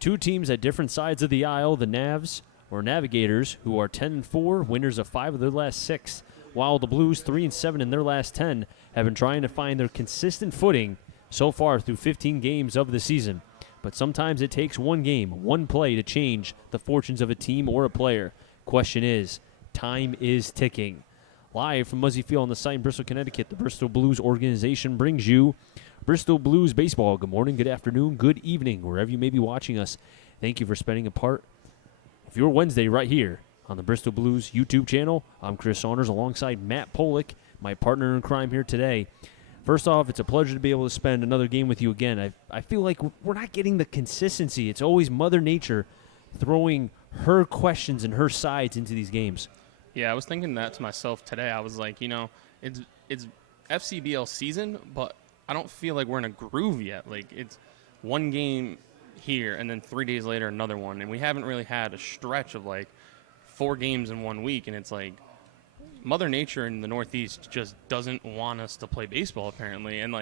Two teams at different sides of the aisle, the Navs, or Navigators, who are 10-4, winners of 5 of their last 6, while the Blues, 3-7 in their last 10, have been trying to find their consistent footing so far through 15 games of the season. But sometimes it takes one game, one play to change the fortunes of a team or a player. Question is, time is ticking. Live from Muzzy Field on the site in Bristol, Connecticut, the Bristol Blues organization brings you Bristol Blues baseball. Good morning, good afternoon, good evening, wherever you may be watching us. Thank you for spending a part of your Wednesday right here on the Bristol Blues YouTube channel. I'm Chris Saunders alongside Matt Polick, my partner in crime here today. First off, it's a pleasure to be able to spend another game with you again. I feel like we're not getting the consistency. It's always Mother Nature throwing her questions and her sides into these games. Yeah, I was thinking that to myself today. I was like, it's FCBL season, but I don't feel like we're in a groove yet. Like, it's one game here, and then 3 days later, another one. And we haven't really had a stretch of, 4 games in 1 week. And it's like Mother Nature in the Northeast just doesn't want us to play baseball, apparently. And,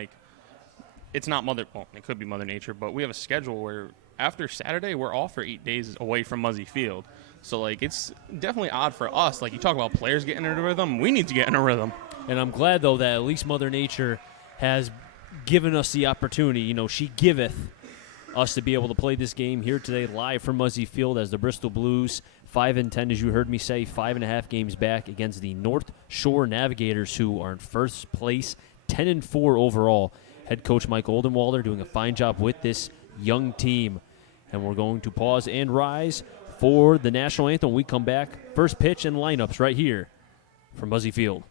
it's not it could be Mother Nature, but we have a schedule where after Saturday, we're off for 8 days away from Muzzy Field. So, it's definitely odd for us. You talk about players getting in a rhythm. We need to get in a rhythm. And I'm glad, though, that at least Mother Nature has given us the opportunity. She giveth us to be able to play this game here today live from Muzzy Field as the Bristol Blues, 5-10, as you heard me say, 5.5 games back against the North Shore Navigators, who are in first place, 10-4 overall. Head coach Mike Oldenwalder doing a fine job with this young team. And we're going to pause and rise for the national anthem when we come back. First pitch and lineups right here from Muzzy Field.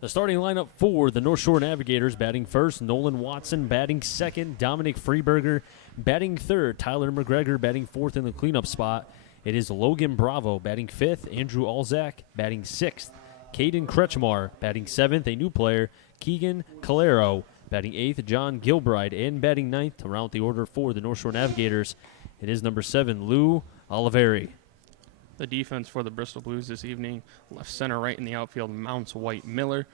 The starting lineup for the North Shore Navigators: batting first, Nolan Watson; batting second, Dominic Freeberger; batting third, Tyler McGregor; batting fourth in the cleanup spot, it is Logan Bravo; batting fifth, Andrew Alzak; batting sixth, Caden Kretschmar; batting seventh, a new player, Keegan Calero; batting eighth, John Gilbride; and batting ninth, to round the order for the North Shore Navigators, it is number 7, Lou Oliveri. The defense for the Bristol Blues this evening: left, center, right in the outfield, Mounts, White, Miller.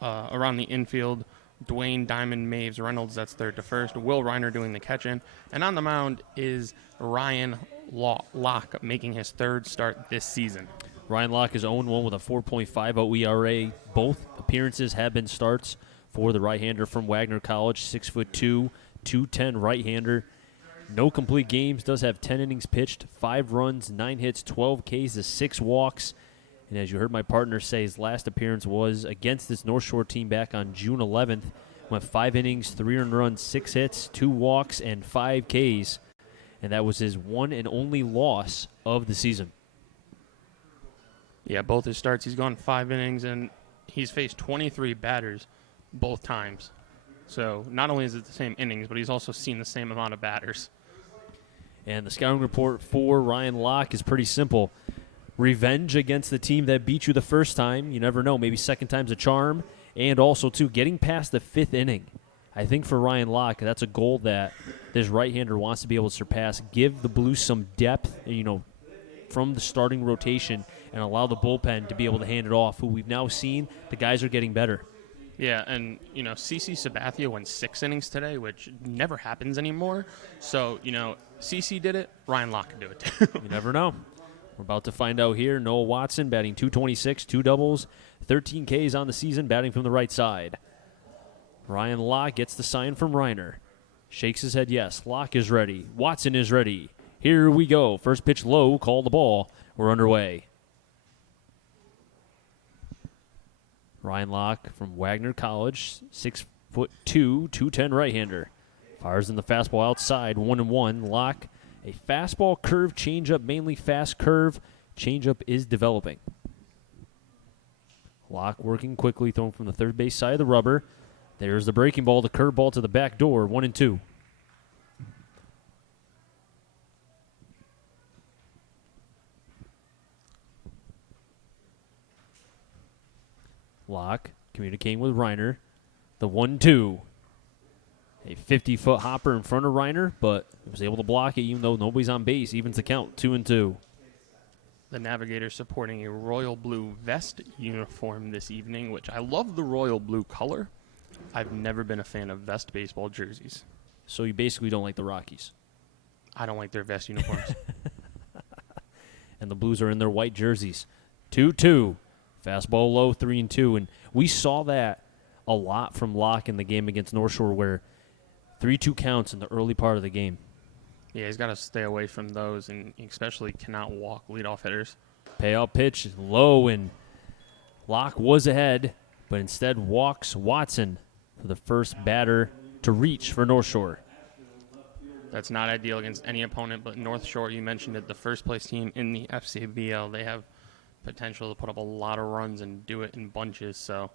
Around the infield, Dwayne, Diamond, Maves, Reynolds, that's third to first. Will Reiner doing the catch-in. And on the mound is Ryan Locke, making his third start this season. Ryan Locke is 0-1 with a 4.50 ERA. Both appearances have been starts for the right-hander from Wagner College, 6'2", 210 right-hander. No complete games, does have 10 innings pitched, 5 runs, 9 hits, 12 Ks, 6 walks. And as you heard my partner say, his last appearance was against this North Shore team back on June 11th. Went 5 innings, 3 earned runs, 6 hits, 2 walks, and 5 Ks. And that was his one and only loss of the season. Yeah, both his starts, he's gone 5 innings, and he's faced 23 batters both times. So not only is it the same innings, but he's also seen the same amount of batters. And the scouting report for Ryan Locke is pretty simple. Revenge against the team that beat you the first time. You never know. Maybe second time's a charm. And also, too, getting past the 5th inning. I think for Ryan Locke, that's a goal that this right-hander wants to be able to surpass. Give the Blues some depth, from the starting rotation and allow the bullpen to be able to hand it off, who we've now seen the guys are getting better. Yeah, and, CC Sabathia went 6 innings today, which never happens anymore. So, CC did it, Ryan Locke can do it too. You never know. We're about to find out here. Noah Watson batting .226, 2 doubles, 13 Ks on the season, batting from the right side. Ryan Locke gets the sign from Reiner. Shakes his head yes. Locke is ready. Watson is ready. Here we go. First pitch low, call the ball. We're underway. Ryan Locke from Wagner College, 6'2", 210 right-hander. Fires in the fastball outside, 1-1. Locke, a fastball curve changeup, mainly fast curve. Changeup is developing. Locke working quickly, thrown from the third base side of the rubber. There's the breaking ball, the curveball to the back door, 1-2. Locke communicating with Reiner. The 1-2. A 50-foot hopper in front of Reiner, but was able to block it even though nobody's on base. Evens the count, 2-2. The Navigators supporting a royal blue vest uniform this evening, which I love the royal blue color. I've never been a fan of vest baseball jerseys. So you basically don't like the Rockies. I don't like their vest uniforms. And the Blues are in their white jerseys. 2-2. Fastball low, 3-2. And we saw that a lot from Locke in the game against North Shore where 3-2 counts in the early part of the game. Yeah, he's got to stay away from those, and he especially cannot walk leadoff hitters. Payout pitch low, and Locke was ahead, but instead walks Watson for the first batter to reach for North Shore. That's not ideal against any opponent, but North Shore, you mentioned it, the first-place team in the FCBL. They have potential to put up a lot of runs and do it in bunches, so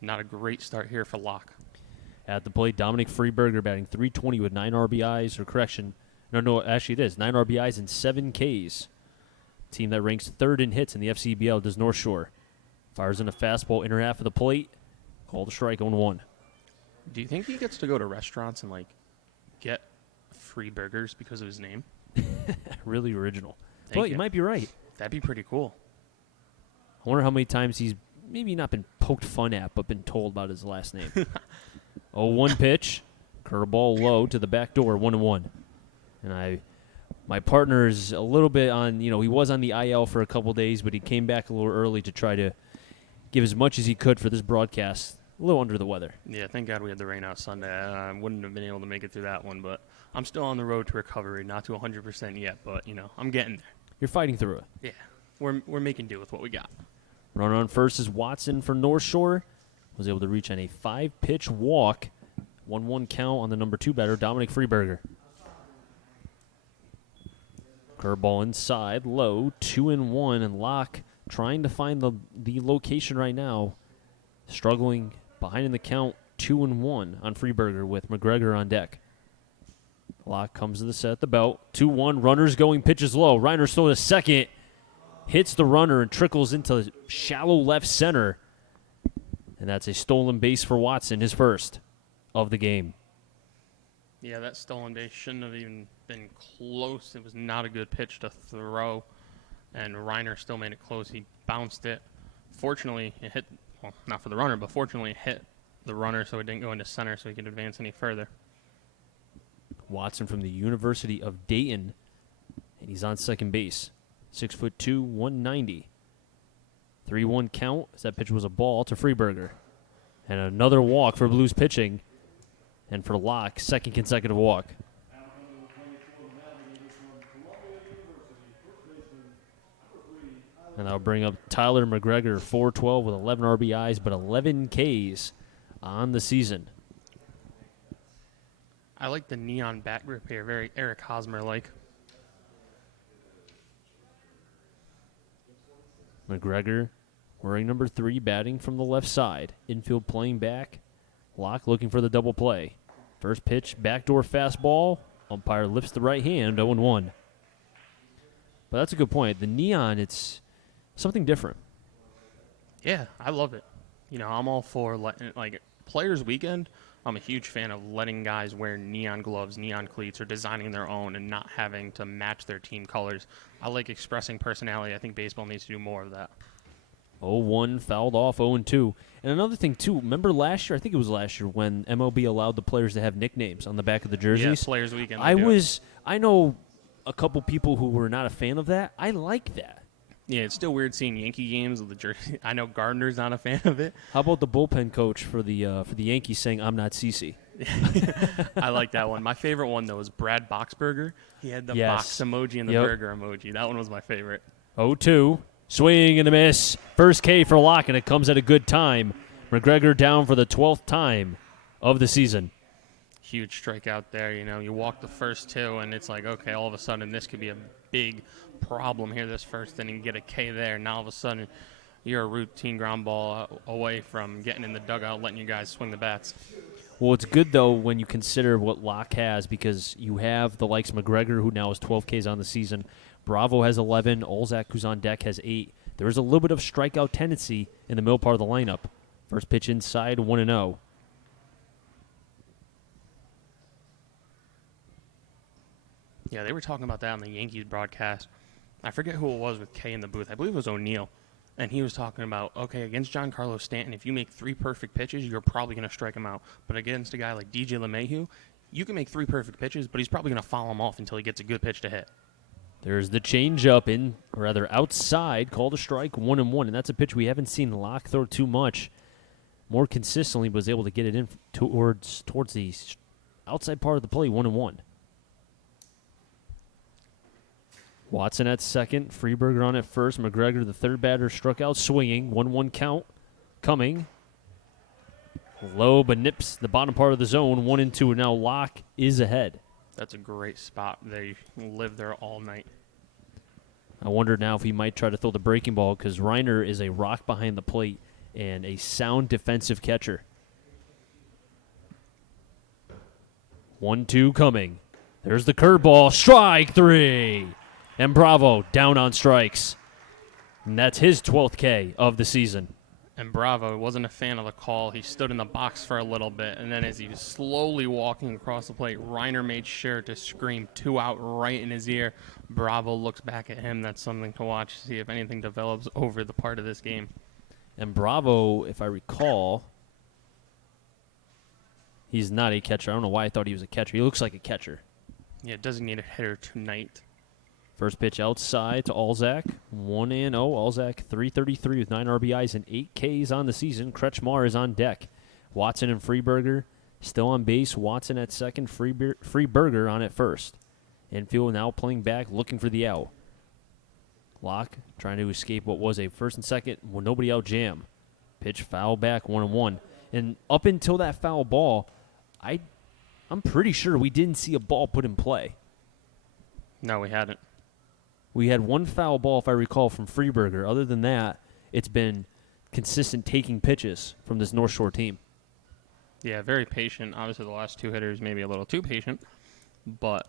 not a great start here for Locke. At the plate, Dominic Freeberger batting .320 with 9 RBIs, or correction, no, actually it is, 9 RBIs and 7 Ks. Team that ranks third in hits in the FCBL does North Shore. Fires in a fastball, inner half of the plate, called a strike, 0-1. Do you think he gets to go to restaurants and, get free burgers because of his name? Really original. Thank But you might be right. That'd be pretty cool. I wonder how many times he's maybe not been poked fun at, but been told about his last name. 0-1 pitch, curveball low to the back door, 1-1. And my partner is a little bit on, he was on the IL for a couple days, but he came back a little early to try to give as much as he could for this broadcast. A little under the weather. Yeah, thank God we had the rain out Sunday. I wouldn't have been able to make it through that one, but I'm still on the road to recovery, not to 100% yet, but, I'm getting there. You're fighting through it. Yeah, we're making do with what we got. Runner on first is Watson for North Shore. Was able to reach on a 5-pitch walk. 1-1 count on the number 2 batter, Dominic Freeberger. Curveball inside, low, 2-1, and Locke trying to find the location right now. Struggling behind in the count, 2-1 on Freeberger with McGregor on deck. Locke comes to the set at the belt. 2-1, runners going, pitches low. Reiner still to second. Hits the runner and trickles into shallow left center. And that's a stolen base for Watson, his first of the game. Yeah, that stolen base shouldn't have even been close. It was not a good pitch to throw, and Reiner still made it close. He bounced it. Fortunately, it hit, well, not for the runner, but fortunately it hit the runner so it didn't go into center so he could advance any further. Watson from the University of Dayton, and he's on second base. 6'2", 190. 3-1 count as that pitch was a ball to Freeberger. And another walk for Blues pitching. And for Locke, second consecutive walk. And that'll bring up Tyler McGregor, 4-12 with 11 RBIs, but 11 Ks on the season. I like the neon bat grip here, very Eric Hosmer-like. McGregor wearing number 3, batting from the left side. Infield playing back. Locke looking for the double play. First pitch, backdoor fastball. Umpire lifts the right hand, 0-1. But that's a good point. The neon, it's something different. Yeah, I love it. I'm all for like Players Weekend. I'm a huge fan of letting guys wear neon gloves, neon cleats, or designing their own and not having to match their team colors. I like expressing personality. I think baseball needs to do more of that. 0-1 fouled off, 0-2. And another thing, too, remember last year, I think it was last year, when MLB allowed the players to have nicknames on the back of the jerseys? Yeah, Players Weekend. I know a couple people who were not a fan of that. I like that. Yeah, it's still weird seeing Yankee games with the jersey. I know Gardner's not a fan of it. How about the bullpen coach for the Yankees saying, "I'm not CC"? I like that one. My favorite one, though, is Brad Boxberger. He had the box emoji and the burger emoji. That one was my favorite. 0-2. Swing and a miss. First K for Locke, and it comes at a good time. McGregor down for the 12th time of the season. Huge strikeout there. You know, you walk the first two, and it's like, okay, all of a sudden this could be a big problem here this first inning. You get a K there. Now all of a sudden you're a routine ground ball away from getting in the dugout, letting you guys swing the bats. Well, it's good, though, when you consider what Locke has, because you have the likes of McGregor, who now has 12 Ks on the season. Bravo has 11. Olzak, who's on deck, has 8. There is a little bit of strikeout tendency in the middle part of the lineup. First pitch inside, 1-0. Yeah, they were talking about that on the Yankees broadcast. I forget who it was with K in the booth. I believe it was O'Neill. And he was talking about, okay, against Giancarlo Stanton, if you make 3 perfect pitches, you're probably going to strike him out. But against a guy like DJ LeMahieu, you can make 3 perfect pitches, but he's probably going to foul him off until he gets a good pitch to hit. There's the changeup outside, called a strike, 1-1. And that's a pitch we haven't seen Locke throw too much. More consistently was able to get it in towards the outside part of the plate, 1-1. Watson at second, Freeberger on at first. McGregor, the third batter, struck out swinging. 1-1 count coming. Low, but nips the bottom part of the zone. 1-2, and now Locke is ahead. That's a great spot there. You can live there all night. I wonder now if he might try to throw the breaking ball, because Reiner is a rock behind the plate and a sound defensive catcher. 1-2 coming. There's the curveball. Strike 3. And Bravo down on strikes. And that's his 12th K of the season. And Bravo wasn't a fan of the call. He stood in the box for a little bit, and then as he was slowly walking across the plate, Reiner made sure to scream 2 out right in his ear. Bravo looks back at him. That's something to watch, see if anything develops over the part of this game. And Bravo, if I recall, he's not a catcher. I don't know why I thought he was a catcher. He looks like a catcher. Yeah, designated hitter tonight. First pitch outside to Olzak. 1-0. Olzak 333 with 9 RBIs and 8 Ks on the season. Kretschmar is on deck. Watson and Freeberger still on base. Watson at second. Freeberger on at first. Infield now playing back, looking for the out. Locke trying to escape what was a first and second with nobody out jam. Pitch foul back, 1-1. And up until that foul ball, I'm pretty sure we didn't see a ball put in play. No, we hadn't. We had one foul ball, if I recall, from Freeberger. Other than that, it's been consistent taking pitches from this North Shore team. Yeah, very patient. Obviously, the last 2 hitters maybe a little too patient, but,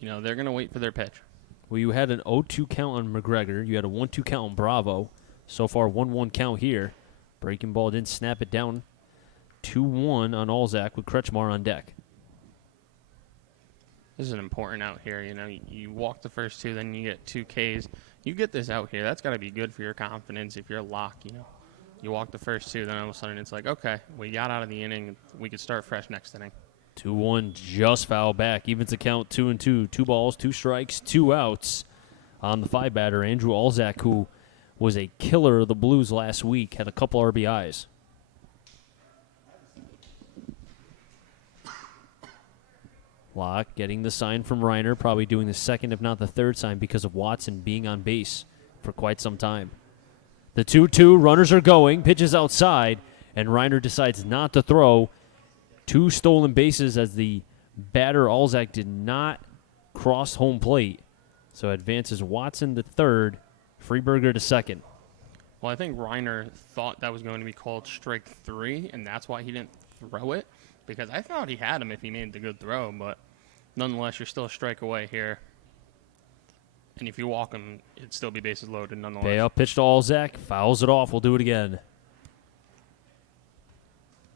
you know, they're going to wait for their pitch. Well, you had an 0-2 count on McGregor. You had a 1-2 count on Bravo. So far, 1-1 count here. Breaking ball didn't snap it down. 2-1 on Olzak with Kretschmar on deck. This is an important out here. You know, you walk the first 2, then you get 2 Ks. You get this out here. That's got to be good for your confidence if you're Locke, you know. You walk the first 2, then all of a sudden it's like, okay, we got out of the inning. We could start fresh next inning. 2-1 just foul back. Evens the count 2-2. 2 balls, 2 strikes, 2 outs on the 5 batter. Andrew Olzak, who was a killer of the Blues last week, had a couple RBIs. Locke getting the sign from Reiner, probably doing the second, if not the third sign, because of Watson being on base for quite some time. The 2-2, runners are going, pitches outside, and Reiner decides not to throw. 2 stolen bases as the batter, Olzak, did not cross home plate. So advances Watson to third, Freeberger to second. Well, I think Reiner thought that was going to be called strike 3, and that's why he didn't throw it. Because I thought he had him if he made the good throw, but nonetheless, you're still a strike away here. And if you walk him, it'd still be bases loaded nonetheless. Bayo pitch to Olzak, fouls it off. We'll do it again.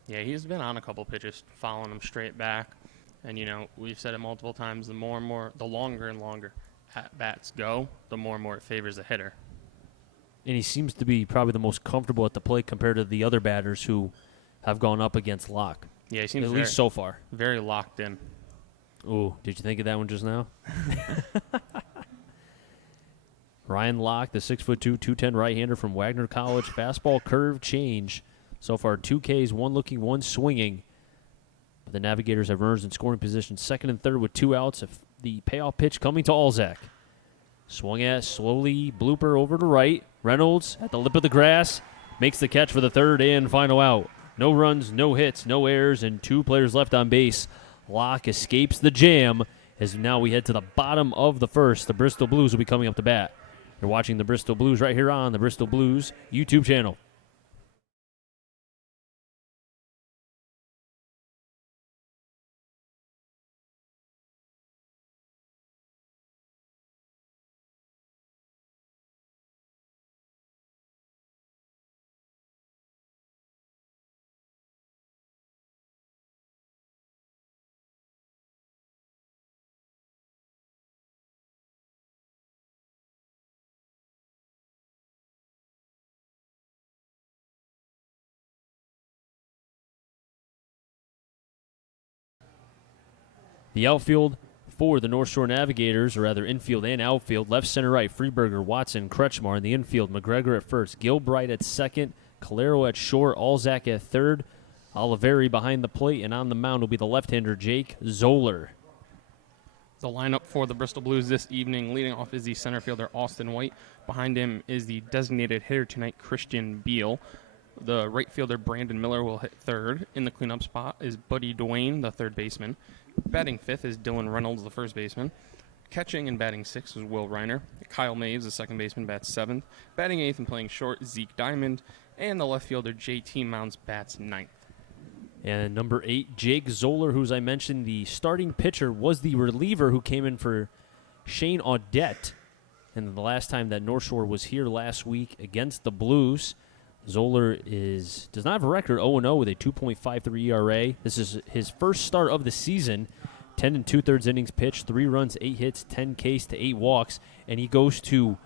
Yeah, he's been on a couple pitches, following him straight back. And, we've said it multiple times, the longer and longer at-bats go, the more it favors the hitter. And he seems to be probably the most comfortable at the plate compared to the other batters who have gone up against Locke. Yeah, he seems at least so far. Very locked in. Ooh, did you think of that one just now? Ryan Locke, the 6'2", 210 right-hander from Wagner College. Fastball curve change. So far, 2 Ks, 1 looking, 1 swinging. But the Navigators have runners in scoring position, second and third with 2 outs. The payoff pitch coming to Alzak. Swung at, slowly, blooper over to right. Reynolds at the lip of the grass makes the catch for the third and final out. No runs, no hits, no errors, and 2 players left on base. Locke escapes the jam as now we head to the bottom of the first. The Bristol Blues will be coming up to bat. You're watching the Bristol Blues right here on the Bristol Blues YouTube channel. The outfield for the North Shore Navigators, or rather infield and outfield, left, center, right, Freeberger, Watson, Kretschmar. In the infield, McGregor at first, Gilbright at second, Calero at short, Alzak at third, Oliveri behind the plate, and on the mound will be the left-hander Jake Zoller. The lineup for the Bristol Blues this evening, leading off is the center fielder Austin White. Behind him is the designated hitter tonight, Christian Beal. The right fielder Brandon Miller will hit third. In the cleanup spot is Buddy Duane, the third baseman. Batting fifth is Dylan Reynolds, the first baseman. Catching and batting sixth is Will Reiner. Kyle Maves, the second baseman, bats seventh. Batting eighth and playing short, Zeke Diamond. And the left fielder J.T. Mounts bats ninth. And number 8, Jake Zoller, who, as I mentioned, the starting pitcher, was the reliever who came in for Shane Audette. And the last time that North Shore was here last week against the Blues, Zoller does not have a record, 0-0 with a 2.53 ERA. This is his first start of the season. 10 2/3 innings pitched, 3 runs, 8 hits, 10 Ks to 8 walks. And he goes to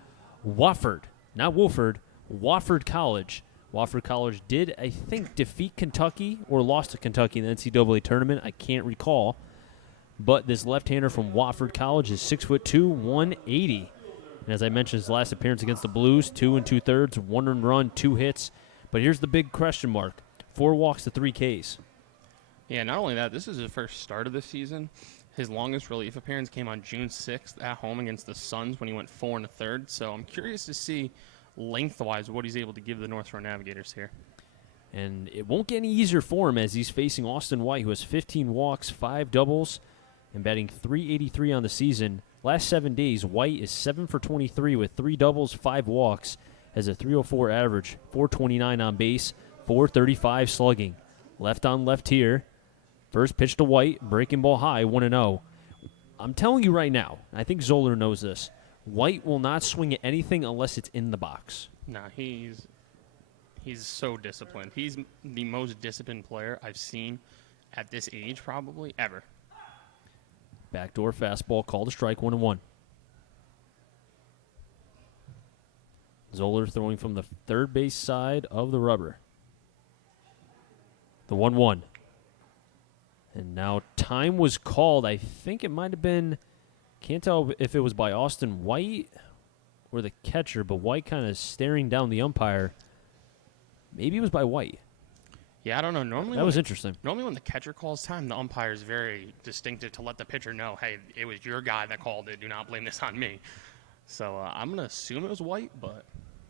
Wofford, not Wolford, Wofford College. Wofford College did, I think, defeat Kentucky or lost to Kentucky in the NCAA tournament. I can't recall. But this left-hander from Wofford College is 6'2", 180. And as I mentioned, his last appearance against the Blues, 2 2/3, 1 earned run, 2 hits. But here's the big question mark. 4 walks to 3 Ks. Yeah, not only that, this is his first start of the season. His longest relief appearance came on June 6th at home against the Suns when he went 4 1/3. So I'm curious to see lengthwise what he's able to give the North Shore Navigators here. And it won't get any easier for him as he's facing Austin White, who has 15 walks, 5 doubles, and batting .383 on the season. Last 7 days, White is 7 for 23 with 3 doubles, 5 walks, has a .304 average, .429 on base, .435 slugging. Left on left here. First pitch to White, breaking ball high, 1-0. I'm telling you right now, I think Zoller knows this, White will not swing at anything unless it's in the box. Nah, he's so disciplined. He's the most disciplined player I've seen at this age probably ever. Backdoor fastball, called a strike, 1-1. Zoller throwing from the third base side of the rubber. The 1-1. And now time was called. I think it might have been, can't tell if it was by Austin White or the catcher, but White kind of staring down the umpire. Maybe it was by White. Yeah, I don't know. Normally that was interesting. Normally when the catcher calls time, the umpire is very distinctive to let the pitcher know, hey, it was your guy that called it. Do not blame this on me. So I'm going to assume it was White, but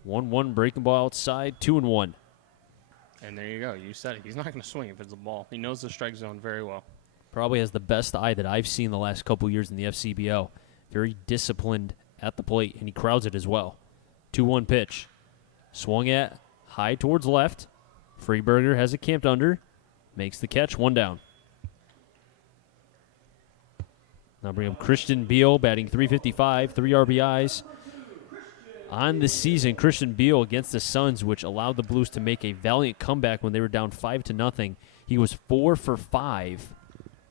1-1 breaking ball outside, 2-1. And there you go. You said it. He's not going to swing if it's a ball. He knows the strike zone very well. Probably has the best eye that I've seen the last couple years in the FCBO. Very disciplined at the plate, and he crowds it as well. 2-1 pitch. Swung at, high towards left. Freeberger has it camped under. Makes the catch, 1 down. Now bring up Christian Beal, batting .355, 3 RBIs. On the season, Christian Beal against the Suns, which allowed the Blues to make a valiant comeback when they were down 5-0. He was 4 for 5,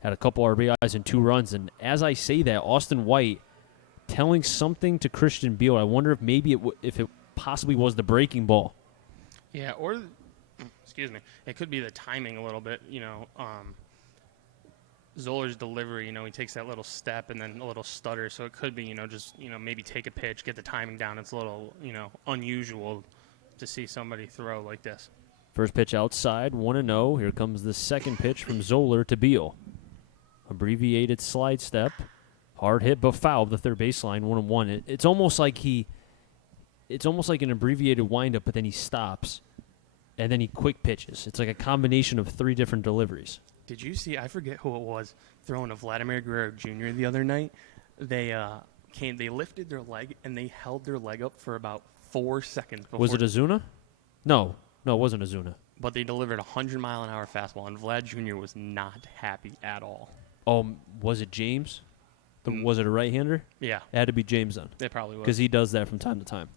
had a couple RBIs and 2 runs. And as I say that, Austin White telling something to Christian Beal. I wonder if maybe if it possibly was the breaking ball. Yeah, or excuse me, it could be the timing a little bit. Zoller's delivery, he takes that little step and then a little stutter. So it could be, just maybe take a pitch, get the timing down. It's a little unusual to see somebody throw like this. First pitch outside, 1-0. Here comes the second pitch from Zoller to Beal. Abbreviated slide step. Hard hit, but foul, the third baseline, 1-1. It's almost like an abbreviated windup, but then he stops, and then he quick pitches. It's like a combination of 3 different deliveries. Did you see? I forget who it was throwing a Vladimir Guerrero Jr. the other night. They lifted their leg and they held their leg up for about 4 seconds. Was it Ozuna? No, it wasn't Ozuna. But they delivered a 100-mile-an-hour fastball, and Vlad Jr. was not happy at all. Oh, was it James? Was it a right-hander? Yeah. It had to be James then. It probably was. Because he does that from time to time.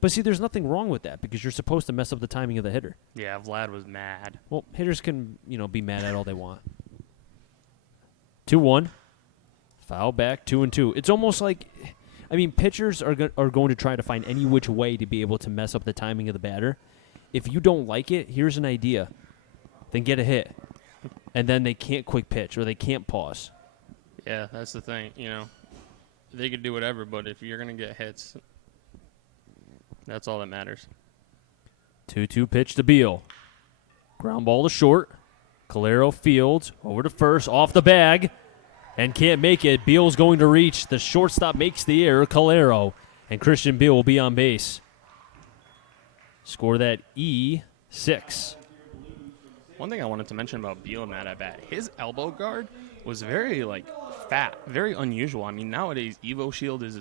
But see, there's nothing wrong with that because you're supposed to mess up the timing of the hitter. Yeah, Vlad was mad. Well, hitters can, be mad at all they want. 2-1. Foul back, 2-2. It's almost like, pitchers are going to try to find any which way to be able to mess up the timing of the batter. If you don't like it, here's an idea. Then get a hit. And then they can't quick pitch or they can't pause. Yeah, that's the thing. They could do whatever, but if you're going to get hits, that's all that matters. 2-2 pitch to Beal. Ground ball to short. Calero fields over to first, off the bag, and can't make it. Beal's going to reach. The shortstop makes the error, Calero, and Christian Beal will be on base. Score that E6. One thing I wanted to mention about Beal in that at bat, his elbow guard was very fat, very unusual. Nowadays Evo Shield is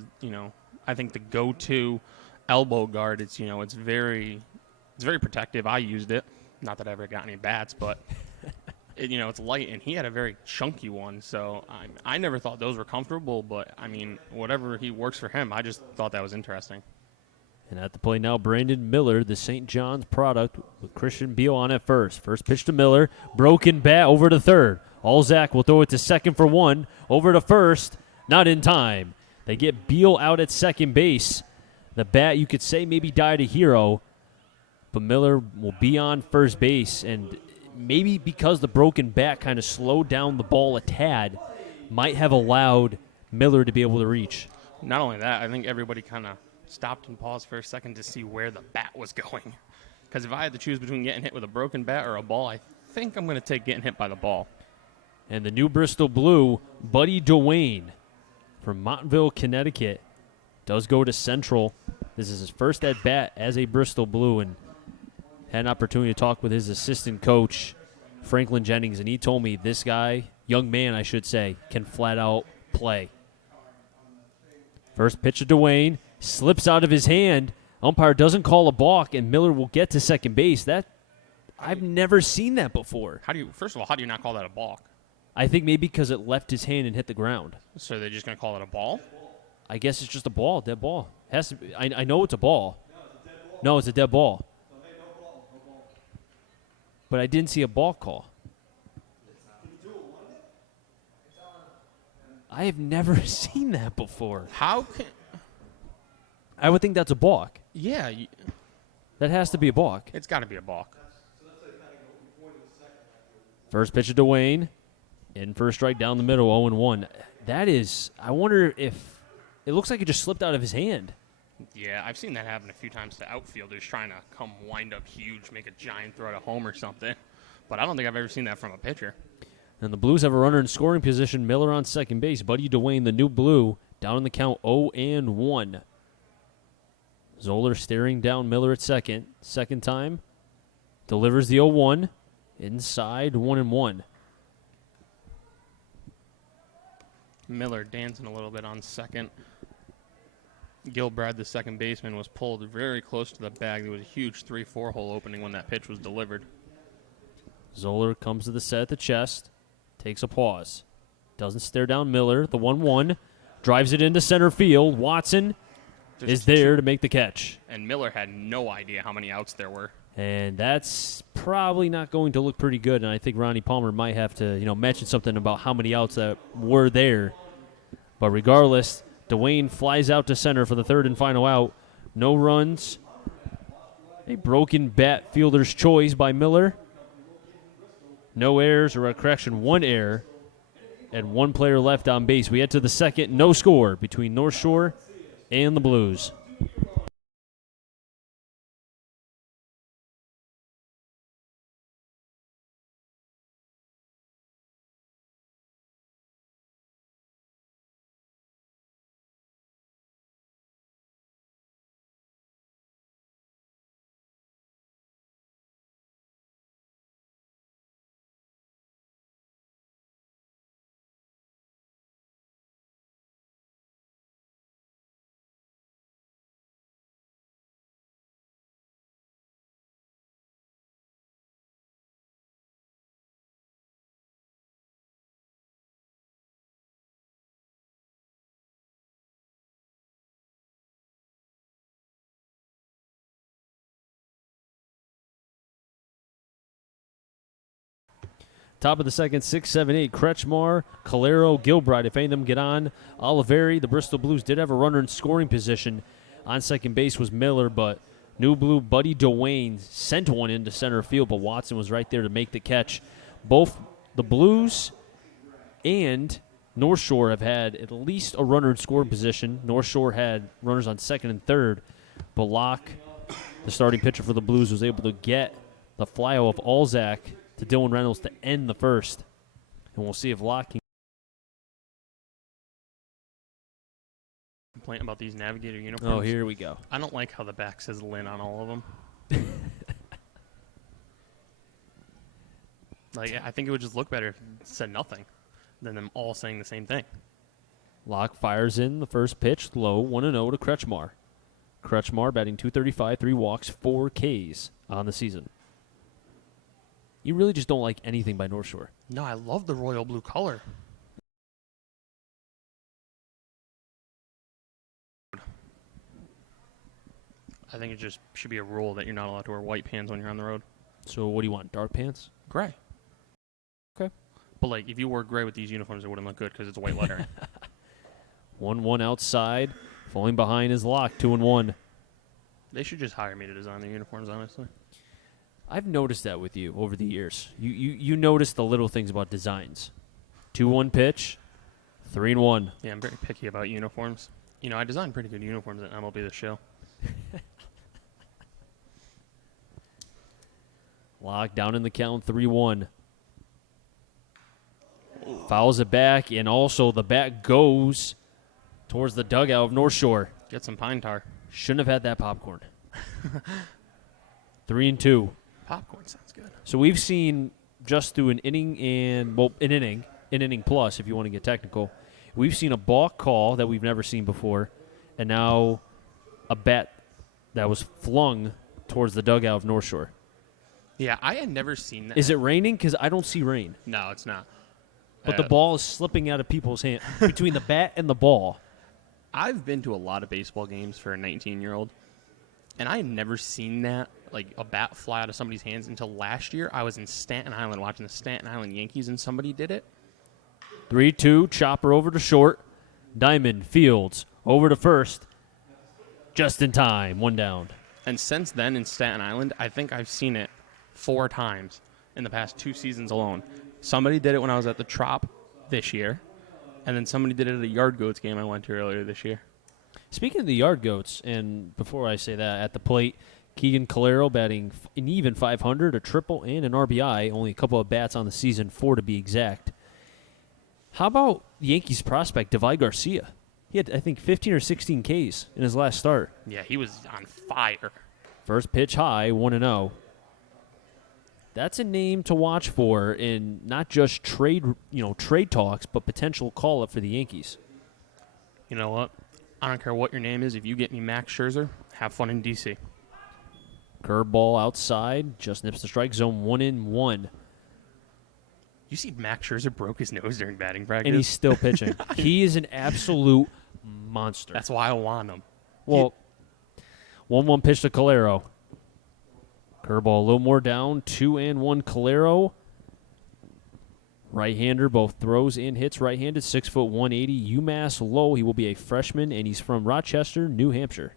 I think the go-to elbow guard. It's it's very protective. I used it, not that I ever got any bats, but it's light, and he had a very chunky one. So I never thought those were comfortable, but whatever he works for him, I just thought that was interesting. And at the plate now, Brandon Miller, the St. John's product, with Christian Beal on at first. First pitch to Miller, broken bat over to third. Alzak will throw it to second for 1, over to first, not in time. They get Beal out at second base. The bat, you could say, maybe died a hero, but Miller will be on first base, and maybe because the broken bat kind of slowed down the ball a tad, might have allowed Miller to be able to reach. Not only that, I think everybody kind of stopped and paused for a second to see where the bat was going. Because if I had to choose between getting hit with a broken bat or a ball, I think I'm going to take getting hit by the ball. And the new Bristol Blue, Buddy Dwayne from Montville, Connecticut, does go to Central. This is his first at-bat as a Bristol Blue, and had an opportunity to talk with his assistant coach, Franklin Jennings, and he told me this guy, young man I should say, can flat out play. First pitch to Dwayne, slips out of his hand. Umpire doesn't call a balk, and Miller will get to second base. That I've never seen that before. First of all, how do you not call that a balk? I think maybe because it left his hand and hit the ground. So they're just going to call it a ball? I guess it's just a ball, dead ball. Has to be, I know it's a ball. No, it's a dead ball. But I didn't see a ball call. I have never seen that before. How can... I would think that's a balk. Yeah. That has to be a balk. It's got to be a balk. First pitch to Dwayne. In for a strike down the middle, 0-1. That is, I wonder if, it looks like it just slipped out of his hand. Yeah, I've seen that happen a few times to outfielders trying to come wind up huge, make a giant throw to home or something. But I don't think I've ever seen that from a pitcher. And the Blues have a runner in scoring position. Miller on second base. Buddy Dwayne, the new Blue, down in the count 0-1. Zoller staring down Miller at second. Second time. Delivers the 0-1. Inside 1-1. Miller dancing a little bit on second. Gilbride, the second baseman, was pulled very close to the bag. There was a huge 3-4 hole opening when that pitch was delivered. Zoller comes to the set at the chest. Takes a pause. Doesn't stare down Miller. The 1-1. Drives it into center field. Watson is there to make the catch. And Miller had no idea how many outs there were. And that's probably not going to look pretty good. And I think Ronnie Palmer might have to, mention something about how many outs that were there. But regardless, Dwayne flies out to center for the third and final out. No runs. A broken bat fielder's choice by Miller. No errors, or a correction, one error. And one player left on base. We head to the second, no score between North Shore and the Blues. Top of the second, 6, 7, 8. Kretschmar, Calero, Gilbride. If any of them get on, Oliveri, the Bristol Blues did have a runner in scoring position. On second base was Miller, but New Blue Buddy Dwayne sent one into center field, but Watson was right there to make the catch. Both the Blues and North Shore have had at least a runner in scoring position. North Shore had runners on second and third, but Locke, the starting pitcher for the Blues, was able to get the flyout of Alzak to Dylan Reynolds to end the first. And we'll see if Locke can. Complaint about these Navigator uniforms. Oh, here we go. I don't like how the back says Lynn on all of them. I think it would just look better if it said nothing than them all saying the same thing. Locke fires in the first pitch, low, 1-0 to Kretschmar. Kretschmar batting .235, 3 walks, 4 Ks on the season. You really just don't like anything by North Shore. No, I love the royal blue color. I think it just should be a rule that you're not allowed to wear white pants when you're on the road. So what do you want, dark pants? Gray. Okay. But, if you wore gray with these uniforms, it wouldn't look good because it's white lettering. 1-1 outside. Falling behind is Locke, 2-1. They should just hire me to design their uniforms, honestly. I've noticed that with you over the years. You notice the little things about designs. 2-1 pitch, 3-1. Yeah, I'm very picky about uniforms. I design pretty good uniforms at MLB The Show. Locke down in the count, 3-1. Fouls it back, and also the bat goes towards the dugout of North Shore. Get some pine tar. Shouldn't have had that popcorn. 3-2. Popcorn sounds good. So we've seen just through an inning an inning plus, if you want to get technical, we've seen a balk call that we've never seen before, and now a bat that was flung towards the dugout of North Shore. Yeah, I had never seen that. Is it raining? Because I don't see rain. No, it's not. But the ball is slipping out of people's hands between the bat and the ball. I've been to a lot of baseball games for a 19-year-old, and I had never seen that, a bat fly out of somebody's hands until last year. I was in Staten Island watching the Staten Island Yankees, and somebody did it. 3-2, chopper over to short. Diamond, Fields, over to first. Just in time, 1 down. And since then in Staten Island, I think I've seen it 4 times in the past 2 seasons alone. Somebody did it when I was at the Trop this year, and then somebody did it at a Yard Goats game I went to earlier this year. Speaking of the Yard Goats, and before I say that, at the plate, Keegan Calero batting an even .500, a triple, and an RBI. Only a couple of bats on the season, 4 to be exact. How about Yankees prospect Devy Garcia? He had, I think, 15 or 16 Ks in his last start. Yeah, he was on fire. First pitch high, 1-0. That's a name to watch for in not just trade talks, but potential call-up for the Yankees. You know what? I don't care what your name is. If you get me Max Scherzer, have fun in D.C. Curveball outside, just nips the strike zone, 1-1. You see Max Scherzer broke his nose during batting practice? And he's still pitching. He is an absolute monster. That's why I want him. Well, 1-1 pitch to Calero. Curveball a little more down. 2-1 Calero. Right-hander, both throws and hits right-handed. 6 foot 180. UMass low. He will be a freshman, and he's from Rochester, New Hampshire.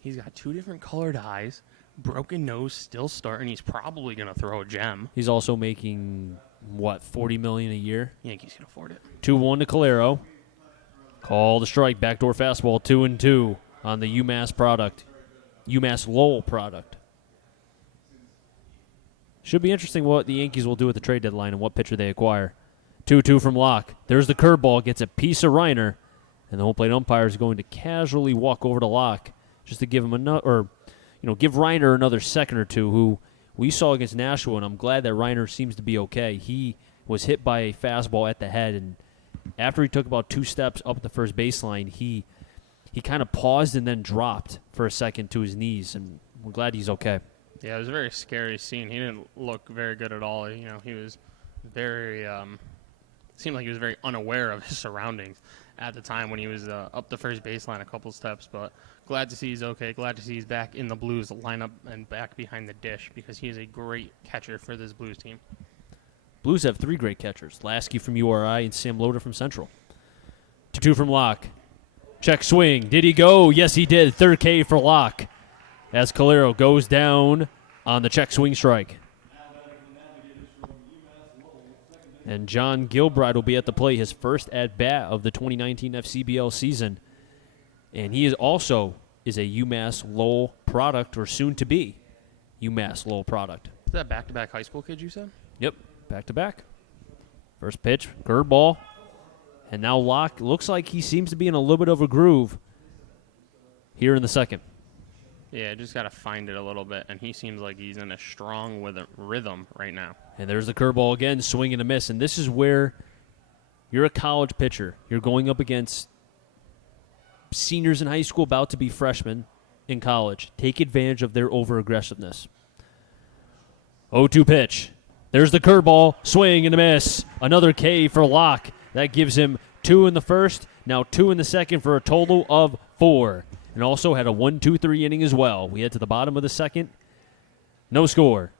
He's got 2 different colored eyes, broken nose, still starting. He's probably going to throw a gem. He's also making, $40 million a year? Yankees can afford it. 2-1 to Calero. Call the strike. Backdoor fastball. 2-2 on the UMass product. UMass Lowell product. Should be interesting what the Yankees will do at the trade deadline and what pitcher they acquire. 2-2 from Locke. There's the curveball. Gets a piece of Reiner. And the home plate umpire is going to casually walk over to Locke just to give him give Reiner another second or two, who we saw against Nashua, and I'm glad that Reiner seems to be okay. He was hit by a fastball at the head, and after he took about 2 steps up the first baseline, he kind of paused and then dropped for a second to his knees, and we're glad he's okay. Yeah, it was a very scary scene. He didn't look very good at all. He was very seemed like he was very unaware of his surroundings at the time when he was up the first baseline a couple steps. But glad to see he's okay. Glad to see he's back in the Blues lineup and back behind the dish, because he is a great catcher for this Blues team. Blues have 3 great catchers: Lasky from URI and Sam Loader from Central. 2-2 from Locke. Check swing. Did he go? Yes, he did. Third K for Locke as Calero goes down on the check swing strike. And John Gilbride will be at the plate, his first at-bat of the 2019 FCBL season. And he is also a UMass Lowell product, or soon to be UMass Lowell product. Is that back-to-back high school kid you said? Yep, back-to-back. First pitch, curveball. And now Locke looks like he seems to be in a little bit of a groove here in the second. Yeah, just got to find it a little bit, and he seems like he's in a strong rhythm right now. And there's the curveball again, swing and a miss. And this is where you're a college pitcher. You're going up against seniors in high school about to be freshmen in college. Take advantage of their over-aggressiveness. 0-2 pitch. There's the curveball, swing and a miss. Another K for Locke. That gives him 2 in the first, now 2 in the second for a total of 4. And also had a 1-2-3 inning as well. We head to the bottom of the second. No score.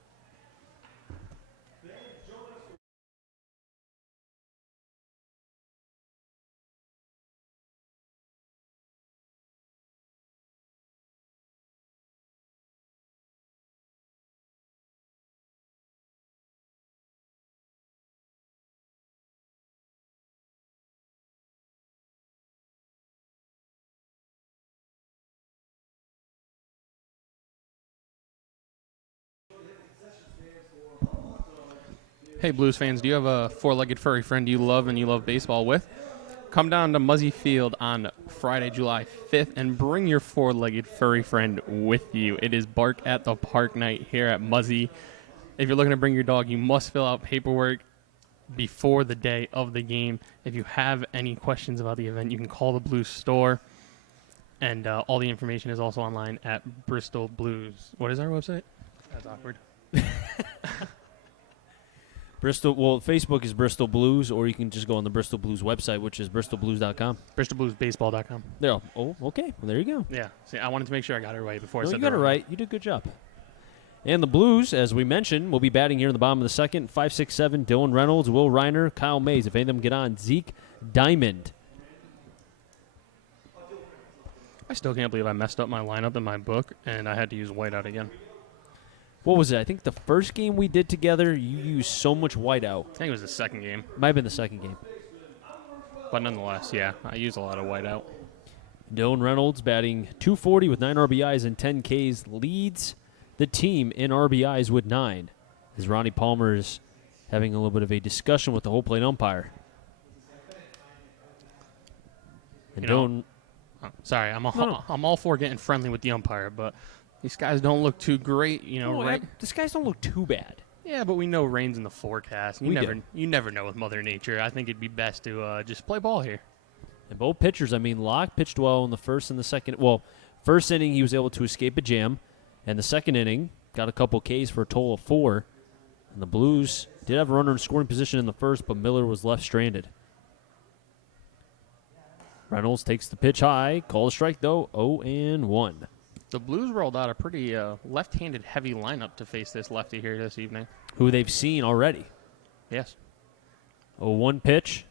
Hey, Blues fans, do you have a 4-legged furry friend you love and you love baseball with? Come down to Muzzy Field on Friday, July 5th, and bring your 4-legged furry friend with you. It is Bark at the Park night here at Muzzy. If you're looking to bring your dog, you must fill out paperwork before the day of the game. If you have any questions about the event, you can call the Blues store. And all the information is also online at Bristol Blues. What is our website? That's awkward. Bristol. Well, Facebook is Bristol Blues, or you can just go on the Bristol Blues website, which is bristolblues.com. BristolBluesBaseball.com. Yeah. Oh, okay. Well, there you go. Yeah. See, I wanted to make sure I got it right before I No, said you got it right. You did a good job. And the Blues, as we mentioned, will be batting here in the bottom of the second. 5-6-7, Dylan Reynolds, Will Reiner, Kyle Mays. If any of them get on, Zeke Diamond. I still can't believe I messed up my lineup in my book, and I had to use whiteout again. What was it? I think the first game we did together, you used so much whiteout. I think it was the second game. Might have been the second game. But nonetheless, yeah, I use a lot of whiteout. Dylan Reynolds batting .240 with 9 RBIs and 10 Ks, leads the team in RBIs with 9. As Ronnie Palmer is having a little bit of a discussion with the whole plate umpire. And Dylan... Sorry, I'm all for getting friendly with the umpire, but these guys don't look too great, right? These guys don't look too bad. Yeah, but we know rain's in the forecast. You never know with Mother Nature. I think it'd be best to just play ball here. And both pitchers, Locke pitched well in the first and the second. Well, first inning he was able to escape a jam, and the second inning got a couple Ks for a total of 4. And the Blues did have a runner in scoring position in the first, but Miller was left stranded. Reynolds takes the pitch high. Call a strike, though. 0-1. The Blues rolled out a pretty left-handed heavy lineup to face this lefty here this evening. Who they've seen already. Yes. 0-1 pitch.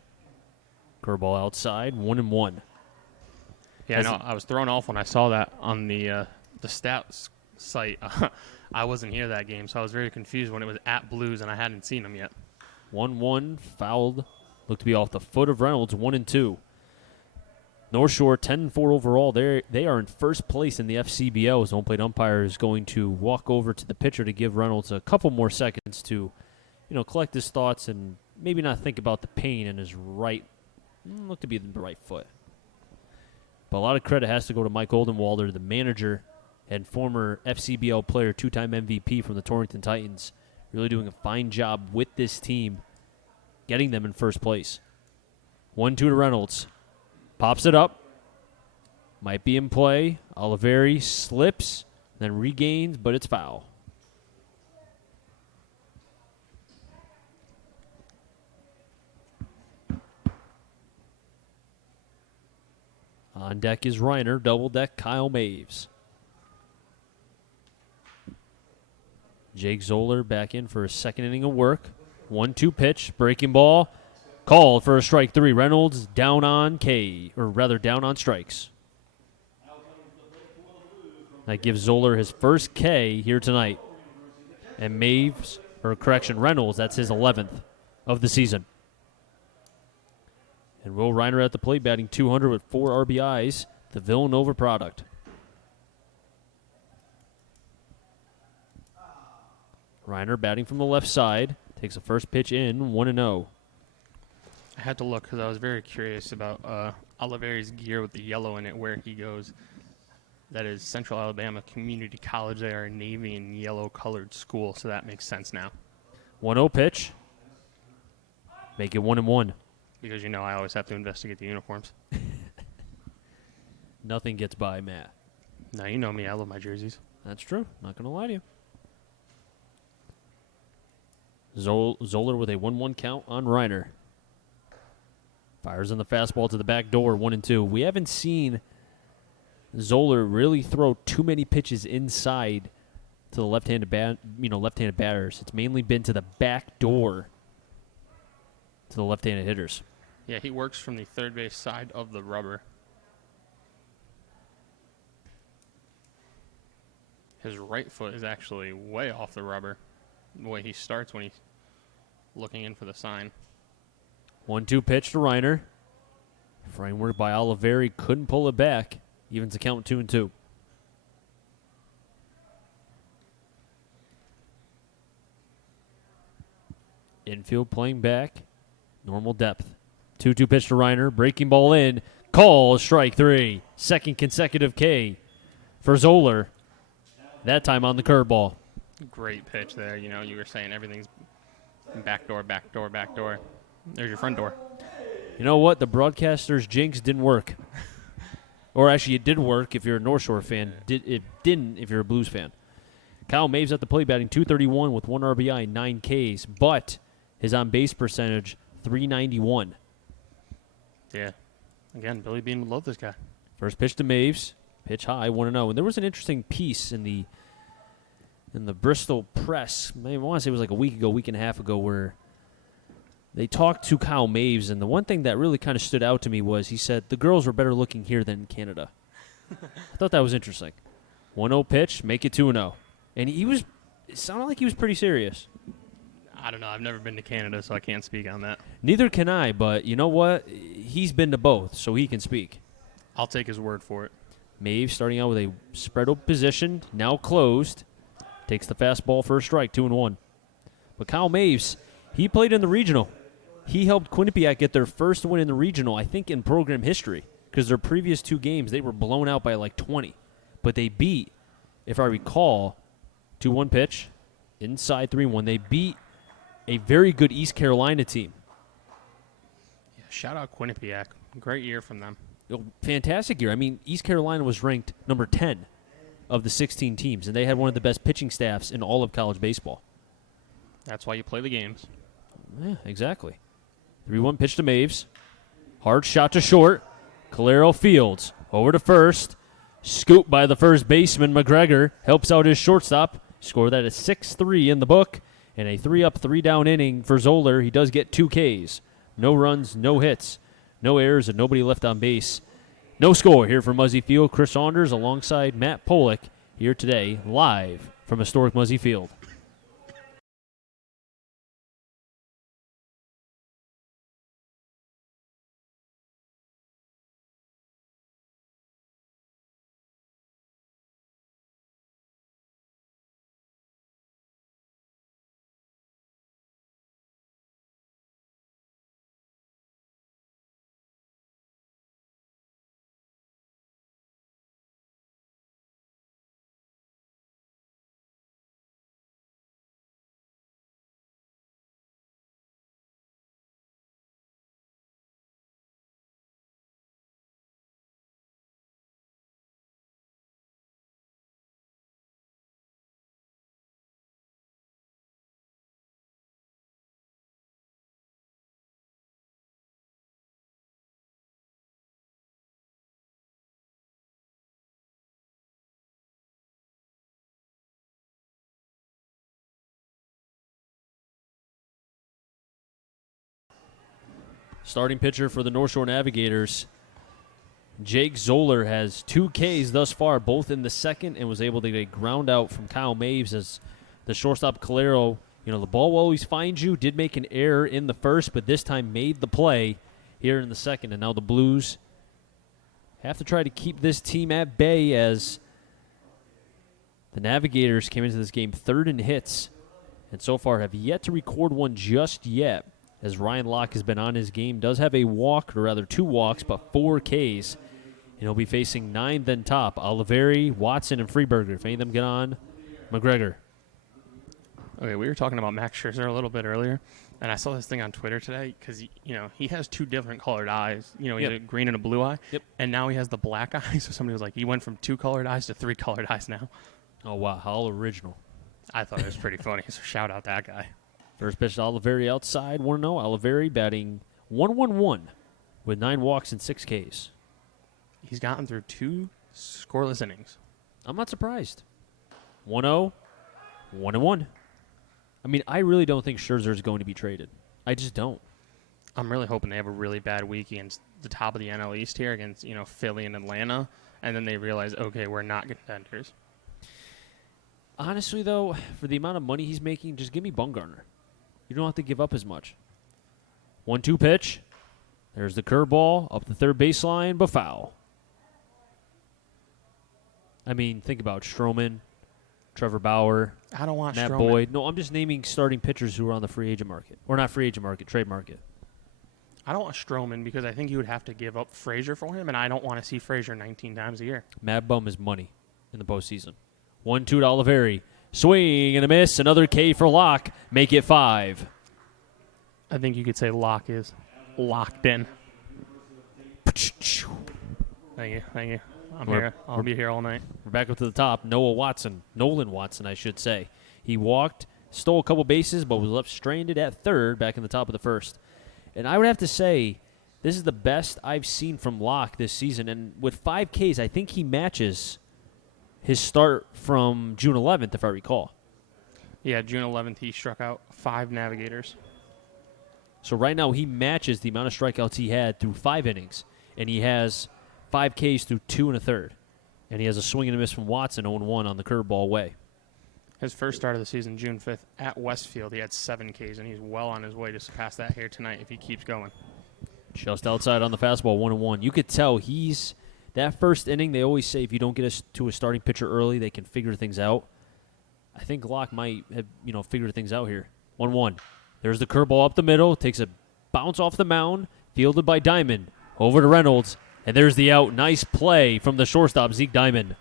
Curveball outside, 1-1. Yeah, no, I was thrown off when I saw that on the stats site. I wasn't here that game, so I was very confused when it was at Blues and I hadn't seen them yet. 1-1, fouled. Looked to be off the foot of Reynolds, 1-2. North Shore, 10-4 overall. They are in first place in the FCBO. His home plate umpire is going to walk over to the pitcher to give Reynolds a couple more seconds to, collect his thoughts and maybe not think about the pain in his right, look to be the right foot. But a lot of credit has to go to Mike Oldenwalder, the manager and former FCBL player, two-time MVP from the Torrington Titans, really doing a fine job with this team, getting them in first place. 1-2 to Reynolds. Pops it up. Might be in play. Oliveri slips, then regains, but it's foul. On deck is Reiner. Double deck, Kyle Maves. Jake Zoller back in for a second inning of work. 1-2 pitch. Breaking ball. Called for a strike 3. Reynolds down on down on strikes. That gives Zoller his first K here tonight. And Reynolds, that's his 11th of the season. And Will Reiner at the plate, batting 200 with 4 RBIs, the Villanova product. Reiner batting from the left side, takes the first pitch in, 1-0. I had to look because I was very curious about Oliveri's gear with the yellow in it, where he goes. That is Central Alabama Community College. They are a navy and yellow-colored school, so that makes sense now. 1-0 pitch. Make it 1-1. Because, I always have to investigate the uniforms. Nothing gets by Matt. Now, you know me. I love my jerseys. That's true. Not going to lie to you. Zoller with a 1-1 count on Reiner. Fires on the fastball to the back door, 1-2. We haven't seen Zoller really throw too many pitches inside to the left-handed batters. It's mainly been to the back door to the left-handed hitters. Yeah, he works from the third base side of the rubber. His right foot is actually way off the rubber, the way he starts when he's looking in for the sign. 1-2 pitch to Reiner. Framework by Oliveri, couldn't pull it back. Evens the count 2-2. Infield playing back. Normal depth. 2-2 pitch to Reiner. Breaking ball in. Call, strike 3. Second consecutive K for Zoller. That time on the curveball. Great pitch there. You were saying everything's back door, back door, back door. There's your front door. You know what? The broadcaster's jinx didn't work. Or actually, it did work if you're a North Shore fan. It didn't if you're a Blues fan. Kyle Maves at the plate, batting .231 with 1 RBI, 9 Ks. But his on-base percentage, .391. Yeah. Again, Billy Bean would love this guy. First pitch to Maves. Pitch high, 1-0. And there was an interesting piece in the Bristol press. I want to say it was like a week and a half ago, where they talked to Kyle Maves, and the one thing that really kind of stood out to me was he said the girls were better looking here than in Canada. I thought that was interesting. 1-0 pitch, make it 2-0. And it sounded like he was pretty serious. I don't know. I've never been to Canada, so I can't speak on that. Neither can I, but you know what? He's been to both, so he can speak. I'll take his word for it. Maves starting out with a spread out position, now closed. Takes the fastball for a strike, 2-1. But Kyle Maves, he played in the regional. He helped Quinnipiac get their first win in the regional, I think, in program history, because their previous 2 games, they were blown out by like 20. But they beat, if I recall, 2-1 pitch, inside 3-1. They beat a very good East Carolina team. Yeah, shout out Quinnipiac. Great year from them. Fantastic year. I mean, East Carolina was ranked number 10 of the 16 teams, and they had one of the best pitching staffs in all of college baseball. That's why you play the games. Yeah, exactly. 3-1 pitch to Maves. Hard shot to short. Calero fields. Over to first. Scoop by the first baseman, McGregor, helps out his shortstop. Score that is 6-3 in the book. And a 3-up, 3-down inning for Zoller. He does get 2 Ks. No runs, no hits, no errors, and nobody left on base. No score here from Muzzy Field. Chris Saunders alongside Matt Pollock here today, live from historic Muzzy Field. Starting pitcher for the North Shore Navigators, Jake Zoller, has 2 Ks thus far, both in the second, and was able to get a ground out from Kyle Maves as the shortstop Calero, the ball will always find you, did make an error in the first, but this time made the play here in the second. And now the Blues have to try to keep this team at bay as the Navigators came into this game third in hits and so far have yet to record one just yet, as Ryan Locke has been on his game. Does have a walk, or rather 2 walks, but 4 Ks. And he'll be facing 9th and top. Oliveri, Watson, and Freeberger. If any of them get on, McGregor. Okay, we were talking about Max Scherzer a little bit earlier, and I saw this thing on Twitter today because, he has 2 different colored eyes. He has a green and a blue eye. Yep. And now he has the black eye. So somebody was like, he went from 2 colored eyes to 3 colored eyes now. Oh, wow. How original. I thought it was pretty funny, so shout out that guy. First pitch to Oliveri outside, 1-0. Oliveri batting 1-1-1 with 9 walks and 6 Ks. He's gotten through 2 scoreless innings. I'm not surprised. 1-0, 1-1. I mean, I really don't think Scherzer is going to be traded. I just don't. I'm really hoping they have a really bad week against the top of the NL East here against, Philly and Atlanta, and then they realize, okay, we're not contenders. Honestly, though, for the amount of money he's making, just give me Bumgarner. You don't have to give up as much. 1-2 pitch. There's the curveball up the third baseline, but foul. I mean, think about Stroman, Trevor Bauer, I don't want Matt Stroman. Boyd. No, I'm just naming starting pitchers who are on the free agent market. Or not free agent market, trade market. I don't want Stroman because I think you would have to give up Frazier for him, and I don't want to see Frazier 19 times a year. Mad Bum is money in the postseason. 1-2 to Oliveri. Swing and a miss. Another K for Locke. Make it 5. I think you could say Locke is locked in. Thank you. I'll be here all night. We're back up to the top. Nolan Watson, I should say. He walked, stole a couple bases, but was left stranded at third back in the top of the first. And I would have to say, this is the best I've seen from Locke this season. And with 5 Ks, I think he matches his start from June 11th, if I recall. Yeah, June 11th, he struck out 5 Navigators. So right now, he matches the amount of strikeouts he had through 5 innings. And he has 5 Ks through 2 1/3. And he has a swing and a miss from Watson, 0-1 on the curveball away. His first start of the season, June 5th, at Westfield, he had 7 Ks, and he's well on his way to surpass that here tonight if he keeps going. Just outside on the fastball, 1-1. You could tell that first inning, they always say if you don't get us to a starting pitcher early, they can figure things out. I think Locke might have, figured things out here. 1-1. There's the curveball up the middle. Takes a bounce off the mound. Fielded by Diamond. Over to Reynolds. And there's the out. Nice play from the shortstop, Zeke Diamond.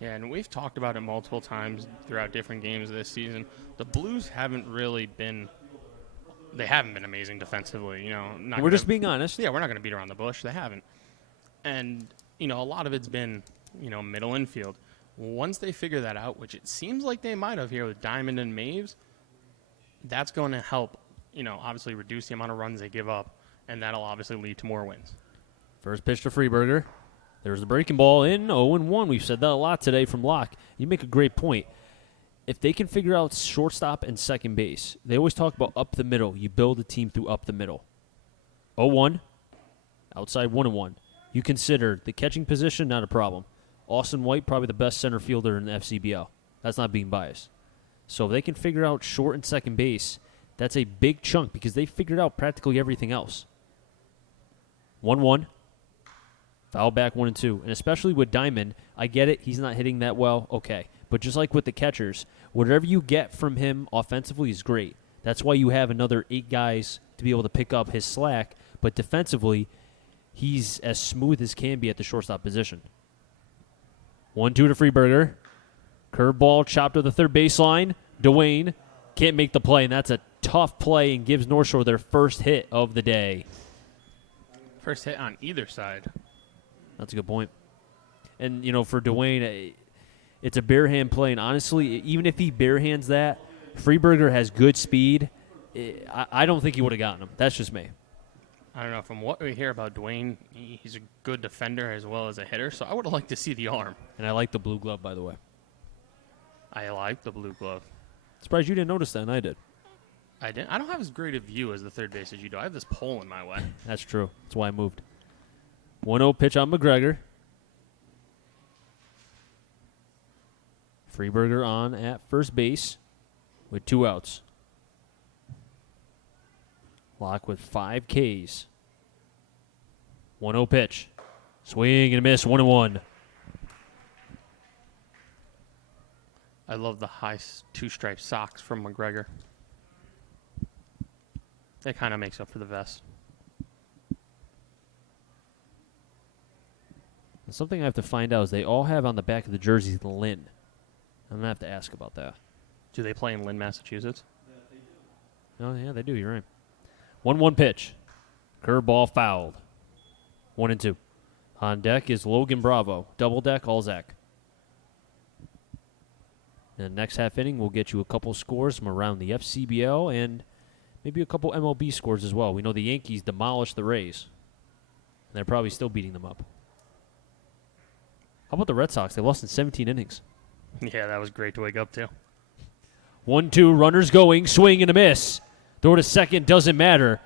Yeah, and we've talked about it multiple times throughout different games this season. The Blues haven't really been – they haven't been amazing defensively. We're just being honest. Yeah, we're not going to beat around the bush. They haven't. And, a lot of it's been, middle infield. Once they figure that out, which it seems like they might have here with Diamond and Maves, that's going to help, obviously reduce the amount of runs they give up, and that'll obviously lead to more wins. First pitch to Freeberger. There's the breaking ball in 0-1. We've said that a lot today from Locke. You make a great point. If they can figure out shortstop and second base, they always talk about up the middle. You build a team through up the middle. 0-1, outside 1-1. You consider the catching position, not a problem. Austin White, probably the best center fielder in the FCBL. That's not being biased. So if they can figure out short and second base, that's a big chunk because they figured out practically everything else. 1-1. Foul back 1-2. And especially with Diamond, I get it. He's not hitting that well. Okay. But just like with the catchers, whatever you get from him offensively is great. That's why you have another 8 guys to be able to pick up his slack. But defensively, he's as smooth as can be at the shortstop position. 1-2 to Freeberger. Curveball chopped to the third baseline. Dwayne can't make the play, and that's a tough play and gives North Shore their first hit of the day. First hit on either side. That's a good point. And, for Dwayne, it's a bare hand play, and honestly, even if he bare hands that, Freeberger has good speed. I don't think he would have gotten him. That's just me. I don't know. From what we hear about Dwayne, he's a good defender as well as a hitter, so I would have liked to see the arm. And I like the blue glove, by the way. I like the blue glove. Surprised you didn't notice that, and I did. I didn't. I don't have as great a view as the third base as you do. I have this pole in my way. That's true. That's why I moved. 1-0 pitch on McGregor. Freeberger on at first base with 2 outs. Locke with 5 Ks. 1-0 pitch. Swing and a miss, 1-1. I love the high 2-stripe socks from McGregor. That kind of makes up for the vest. And something I have to find out is they all have on the back of the jerseys Lynn. I'm going to have to ask about that. Do they play in Lynn, Massachusetts? Oh, yeah, they do. You're right. 1-1 pitch. Curveball fouled. 1-2. On deck is Logan Bravo. Double deck, all Zach. In the next half inning, we'll get you a couple scores from around the FCBL and maybe a couple MLB scores as well. We know the Yankees demolished the Rays. And they're probably still beating them up. How about the Red Sox? They lost in 17 innings. Yeah, that was great to wake up to. 1-2, runners going, swing and a miss. Throw to second, doesn't matter.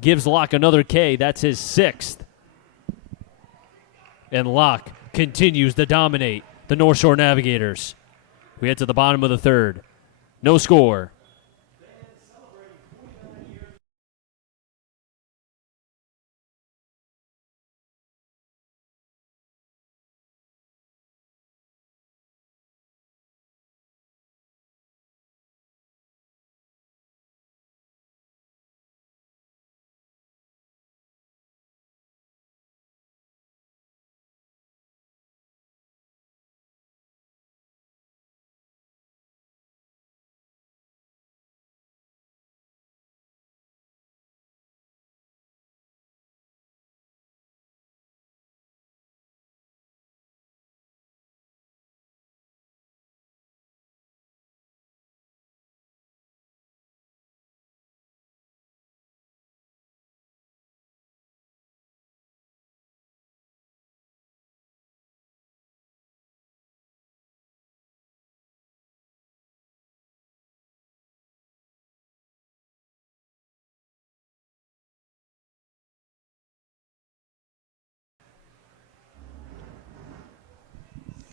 Gives Locke another K. That's his 6th. And Locke continues to dominate the North Shore Navigators. We head to the bottom of the 3rd. No score.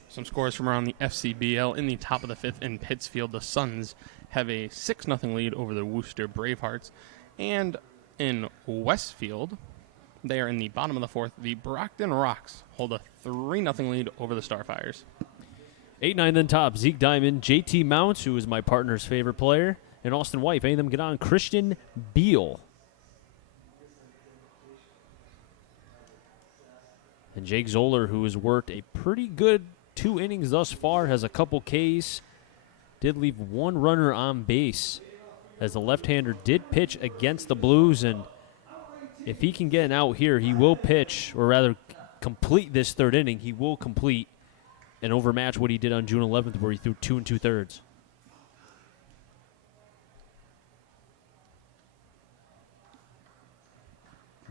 Some scores from around the FCBL. In the top of the 5th in Pittsfield, the Suns have a 6-0 lead over the Worcester Bravehearts. And in Westfield, they are in the bottom of the 4th. The Brockton Rocks hold a 3-0 lead over the Starfires. 8-9 then top. Zeke Diamond, JT Mounts, who is my partner's favorite player, and Austin White. Any of them get on. Christian Beal. And Jake Zoller, who has worked a pretty good 2 innings thus far, has a couple Ks. Did leave 1 runner on base as the left-hander did pitch against the Blues. And if he can get an out here, he will pitch, or rather complete this 3rd inning. He will complete and overmatch what he did on June 11th, where he threw 2 2/3.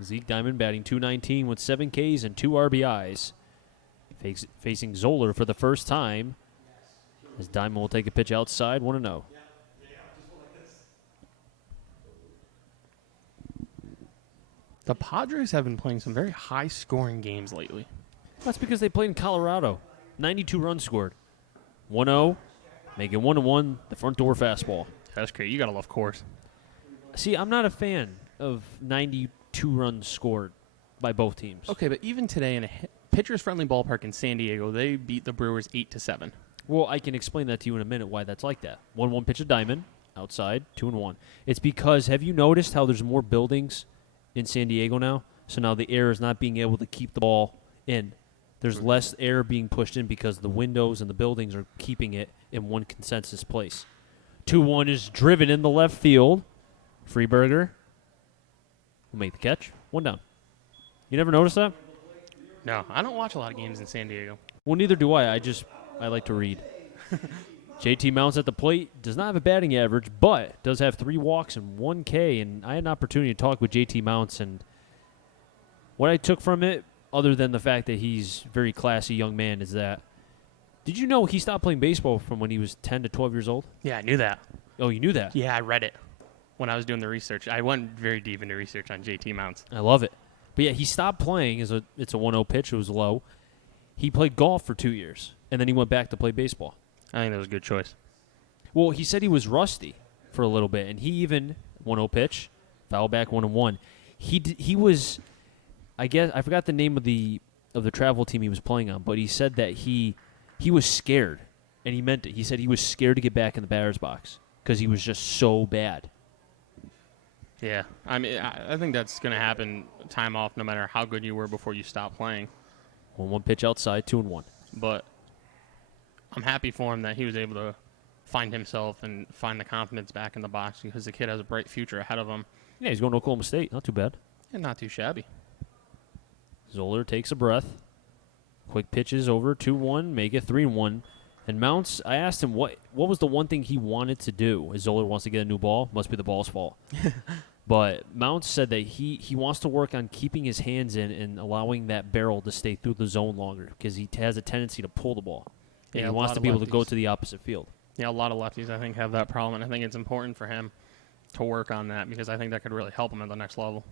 Zeke Diamond batting .219 with 7 Ks and 2 RBIs. facing Zoller for the first time. As Diamond will take a pitch outside, 1-0. The Padres have been playing some very high-scoring games lately. That's because they played in Colorado. 92 runs scored. 1-0, make it 1-1, the front door fastball. That's great. You got to love Coors. See, I'm not a fan of 92 runs scored by both teams. Okay, but even today in a pitchers-friendly ballpark in San Diego, they beat the Brewers 8-7. Well, I can explain that to you in a minute why that's like that. 1-1 pitch of Diamond, outside, 2-1. It's because, have you noticed how there's more buildings in San Diego now? So now the air is not being able to keep the ball in. There's less air being pushed in because the windows and the buildings are keeping it in one consensus place. 2-1 is driven in the left field. Freeberger will make the catch. 1 down. You never noticed that? No, I don't watch a lot of games in San Diego. Well, neither do I. I like to read. JT Mounts at the plate does not have a batting average, but does have 3 walks and 1 K. And I had an opportunity to talk with JT Mounts, and what I took from it, other than the fact that he's a very classy young man, is that, did you know he stopped playing baseball from when he was 10 to 12 years old? Yeah, I knew that. Oh, you knew that? Yeah, I read it when I was doing the research. I went very deep into research on JT Mounts. I love it. But yeah, he stopped playing. It's a 1-0 pitch. It was low. He played golf for 2 years, and then he went back to play baseball. I think that was a good choice. Well, he said he was rusty for a little bit, and he even 1-0 pitch, foul back 1-1. He was, I guess I forgot the name of the travel team he was playing on, but he said that he was scared, and he meant it. He said he was scared to get back in the batter's box because he was just so bad. Yeah, I mean, I think that's going to happen time off no matter how good you were before you stopped playing. 1-1 pitch outside, 2-1. But I'm happy for him that he was able to find himself and find the confidence back in the box because the kid has a bright future ahead of him. Yeah, he's going to Oklahoma State. Not too bad. And not too shabby. Zoller takes a breath. Quick pitches over, 2-1, make it 3-1. And Mounts, I asked him what was the one thing he wanted to do. As Zoller wants to get a new ball, must be the ball's fault. But Mounts said that he wants to work on keeping his hands in and allowing that barrel to stay through the zone longer because he has a tendency to pull the ball. And he wants to be able to go to the opposite field. Yeah, a lot of lefties, I think, have that problem, and I think it's important for him to work on that because I think that could really help him at the next level.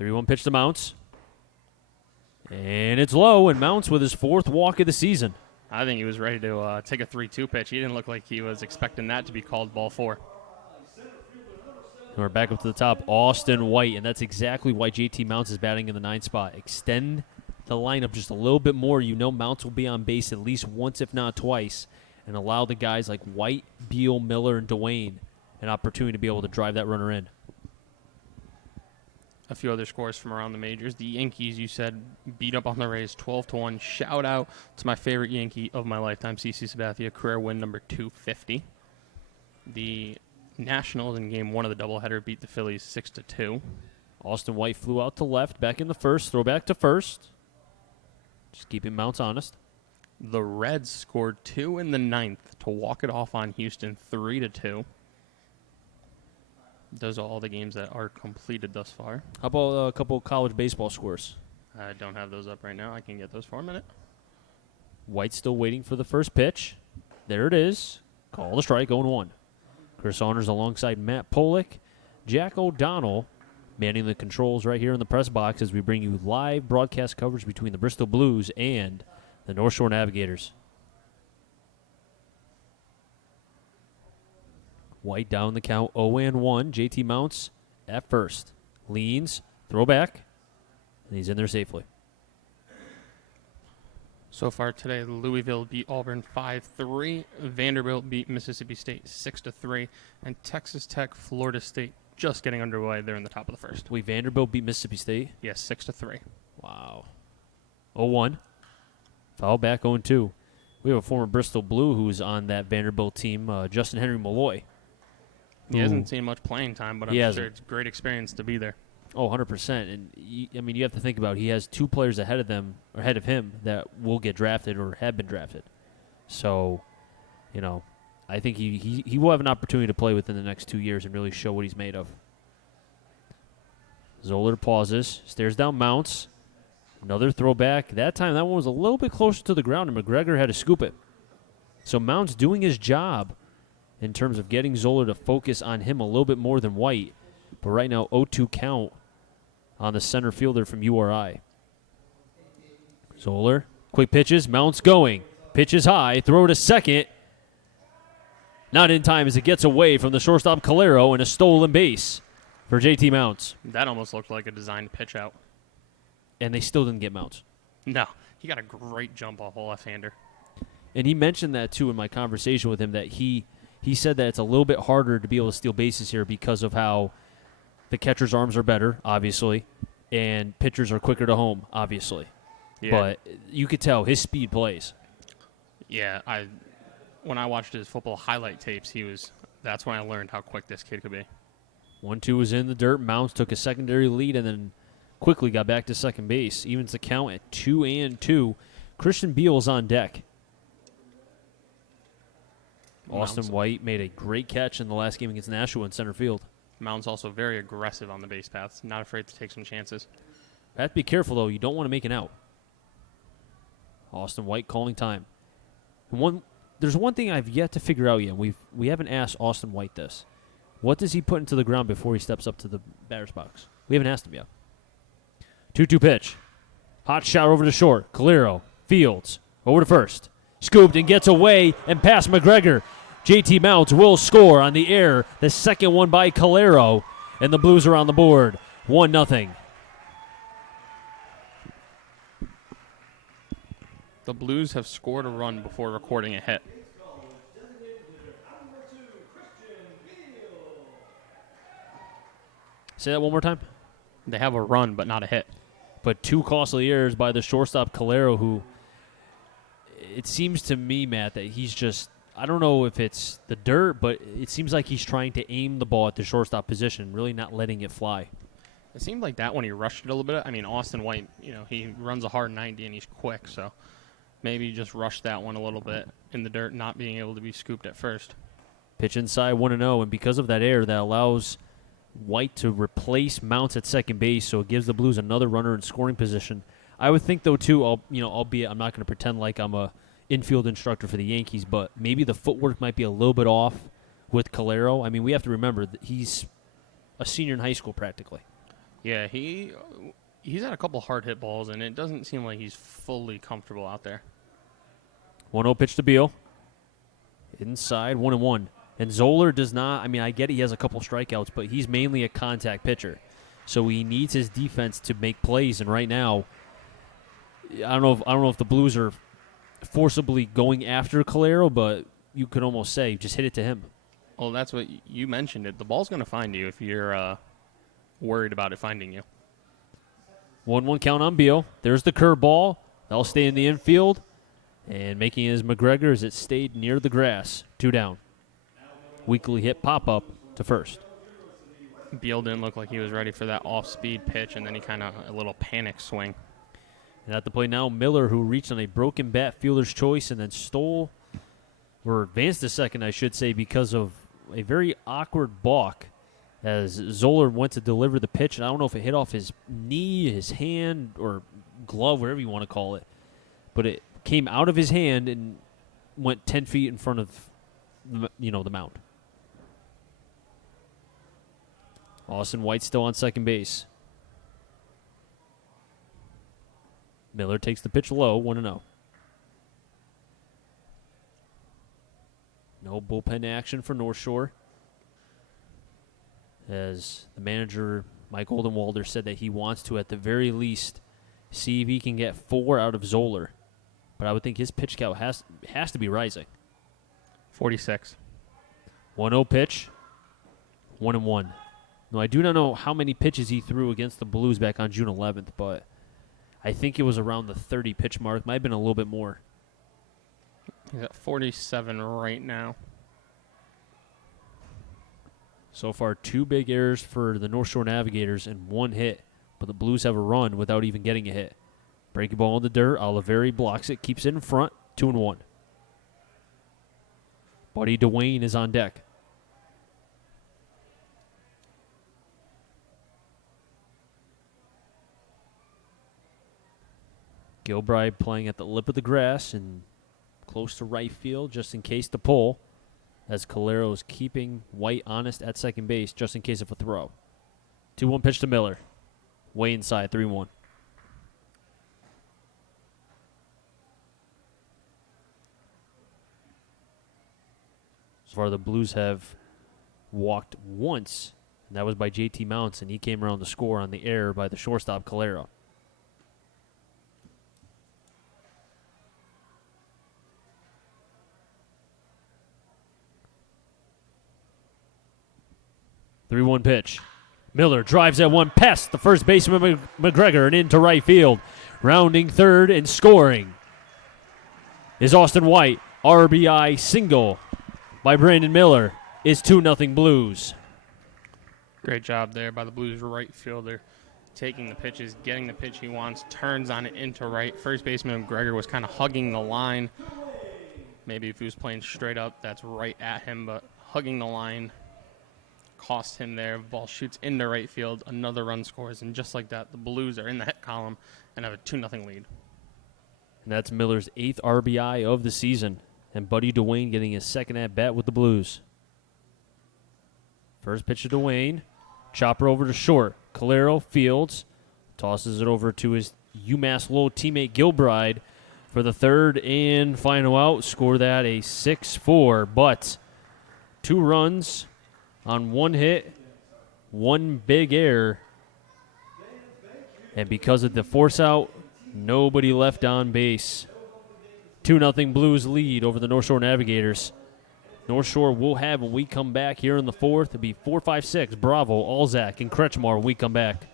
3-1 pitch to Mounts. And it's low, and Mounts with his 4th walk of the season. I think he was ready to take a 3-2 pitch. He didn't look like he was expecting that to be called ball 4. And we're back up to the top, Austin White, and that's exactly why JT Mounts is batting in the 9th spot. Extend the lineup just a little bit more. You know Mounts will be on base at least once, if not twice, and allow the guys like White, Beal, Miller, and Dwayne an opportunity to be able to drive that runner in. A few other scores from around the majors. The Yankees, you said, beat up on the Rays 12-1. Shout out to my favorite Yankee of my lifetime, CC Sabathia, career win number 250. The Nationals in game 1 of the doubleheader beat the Phillies 6-2. Austin White flew out to left, back in the first, throw back to first. Just keeping Mounts honest. The Reds scored 2 in the 9th to walk it off on Houston 3-2. Those are all the games that are completed thus far. How about a couple of college baseball scores? I don't have those up right now. I can get those for a minute. White still waiting for the first pitch. There it is. Call the strike, 0-1. Chris Saunders alongside Matt Pollock. Jack O'Donnell manning the controls right here in the press box as we bring you live broadcast coverage between the Bristol Blues and the North Shore Navigators. White down the count, 0-1. JT Mounts at first. Leans, throw back, and he's in there safely. So far today, Louisville beat Auburn 5-3. Vanderbilt beat Mississippi State 6-3. And Texas Tech, Florida State just getting underway. They're in the top of the first. Wait, Vanderbilt beat Mississippi State? Yes, 6-3. Wow. 0-1. Foul back, 0-2. We have a former Bristol Blue who's on that Vanderbilt team, Justin Henry Malloy. He hasn't seen much playing time, but I'm sure it's a great experience to be there. Oh, 100%. And, you have to think about it. He has 2 players ahead of him that will get drafted or have been drafted. So, I think he will have an opportunity to play within the next 2 years and really show what he's made of. Zoller pauses, stares down Mounts. Another throwback. That time, that one was a little bit closer to the ground, and McGregor had to scoop it. So Mounts doing his job in terms of getting Zoller to focus on him a little bit more than White. But right now, 0-2 count on the center fielder from URI. Zoller, quick pitches, Mounts going. Pitches high, throw to second. Not in time as it gets away from the shortstop Calero and a stolen base for JT Mounts. That almost looked like a designed pitch out. And they still didn't get Mounts. No, he got a great jump off a left-hander. And he mentioned that, too, in my conversation with him, that he said that it's a little bit harder to be able to steal bases here because of how the catcher's arms are better, obviously, and pitchers are quicker to home, obviously. Yeah. But you could tell his speed plays. Yeah, when I watched his football highlight tapes, that's when I learned how quick this kid could be. 1-2 was in the dirt. Mounts took a secondary lead and then quickly got back to second base. Evens the count at 2-2. Christian Beal's on deck. Austin White made a great catch in the last game against Nashua in center field. Mounts also very aggressive on the base paths, not afraid to take some chances. Have to be careful, though. You don't want to make an out. Austin White calling time. There's one thing I've yet to figure out yet. We haven't asked Austin White this. What does he put into the ground before he steps up to the batter's box? We haven't asked him yet. 2-2 pitch. Hot shot over to short. Calero, Fields, over to first. Scooped and gets away and past McGregor. JT Mounts will score on the air. The second one by Calero. And the Blues are on the board. 1-0. The Blues have scored a run before recording a hit. Say that one more time. They have a run, but not a hit. But 2 costly errors by the shortstop Calero, who it seems to me, Matt, that he's just, I don't know if it's the dirt, but it seems like he's trying to aim the ball at the shortstop position, really not letting it fly. It seemed like that when he rushed it a little bit. I mean, Austin White, he runs a hard 90 and he's quick, so maybe just rush that one a little bit in the dirt, not being able to be scooped at first. Pitch inside 1-0, and because of that error, that allows White to replace Mounts at second base, so it gives the Blues another runner in scoring position. I would think, though, too, albeit I'm not going to pretend like I'm a infield instructor for the Yankees, but maybe the footwork might be a little bit off with Calero. I mean, we have to remember that he's a senior in high school practically. Yeah, he's had a couple hard hit balls, and it doesn't seem like he's fully comfortable out there. 1-0 pitch to Beal. Inside, 1-1. And Zoller does not, I mean, I get he has a couple strikeouts, but he's mainly a contact pitcher. So he needs his defense to make plays, and right now, I don't know if the Blues are forcibly going after Calero, but you could almost say just hit it to him. Well, that's what you mentioned. The ball's going to find you if you're worried about it finding you. 1-1 count on Beal. There's the curveball. That'll stay in the infield. And making his McGregor as it stayed near the grass. 2 down. Weakly hit pop-up to first. Beal didn't look like he was ready for that off-speed pitch, and then he kind of a little panic swing. And at the plate now, Miller, who reached on a broken bat fielder's choice and then advanced to second, I should say, because of a very awkward balk as Zoller went to deliver the pitch. And I don't know if it hit off his knee, his hand, or glove, whatever you want to call it. But it came out of his hand and went 10 feet in front of the mound. Austin White still on second base. Miller takes the pitch low, 1-0. No bullpen action for North Shore. As the manager, Mike Oldenwalder, said that he wants to, at the very least, see if he can get 4 out of Zoller. But I would think his pitch count has to be rising. 46. 1-0 pitch, 1-1. No, I do not know how many pitches he threw against the Blues back on June 11th, but I think it was around the 30 pitch mark. Might have been a little bit more. He's at 47 right now. So far, 2 big errors for the North Shore Navigators and 1 hit, but the Blues have a run without even getting a hit. Breaking ball in the dirt. Oliveri blocks it, keeps it in front, 2-1. Buddy Dwayne is on deck. Gilbride playing at the lip of the grass and close to right field just in case to pull, as Calero is keeping White honest at second base just in case of a throw. 2-1 pitch to Miller. Way inside, 3-1. So far, the Blues have walked once, and that was by JT Mounts, and he came around to score on the error by the shortstop, Calero. Three-one pitch. Miller drives at one past the first baseman McGregor and into right field. Rounding third and scoring is Austin White. RBI single by Brandon Miller is 2-0 Blues. Great job there by the Blues right fielder. Taking the pitches, getting the pitch he wants, turns on it into right. First baseman McGregor was kind of hugging the line. Maybe if he was playing straight up, that's right at him, but hugging the line cost him there. Ball shoots into right field. Another run scores, and just like that, the Blues are in the hit column and have a 2-0 lead. And that's Miller's 8th RBI of the season, and Buddy Dwayne getting his second at-bat with the Blues. First pitch to Dwayne. Chopper over to short. Calero fields. Tosses it over to his UMass Lowell teammate Gilbride for the third and final out. Score that a 6-4, but 2 runs on 1 hit, 1 big error, and because of the force out, nobody left on base. 2-0 Blues lead over the North Shore Navigators. North Shore will have, when we come back here in the fourth, it'll be 4, 5, 6, Bravo, Alzak, and Kretschmar when we come back.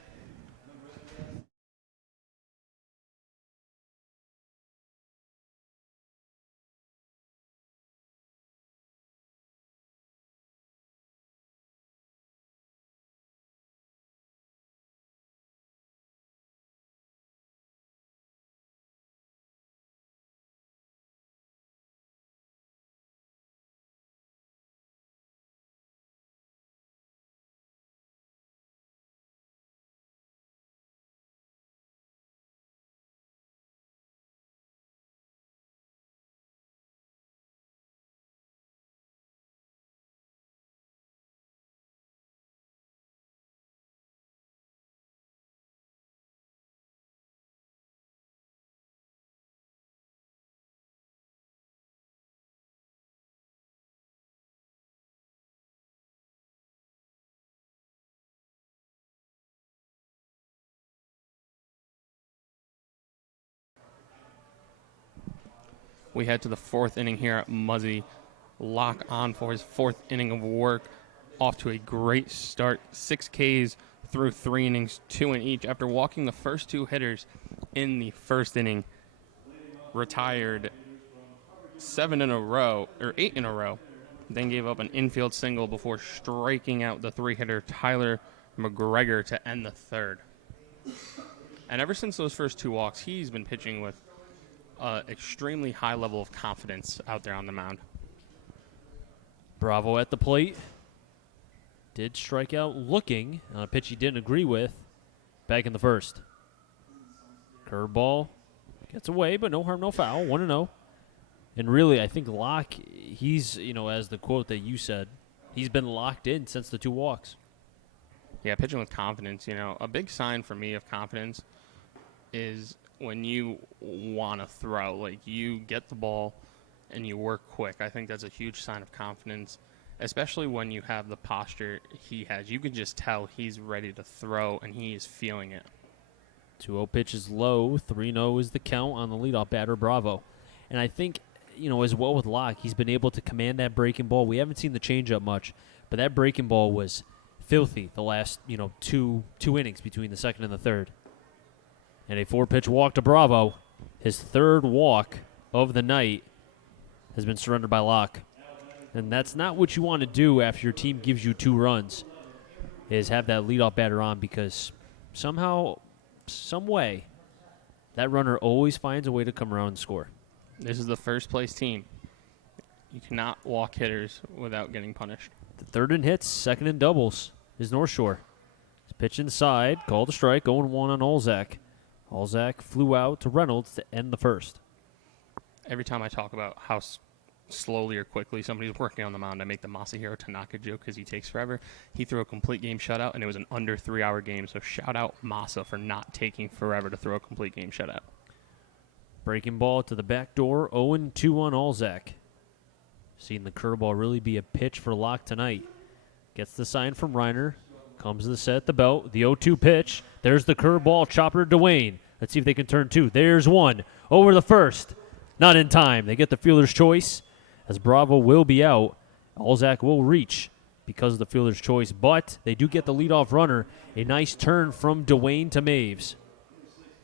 We head to the 4th inning here at Muzzy. Lock on for his 4th inning of work. Off to a great start. 6 Ks through 3 innings, 2 in each. After walking the first 2 hitters in the first inning, retired 7 in a row, or 8 in a row. Then gave up an infield single before striking out the 3-hitter Tyler McGregor to end the 3rd. And ever since those first 2 walks, he's been pitching with extremely high level of confidence out there on the mound. Bravo at the plate. Did strike out looking on a pitch he didn't agree with back in the first. Curveball gets away, but no harm, no foul. 1-0. And really, I think Locke, he's, as the quote that you said, he's been locked in since the 2 walks. Yeah, pitching with confidence, a big sign for me of confidence is when you want to throw, like you get the ball and you work quick. I think that's a huge sign of confidence, especially when you have the posture he has. You can just tell he's ready to throw and he is feeling it. 2-0 pitch is low. 3-0 is the count on the leadoff batter, Bravo. And I think, as well with Locke, he's been able to command that breaking ball. We haven't seen the changeup much, but that breaking ball was filthy the last, two innings between the second and the third. And a 4-pitch walk to Bravo. His 3rd walk of the night has been surrendered by Locke. And that's not what you want to do after your team gives you 2 runs, is have that leadoff batter on, because somehow, some way, that runner always finds a way to come around and score. This is the first place team. You cannot walk hitters without getting punished. The 3rd in hits, 2nd in doubles is North Shore. Pitch inside, called a strike, 0-1 on Olzak. Alzak flew out to Reynolds to end the first. Every time I talk about how slowly or quickly somebody's working on the mound, I make the Masahiro Tanaka joke because he takes forever. He threw a complete game shutout, and it was an under 3-hour game. So shout out Masa for not taking forever to throw a complete game shutout. Breaking ball to the back door, 0-2 on Alzak. Seeing the curveball really be a pitch for Locke tonight. Gets the sign from Reiner. Comes to the set at the belt. The 0-2 pitch. There's the curveball chopper to Dwayne. Let's see if they can turn two. There's one. Over the first. Not in time. They get the fielder's choice. As Bravo will be out, Alzak will reach because of the fielder's choice. But they do get the leadoff runner. A nice turn from Dwayne to Maves.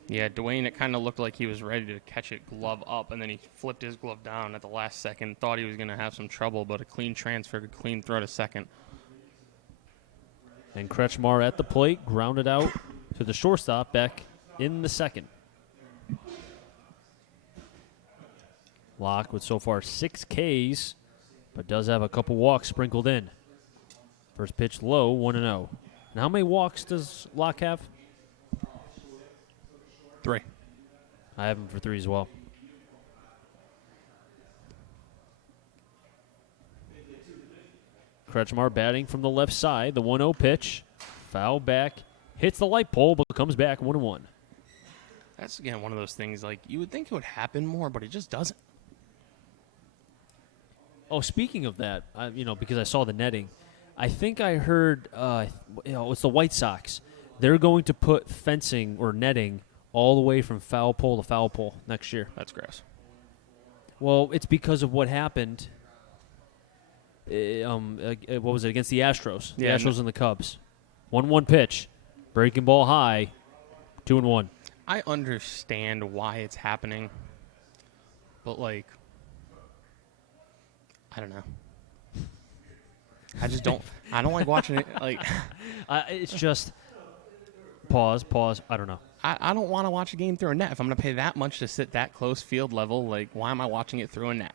Yeah, Dwayne, it kind of looked like he was ready to catch it glove up, and then he flipped his glove down at the last second. Thought he was going to have some trouble, but a clean transfer, a clean throw to second. And Kretschmar at the plate, grounded out to the shortstop back in the second. Locke with so far 6 Ks, but does have a couple walks sprinkled in. First pitch low, 1-0. And how many walks does Locke have? 3. I have him for 3 as well. Kretschmar batting from the left side. The 1-0 pitch. Foul back. Hits the light pole, but comes back 1-1. That's, again, one of those things, like, you would think it would happen more, but it just doesn't. Oh, speaking of that, because I saw the netting, I think I heard, it's the White Sox. They're going to put fencing or netting all the way from foul pole to foul pole next year. That's gross. Well, it's because of what happened. What was it, against the Astros? The Astros and the Cubs. 1-1 pitch, breaking ball high, 2-1. I understand why it's happening, but like, I don't know. I just don't. I don't like watching it. Like, it's just pause. I don't know. I don't want to watch a game through a net. If I'm going to pay that much to sit that close field level, like, why am I watching it through a net?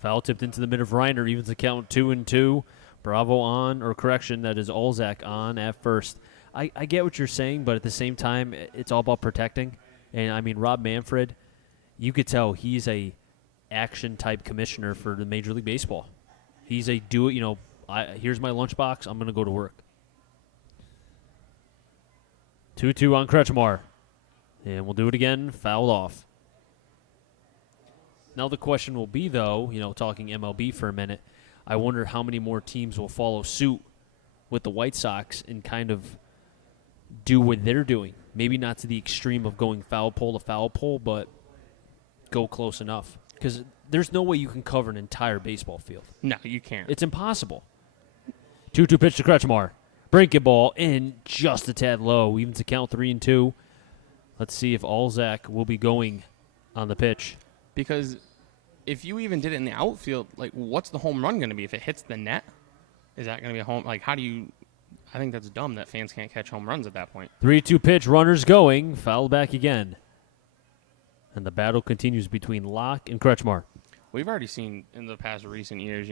Foul tipped into the mid of Reiner, evens the count 2-2. Bravo on, or correction, that is Alzak on at first. I get what you're saying, but at the same time, it's all about protecting. And, I mean, Rob Manfred, you could tell he's a action-type commissioner for the Major League Baseball. He's a here's my lunchbox, I'm going to go to work. 2-2 on Kretschmar. And we'll do it again, fouled off. Now the question will be, though, talking MLB for a minute, I wonder how many more teams will follow suit with the White Sox and kind of do what they're doing. Maybe not to the extreme of going foul pole to foul pole, but go close enough. Because there's no way you can cover an entire baseball field. No, you can't. It's impossible. 2-2 pitch to Kretschmar. Breaking ball in just a tad low. Evens the count 3-2. Let's see if Alzak will be going on the pitch. Because if you even did it in the outfield, like, what's the home run going to be? If it hits the net, is that going to be a home? Like, how do you? I think that's dumb that fans can't catch home runs at that point. 3-2 pitch, runners going, foul back again. And the battle continues between Locke and Kretschmar. We've already seen in the past recent years,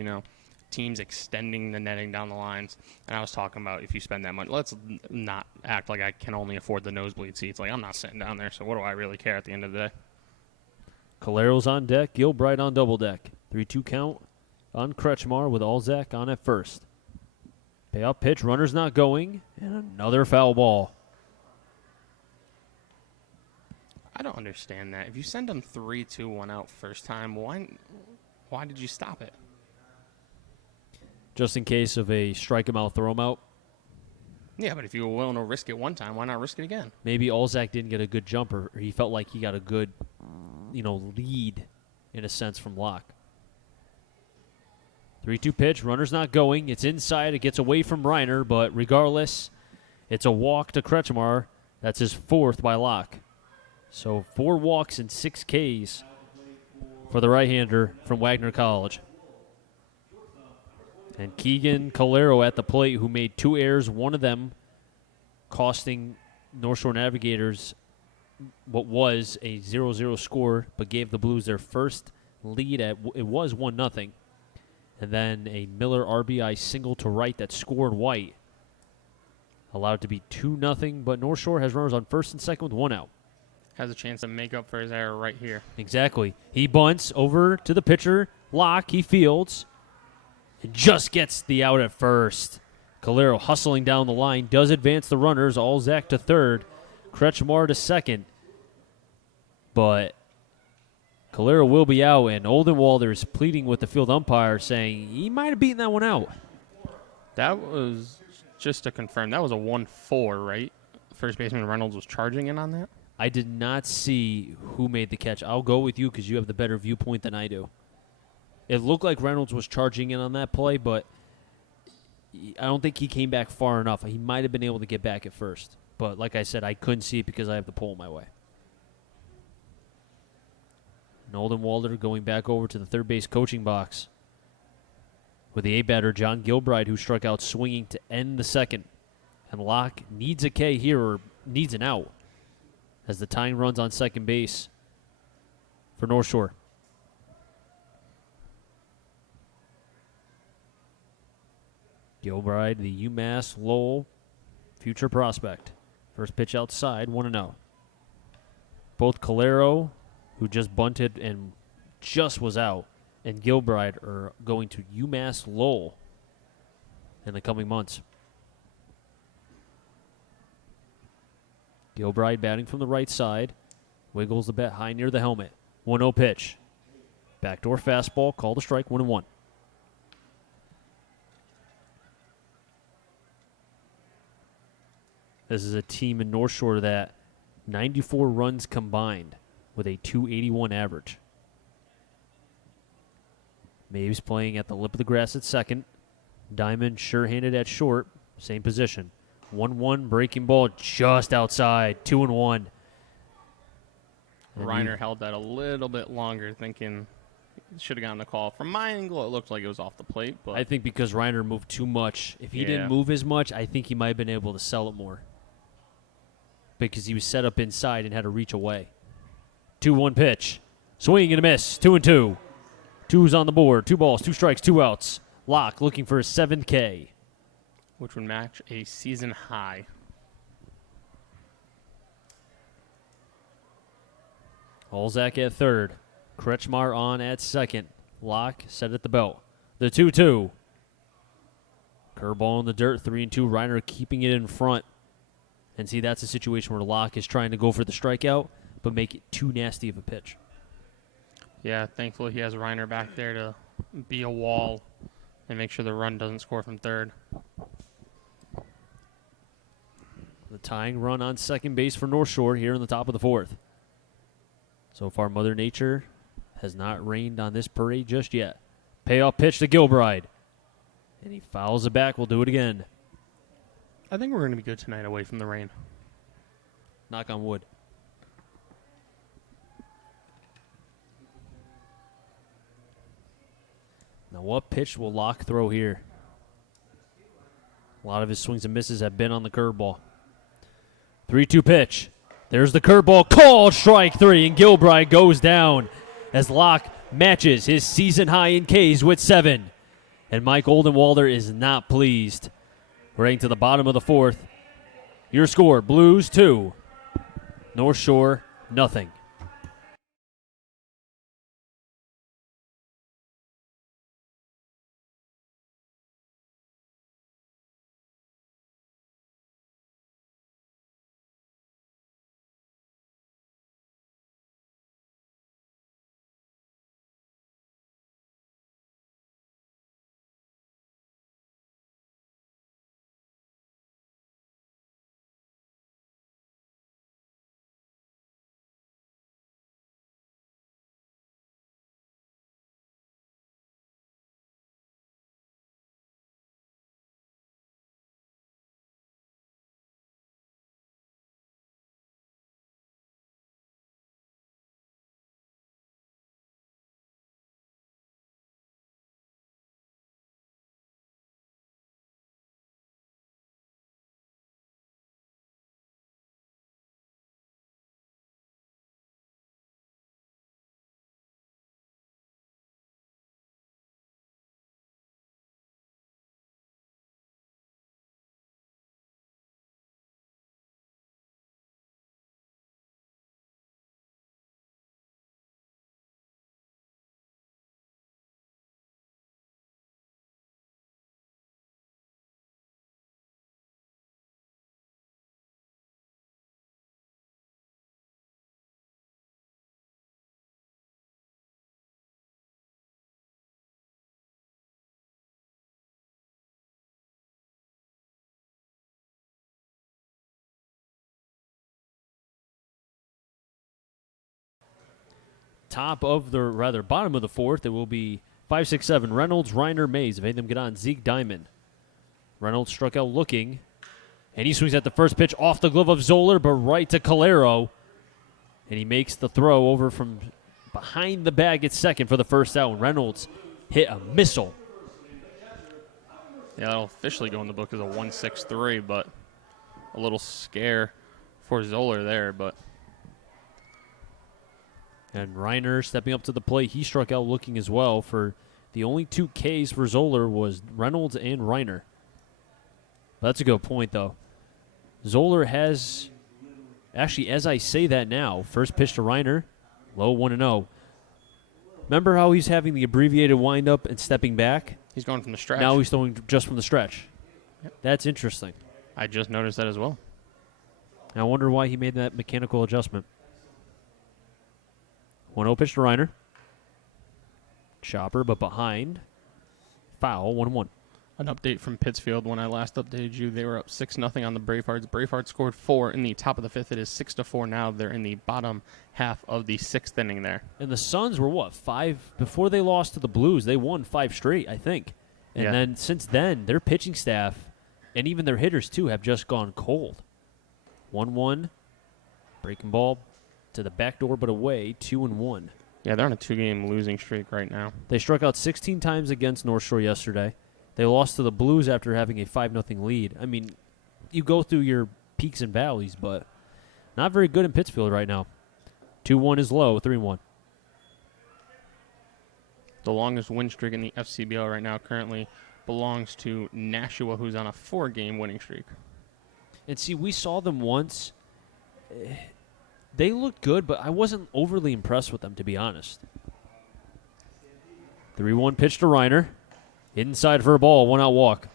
teams extending the netting down the lines. And I was talking about if you spend that money, let's not act like I can only afford the nosebleed seats. Like, I'm not sitting down there, so what do I really care at the end of the day? Calero's on deck, Gilbride on double deck. 3-2 count on Kretschmar with Alzak on at first. Payoff pitch, runners not going, and another foul ball. I don't understand that. If you send them 3-2-1 out first time, why did you stop it? Just in case of a strike him out, throw him out. Yeah, but if you were willing to risk it one time, why not risk it again? Maybe Alzak didn't get a good jumper, or he felt like he got a good, lead, in a sense, from Locke. 3-2 pitch, runner's not going. It's inside. It gets away from Reiner, but regardless, it's a walk to Kretschmar. That's his 4th by Locke. So 4 walks and 6 Ks for the right-hander from Wagner College. And Keegan Calero at the plate, who made 2 errors, one of them costing North Shore Navigators what was a 0-0 score, but gave the Blues their first lead it was 1-0. And then a Miller RBI single to right that scored White. Allowed to be 2-0, but North Shore has runners on first and second with 1 out. Has a chance to make up for his error right here. Exactly. He bunts over to the pitcher. Locke, he fields. And just gets the out at first. Calero hustling down the line. Does advance the runners. Alzak to third. Kretschmar to second. But Calero will be out, and Oldenwalder is pleading with the field umpire, saying he might have beaten that one out. That was, just to confirm, that was a 1-4, right? First baseman Reynolds was charging in on that? I did not see who made the catch. I'll go with you because you have the better viewpoint than I do. It looked like Reynolds was charging in on that play, but I don't think he came back far enough. He might have been able to get back at first. But like I said, I couldn't see it because I have the pole my way. Oldenwalder going back over to the third base coaching box with the A-batter, John Gilbride, who struck out swinging to end the second. And Locke needs a K here, or needs an out, as the tying runs on second base for North Shore. Gilbride, the UMass Lowell future prospect. First pitch outside, 1-0. Both Calero, who just bunted and just was out, and Gilbride are going to UMass Lowell in the coming months. Gilbride batting from the right side. Wiggles the bat high near the helmet. 1-0 pitch. Backdoor fastball, called a strike, 1-1. This is a team in North Shore that 94 runs combined with a 281 average. Maves playing at the lip of the grass at second. Diamond sure-handed at short, same position. 1-1 breaking ball just outside, 2-1. Reiner held that a little bit longer, thinking should have gotten the call. From my angle, it looked like it was off the plate. But I think because Reiner moved too much. If he didn't move as much, I think he might have been able to sell it more. Because he was set up inside and had to reach away. 2-1 pitch. Swing and a miss. 2-2. Two's on the board. 2 balls, 2 strikes, 2 outs. Locke looking for his 7th K. Which would match a season high. Olzak at third. Kretschmar on at second. Locke set at the belt. The 2-2. Curveball in the dirt. 3-2. Reiner keeping it in front. And see, that's a situation where Locke is trying to go for the strikeout, but make it too nasty of a pitch. Yeah, thankfully he has Reiner back there to be a wall and make sure the run doesn't score from third. The tying run on second base for North Shore here in the top of the 4th. So far, Mother Nature has not rained on this parade just yet. Payoff pitch to Gilbride. And he fouls it back. We'll do it again. I think we're going to be good tonight away from the rain. Knock on wood. Now, what pitch will Locke throw here? A lot of his swings and misses have been on the curveball. 3-2 pitch. There's the curveball. Called strike 3, and Gilbride goes down as Locke matches his season high in Ks with 7. And Mike Oldenwalder is not pleased. We're heading to the bottom of the 4th. Your score, Blues 2, North Shore nothing. bottom of the fourth, it will be 5, 6, 7. Reynolds, Reiner, Mays. If any of them get on, Zeke Diamond. Reynolds struck out looking, and he swings at the first pitch off the glove of Zoller, but right to Calero. And he makes the throw over from behind the bag at second for the first out. Reynolds hit a missile. Yeah, that'll officially go in the book as a 1-6-3, but a little scare for Zoller there. But and Reiner stepping up to the plate. He struck out looking as well. For the only 2 Ks for Zoller was Reynolds and Reiner. That's a good point, though. Zoller has, actually, as I say that now, first pitch to Reiner, low 1-0. Remember how he's having the abbreviated windup and stepping back? he's going from the stretch. Now he's throwing just from the stretch. Yep. That's interesting. I just noticed that as well. I wonder why he made that mechanical adjustment. 1-0 pitch to Reiner. Chopper, but behind. Foul, 1-1. An update from Pittsfield. When I last updated you, they were up 6-0 on the Bravehearts. Bravehearts scored 4 in the top of the fifth. It is 6-4 now. They're in the bottom half of the 6th inning there. And the Suns were, 5? Before they lost to the Blues, they won 5 straight, I think. And then since then, their pitching staff and even their hitters, too, have just gone cold. 1-1. Breaking ball to the back door, but away, 2-1. Yeah, they're on a 2-game losing streak right now. They struck out 16 times against North Shore yesterday. They lost to the Blues after having a 5-0 lead. I mean, you go through your peaks and valleys, but not very good in Pittsfield right now. 2-1 is low, 3-1. The longest win streak in the FCBL right now currently belongs to Nashua, who's on a 4-game winning streak. And see, we saw them once. They looked good, but I wasn't overly impressed with them, to be honest. 3-1 pitch to Reiner. Inside for a ball, 1-out walk.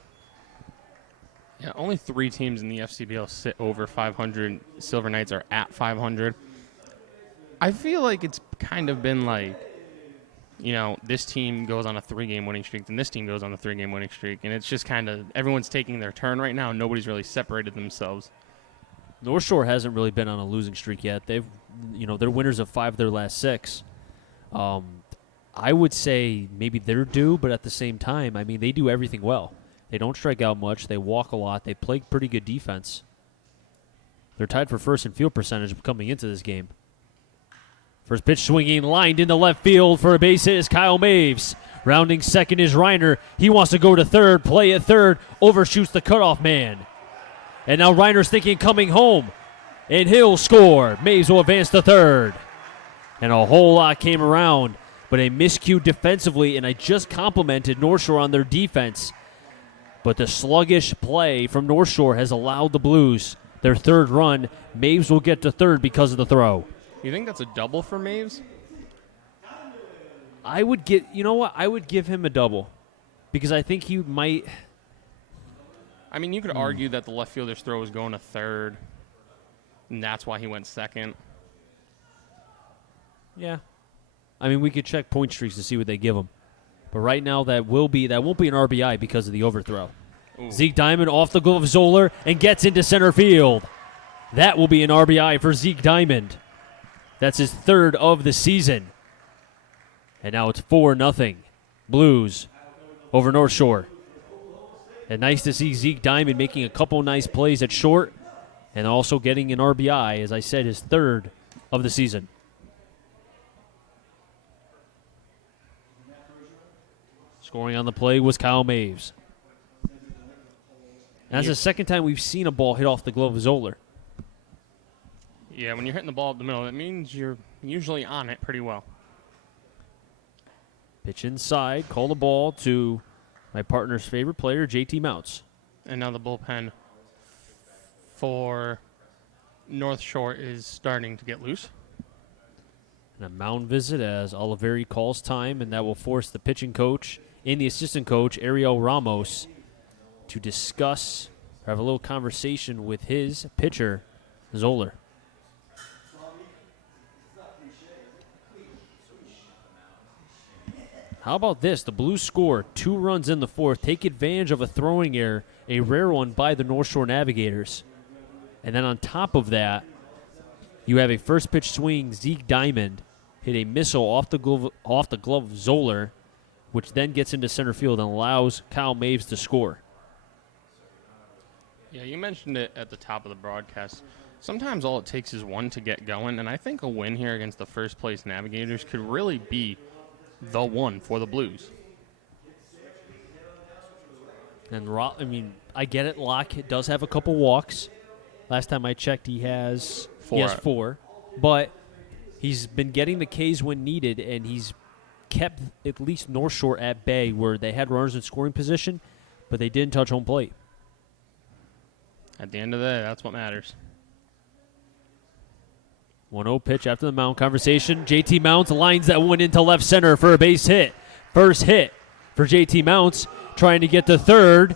Yeah, only 3 teams in the FCBL sit over 500. Silver Knights are at 500. I feel like it's kind of been like, this team goes on a 3-game winning streak, then this team goes on a 3-game winning streak, and it's just kind of everyone's taking their turn right now. Nobody's really separated themselves. North Shore hasn't really been on a losing streak yet. They're winners of 5 of their last 6. I would say maybe they're due, but at the same time, I mean, they do everything well. They don't strike out much. They walk a lot. They play pretty good defense. They're tied for first in field percentage coming into this game. First pitch swinging, lined into left field for a base hit is Kyle Maves. Rounding second is Reiner. He wants to go to third, play at third, overshoots the cutoff man. And now Reiner's thinking coming home, and he'll score. Maves will advance to third. And a whole lot came around, but a miscue defensively, and I just complimented North Shore on their defense. But the sluggish play from North Shore has allowed the Blues their third run. Maves will get to third because of the throw. You think that's a double for Maves? I would give him a double because I think he might. I mean, you could argue that the left fielder's throw was going to third, and that's why he went second. Yeah. I mean, we could check point streaks to see what they give him. But right now, that won't be an RBI because of the overthrow. Ooh. Zeke Diamond off the glove of Zoller and gets into center field. That will be an RBI for Zeke Diamond. That's his third of the season. And now it's 4-0. Blues over North Shore. And nice to see Zeke Diamond making a couple nice plays at short and also getting an RBI, as I said, his third of the season. Scoring on the play was Kyle Maves. That's the second time we've seen a ball hit off the glove of Zoller. Yeah, when you're hitting the ball up the middle, that means you're usually on it pretty well. Pitch inside, call the ball to my partner's favorite player, JT Mounts. And now the bullpen for North Shore is starting to get loose. And a mound visit as Oliveri calls time, and that will force the pitching coach and the assistant coach, Ariel Ramos, to discuss or have a little conversation with his pitcher, Zoller. How about this? The Blues score 2 runs in the fourth, take advantage of a throwing error, a rare one by the North Shore Navigators. And then on top of that, you have a first pitch swing, Zeke Diamond hit a missile off the glove of Zoller, which then gets into center field and allows Kyle Maves to score. Yeah, you mentioned it at the top of the broadcast. Sometimes all it takes is one to get going, and I think a win here against the first-place Navigators could really be the one for the Blues. And I get it. Locke does have a couple walks. Last time I checked, he has four. But he's been getting the Ks when needed, and he's kept at least North Shore at bay where they had runners in scoring position, but they didn't touch home plate. At the end of the day, that's what matters. 1-0 pitch after the mound conversation. JT Mounts lines that one into left center for a base hit. First hit for JT Mounts, trying to get to third,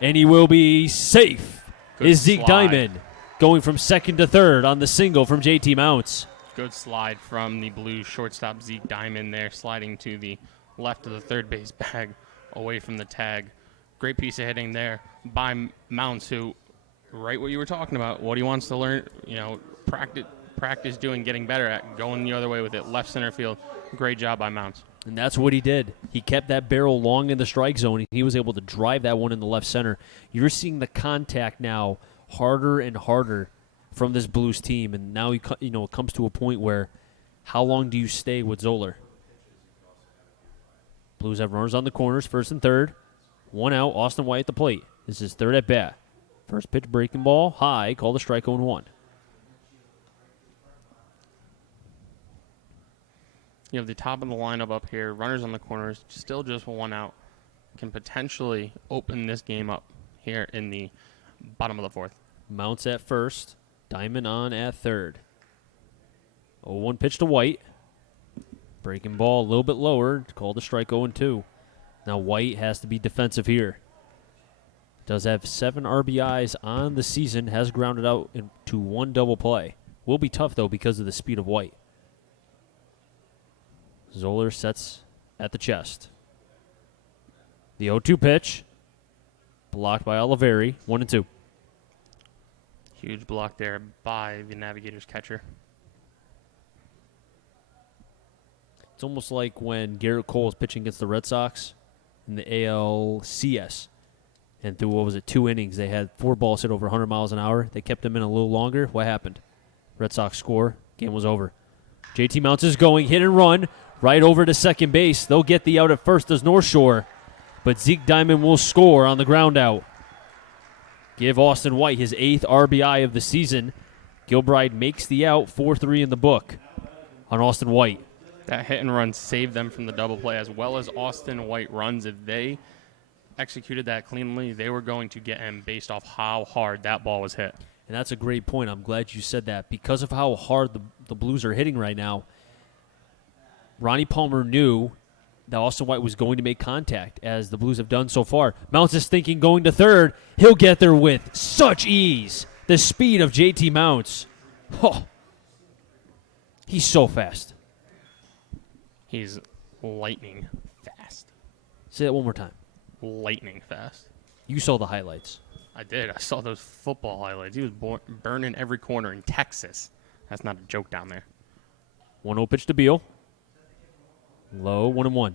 and he will be safe. Good Is Zeke slide. Diamond going from second to third on the single from JT Mounts. Good slide from the Blues shortstop Zeke Diamond there, sliding to the left of the third base bag, away from the tag. Great piece of hitting there by Mounts, who, right what you were talking about, what he wants to learn, practice doing, getting better at, going the other way with it, left center field. Great job by Mounts. And that's what he did. He kept that barrel long in the strike zone. He was able to drive that one in the left center. You're seeing the contact now harder and harder from this Blues team, and now it comes to a point where how long do you stay with Zoller? Blues have runners on the corners, first and third. One out, Austin White at the plate. This is third at bat. First pitch, breaking ball, high, called a strike 0-1. You have the top of the lineup up here, runners on the corners, still just one out. Can potentially open this game up here in the bottom of the fourth. Mounts at first, Diamond on at third. 0-1 pitch to White. Breaking ball a little bit lower, called a strike 0-2. Now White has to be defensive here. Does have 7 RBIs on the season, has grounded out into 1 double play. Will be tough, though, because of the speed of White. Zoller sets at the chest. The 0-2 pitch, blocked by Oliveri, 1-2. Huge block there by the Navigators catcher. It's almost like when Garrett Cole was pitching against the Red Sox in the ALCS. And through, 2 innings, they had 4 balls hit over 100 miles an hour. They kept them in a little longer. What happened? Red Sox score. Game was over. JT Mounts is going, hit and run, right over to second base. They'll get the out at first as North Shore. But Zeke Diamond will score on the ground out. Give Austin White his 8th RBI of the season. Gilbride makes the out, 4-3 in the book on Austin White. That hit and run saved them from the double play, as well as Austin White runs. If they executed that cleanly, they were going to get him based off how hard that ball was hit. And that's a great point. I'm glad you said that. Because of how hard the Blues are hitting right now, Ronnie Palmer knew that Austin White was going to make contact, as the Blues have done so far. Mounts is thinking going to third. He'll get there with such ease. The speed of JT Mounts. Oh, he's so fast. He's lightning fast. Say that one more time. Lightning fast. You saw the highlights. I did. I saw those football highlights. He was burning every corner in Texas. That's not a joke down there. 1-0 pitch to Beal. Low, 1-1.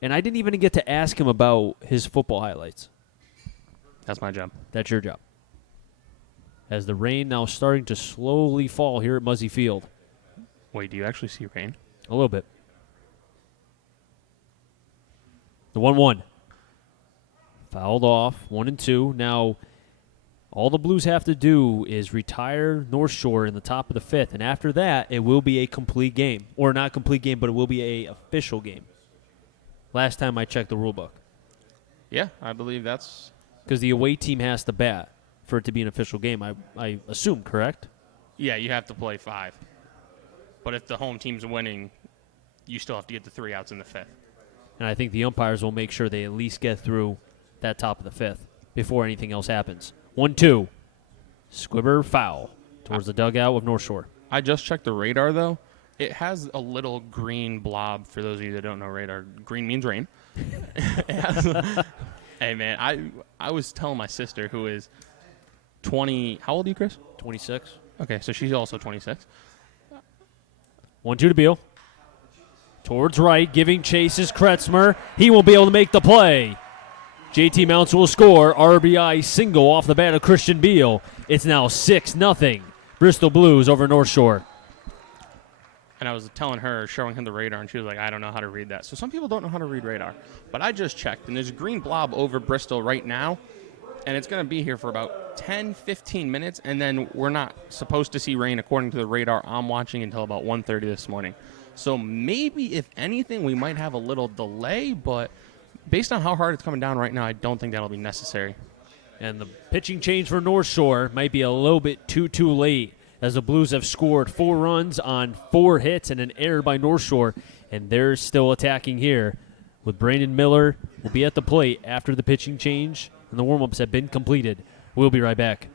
And I didn't even get to ask him about his football highlights. That's my job. That's your job. As the rain now starting to slowly fall here at Muzzy Field. Wait, do you actually see rain? A little bit. The 1-1. Fouled off, 1-2. Now, all the Blues have to do is retire North Shore in the top of the 5th, and after that, it will be a complete game. Or not complete game, but it will be a official game. Last time I checked the rule book. Yeah, I believe that's... Because the away team has to bat for it to be an official game, I assume, correct? Yeah, you have to play 5. But if the home team's winning, you still have to get the 3 outs in the 5th. And I think the umpires will make sure they at least get through that top of the 5th before anything else happens. 1-2. Squibber foul towards the dugout of North Shore. I just checked the radar, though. It has a little green blob. For those of you that don't know radar, green means rain. Hey, man, I was telling my sister, who is 20. How old are you, Chris? 26. Okay, so she's also 26. 1-2 to Beal. Towards right, giving chase is Kretzmer. He won't be able to make the play. JT Mounts will score. RBI single off the bat of Christian Beal. It's now 6-0. Bristol Blues over North Shore. And I was telling her, showing him the radar, and she was like, I don't know how to read that. So some people don't know how to read radar. But I just checked, and there's a green blob over Bristol right now, and it's going to be here for about 10, 15 minutes, and then we're not supposed to see rain according to the radar I'm watching until about 1:30 this morning. So maybe, if anything, we might have a little delay, but based on how hard it's coming down right now, I don't think that'll be necessary. And the pitching change for North Shore might be a little bit too late, as the Blues have scored 4 runs on 4 hits and an error by North Shore, and they're still attacking here. With Brandon Miller will be at the plate after the pitching change, and the warm-ups have been completed. We'll be right back.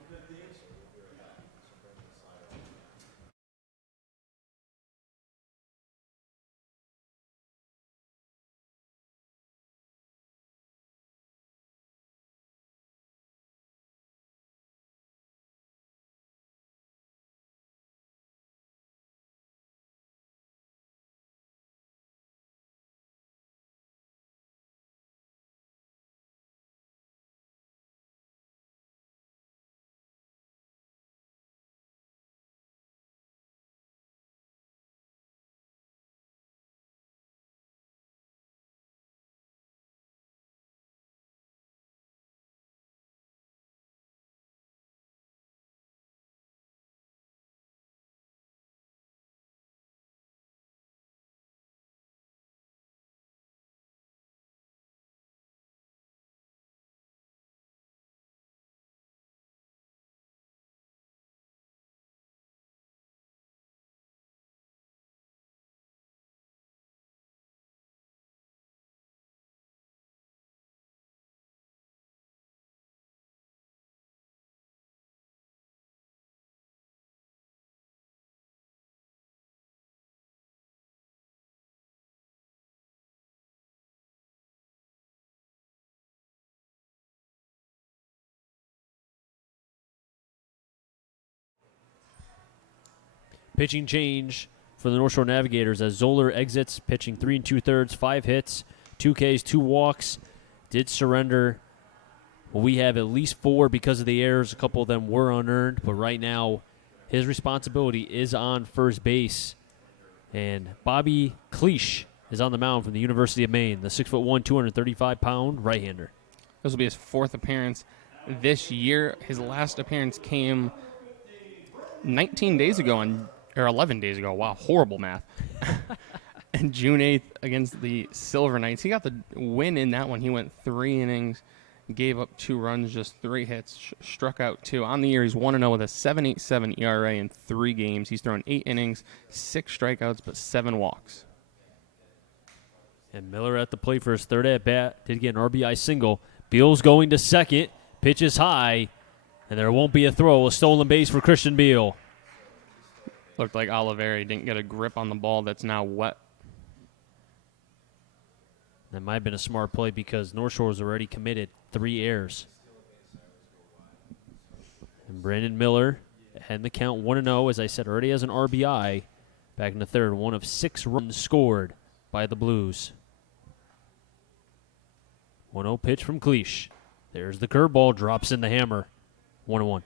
Pitching change for the North Shore Navigators as Zoller exits, pitching 3 2/3, 5 hits, 2 Ks, 2 walks. Did surrender. Well, we have at least 4 because of the errors. A couple of them were unearned, but right now his responsibility is on first base. And Bobby Cleach is on the mound from the University of Maine, the 6'1", 235-pound right-hander. This will be his 4th appearance this year. His last appearance came 19 days ago, or 11 days ago. Wow, horrible math. And June 8th against the Silver Knights. He got the win in that one. He went 3 innings, gave up 2 runs, just 3 hits, struck out 2. On the year, he's 1-0 with a 7.87 ERA in 3 games. He's thrown 8 innings, 6 strikeouts, but 7 walks. And Miller at the plate for his 3rd at-bat. Did get an RBI single. Beal's going to second. Pitches high. And there won't be a throw. A stolen base for Christian Beal. Looked like Oliveri didn't get a grip on the ball that's now wet. That might have been a smart play because North Shore's already committed 3 errors. And Brandon Miller had the count 1-0, as I said, already has an RBI back in the 3rd. 1 of 6 runs scored by the Blues. 1-0 pitch from Cleach. There's the curveball, drops in the hammer. 1-1.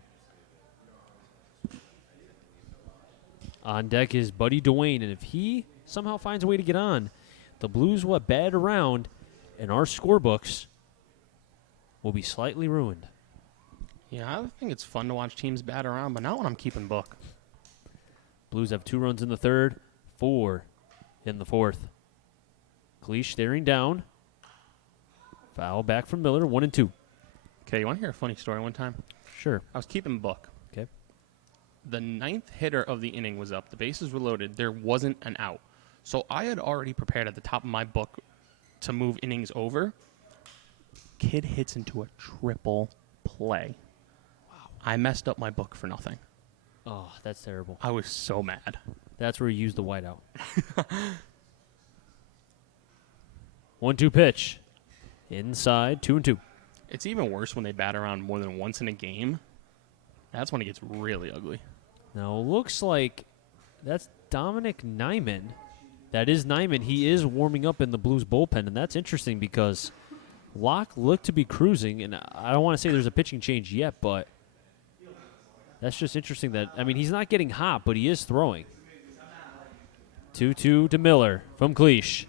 On deck is Buddy Dwayne, and if he somehow finds a way to get on, the Blues will bat around, and our scorebooks will be slightly ruined. Yeah, I think it's fun to watch teams bat around, but not when I'm keeping book. Blues have 2 runs in the 3rd, 4 in the 4th. Cleach staring down. Foul back from Miller, 1-2. Okay, you want to hear a funny story one time? Sure. I was keeping book. Okay. The 9th hitter of the inning was up. The bases were loaded. There wasn't an out. So I had already prepared at the top of my book to move innings over. Kid hits into a triple play. Wow. I messed up my book for nothing. Oh, that's terrible. I was so mad. That's where you use the whiteout. 1-2 pitch. Inside, 2-2. It's even worse when they bat around more than once in a game. That's when it gets really ugly. Now, it looks like that's Dominic Nyman That is Nyman. He is warming up in the Blues bullpen, and that's interesting because Locke looked to be cruising, and I don't want to say there's a pitching change yet, but that's just interesting that, I mean, he's not getting hot, but he is throwing. 2-2 to Miller from Cleach.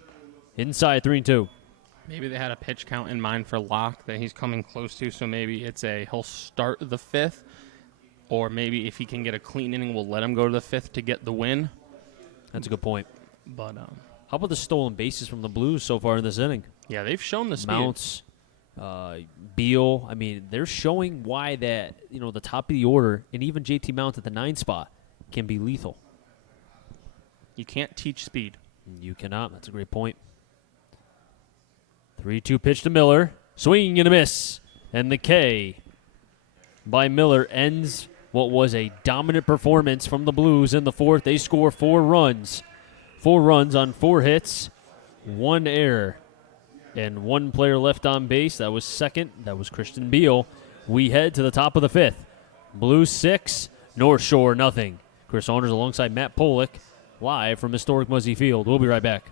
Inside 3-2. Maybe they had a pitch count in mind for Locke that he's coming close to, so maybe he'll start the 5th, or maybe if he can get a clean inning, we'll let him go to the 5th to get the win. That's a good point. But how about the stolen bases from the Blues so far in this inning? yeah, they've shown the speed. Mounts, Beal. I mean, they're showing why that, the top of the order, and even JT Mount at the 9 spot can be lethal. You can't teach speed. You cannot. That's a great point. 3-2 pitch to Miller. Swinging and a miss. And the K by Miller ends what was a dominant performance from the Blues in the 4th. They score 4 runs. 4 runs on 4 hits, 1 error, and 1 player left on base. That was second. That was Christian Beal. We head to the top of the 5th. Blues 6, North Shore nothing. Chris Saunders alongside Matt Polick, live from historic Muzzy Field. We'll be right back.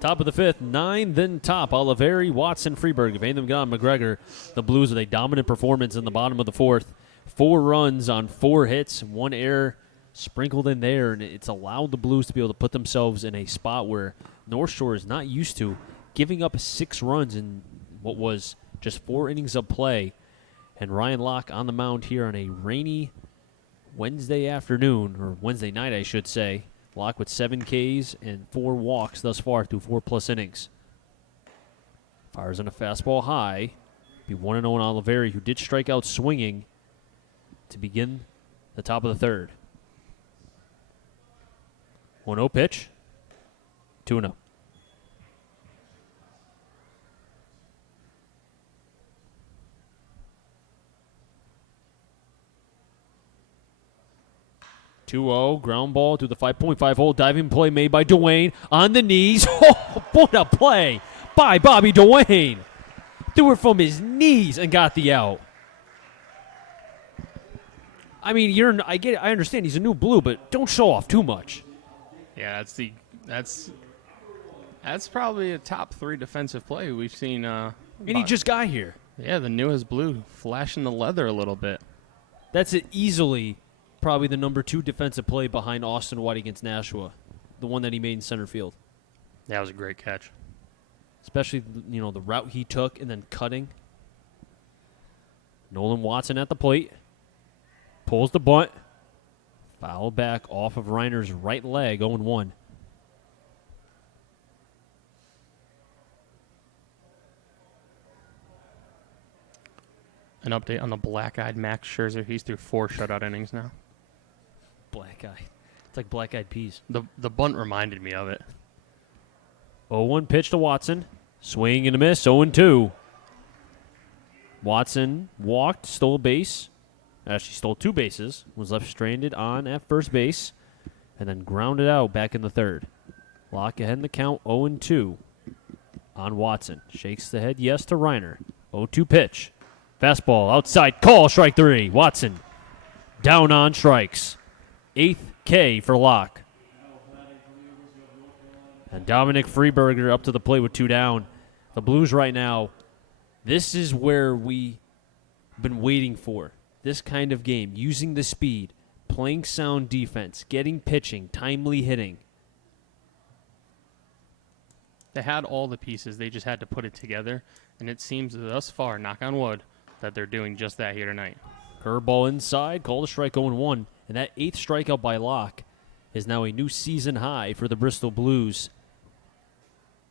Top of the 5th, 9, then top. Oliveri, Watson, Freeberg. If any of them got on McGregor, the Blues with a dominant performance in the bottom of the 4th. 4 runs on 4 hits, 1 error sprinkled in there, and it's allowed the Blues to be able to put themselves in a spot where North Shore is not used to, giving up 6 runs in what was just 4 innings of play. And Ryan Locke on the mound here on a rainy Wednesday afternoon, or Wednesday night, I should say. Locke with 7 Ks and 4 walks thus far through 4+ innings. Fires on a fastball high. Be 1-0 on Oliveri, who did strike out swinging to begin the top of the 3rd. 1-0 pitch. 2-0. Ground ball to the 5.5 hole. Diving play made by Dwayne on the knees. Oh, what a play by Bobby Dwayne. Threw it from his knees and got the out. I mean, I get it. I understand he's a new Blue, but don't show off too much. Yeah, that's probably a top 3 defensive play we've seen. And he just got here. Yeah, the newest Blue, flashing the leather a little bit. That's easily probably the number 2 defensive play behind Austin White against Nashua, the one that he made in center field. That was a great catch. Especially, the route he took and then cutting. Nolan Watson at the plate. Pulls the bunt. Foul back off of Reiner's right leg, 0-1. An update on the black-eyed Max Scherzer. He's through 4 shutout innings now. Black eye. It's like black-eyed peas. The bunt reminded me of it. 0-1 pitch to Watson. Swing and a miss, 0-2. Watson walked, stole a base. Actually stole 2 bases. Was left stranded on at first base. And then grounded out back in the 3rd. Locke ahead in the count, 0-2 on Watson. Shakes the head yes to Reiner. 0-2 pitch. Fastball outside. Call, strike 3. Watson down on strikes. 8th K for Locke. And Dominic Freeberger up to the plate with 2 down. The Blues right now, this is where we've been waiting for. This kind of game, using the speed, playing sound defense, getting pitching, timely hitting. They had all the pieces. They just had to put it together. And it seems thus far, knock on wood, that they're doing just that here tonight. Curveball inside, called a strike 0-1. And that 8th strikeout by Locke is now a new season high for the Bristol Blues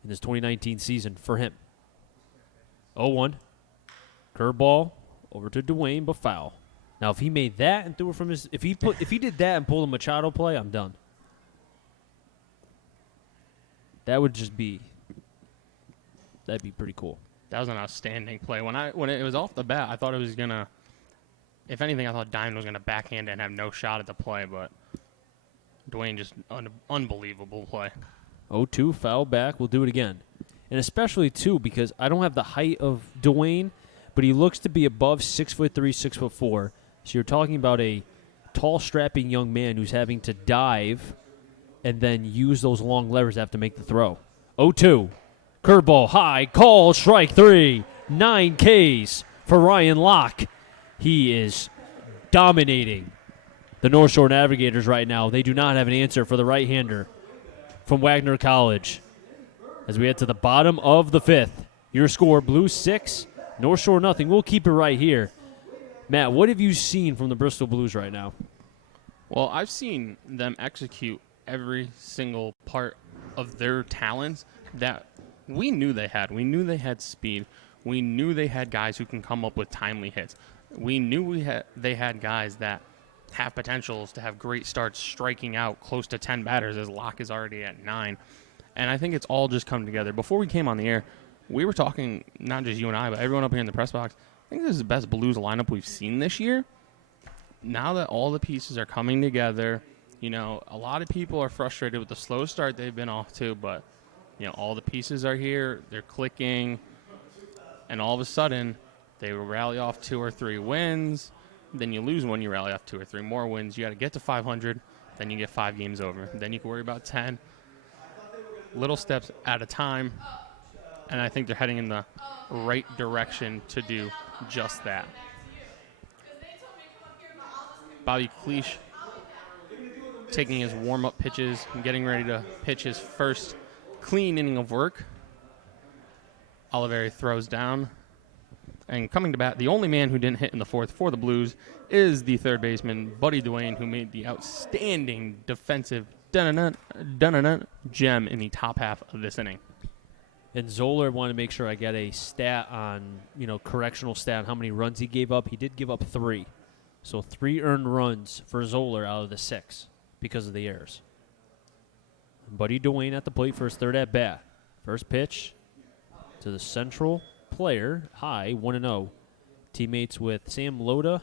in this 2019 season for him. 0-1. Curveball over to Dwayne, but foul. Now, if he made that and threw it from his, if he did that and pulled a Machado play, I'm done. That would just be, that'd be pretty cool. That was an outstanding play. When it was off the bat, I thought it was gonna. If anything, I thought Diamond was gonna backhand and have no shot at the play, but Dwayne just unbelievable play. 0-2, foul back. We'll do it again. And especially, too, because I don't have the height of Dwayne, but he looks to be above 6'3", 6'4". So you're talking about a tall, strapping young man who's having to dive and then use those long levers to have to make the throw. 0-2. Curveball high, call, strike 3. 9 Ks for Ryan Locke. He is dominating the North Shore Navigators right now. They do not have an answer for the right-hander from Wagner College. As we head to the bottom of the 5th. Your score, Blues 6, North Shore nothing. We'll keep it right here. Matt, what have you seen from the Bristol Blues right now? Well, I've seen them execute every single part of their talents that we knew they had. We knew they had speed. We knew they had guys who can come up with timely hits. We knew they had guys that have potentials to have great starts, striking out close to 10 batters, as Locke is already at 9. And I think it's all just come together. Before we came on the air, we were talking, not just you and I, but everyone up here in the press box. I think this is the best Blues lineup we've seen this year. Now that all the pieces are coming together, you know, a lot of people are frustrated with the slow start they've been off to, but, you know, all the pieces are here, they're clicking, and all of a sudden, they rally off 2 or 3 wins. Then you lose one, you rally off 2 or 3 more wins. You got to get to 500, then you get 5 games over. Then you can worry about 10. Little steps at a time, and I think they're heading in the right direction to do just that. Bobby Cleach taking his warm-up pitches and getting ready to pitch his first clean inning of work. Oliveri throws down. And coming to bat, the only man who didn't hit in the 4th for the Blues is the third baseman, Buddy Dwayne, who made the outstanding defensive gem in the top half of this inning. And Zoller wanted to make sure I get a stat on, correctional stat on how many runs he gave up. He did give up 3. So 3 earned runs for Zoller out of the 6 because of the errors. Buddy Dwayne at the plate for his 3rd at-bat. First pitch to the central player, high, 1-0. Teammates with Sam Loda,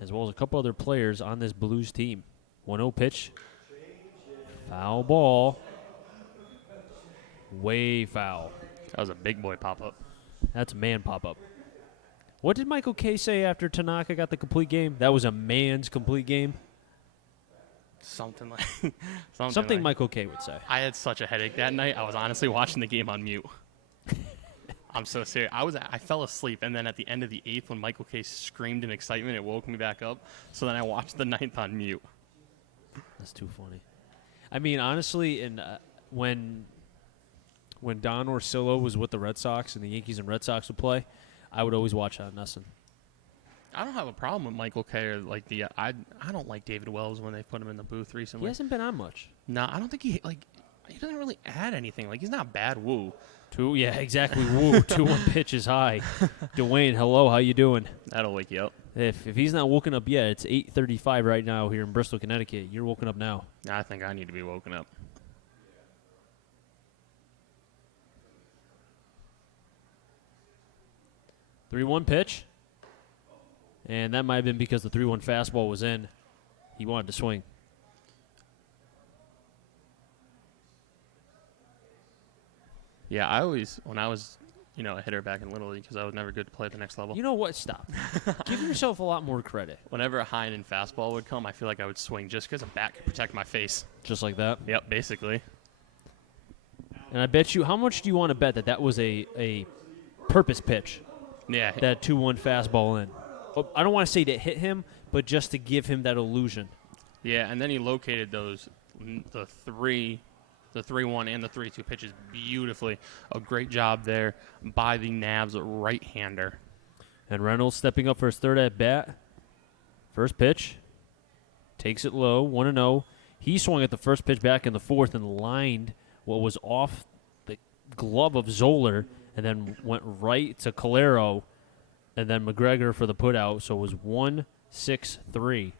as well as a couple other players on this Blues team. 1-0 pitch. Foul ball. Way foul. That was a big boy pop-up. That's a man pop-up. What did Michael Kay say after Tanaka got the complete game? That was a man's complete game? Something like Michael Kay would say. I had such a headache that night. I was honestly watching the game on mute. I'm so serious. I fell asleep, and then at the end of the 8th, when Michael Kay screamed in excitement, it woke me back up. So then I watched the 9th on mute. That's too funny. I mean, honestly, when Don Orsillo was with the Red Sox and the Yankees and Red Sox would play, I would always watch on Nesson. I don't have a problem with Michael Kay or I don't like David Wells when they put him in the booth recently. He hasn't been on much. No, I don't think he doesn't really add anything. He's not bad. Woo. Yeah, exactly. Woo. 2-1 pitch is high. Dwayne, hello. How you doing? That'll wake you up. If he's not woken up yet, it's 8:35 right now here in Bristol, Connecticut. You're woken up now. I think I need to be woken up. The 3-1 pitch. And that might have been because the 3-1 fastball was in. He wanted to swing. Yeah, when I was a hitter back in Little League because I was never good to play at the next level. You know what? Stop. Give yourself a lot more credit. Whenever a high end fastball would come, I feel like I would swing just because a bat could protect my face. Just like that. Yep, basically. And I bet you, how much do you want to bet that was a purpose pitch? Yeah. That 2-1 fastball in. I don't want to say to hit him, but just to give him that illusion. Yeah, and then he located the 3-1 and the 3-2 pitches beautifully. A great job there by the Navs right-hander. And Reynolds stepping up for his third at bat. First pitch. Takes it low, 1-0. He swung at the first pitch back in the fourth and lined what was off the glove of Zoller and then went right to Calero and then McGregor for the putout. So it was 1-6-3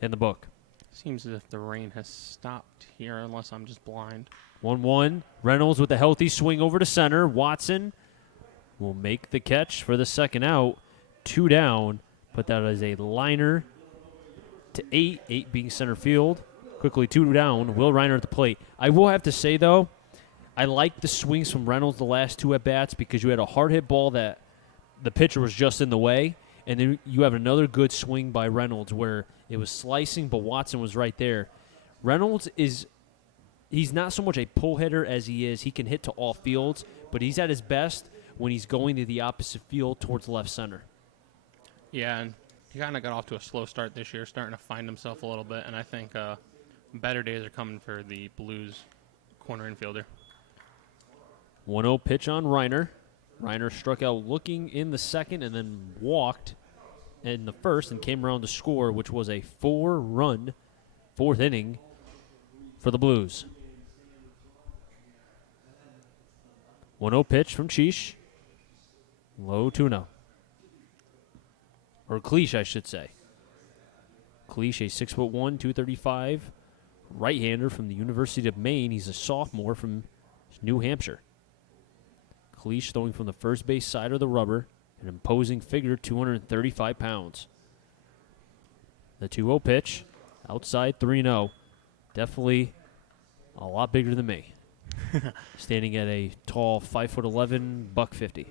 in the book. Seems as if the rain has stopped here unless I'm just blind. 1-1. Reynolds with a healthy swing over to center. Watson will make the catch for the second out. 2 down, but that is a liner to 8. 8 being center field. Quickly 2 down. Will Reiner at the plate. I will have to say, though, I like the swings from Reynolds the last 2 at-bats because you had a hard hit ball that the pitcher was just in the way, and then you have another good swing by Reynolds where it was slicing, but Watson was right there. Reynolds he's not so much a pull hitter as he can hit to all fields, but he's at his best when he's going to the opposite field towards left center. Yeah, and he kind of got off to a slow start this year, starting to find himself a little bit, and I think better days are coming for the Blues corner infielder. 1-0 pitch on Reiner. Reiner struck out looking in the second and then walked in the first and came around to score, which was a 4-run fourth inning for the Blues. 1-0 pitch from Cheesh. Low 2-0. Or Cleach, I should say. Cleach, a 6'1", 235 right-hander from the University of Maine. He's a sophomore from New Hampshire. Cleach throwing from the first base side of the rubber, an imposing figure, 235 pounds. The 2-0 pitch, outside 3-0. Definitely a lot bigger than me. Standing at a tall 5'11", $150.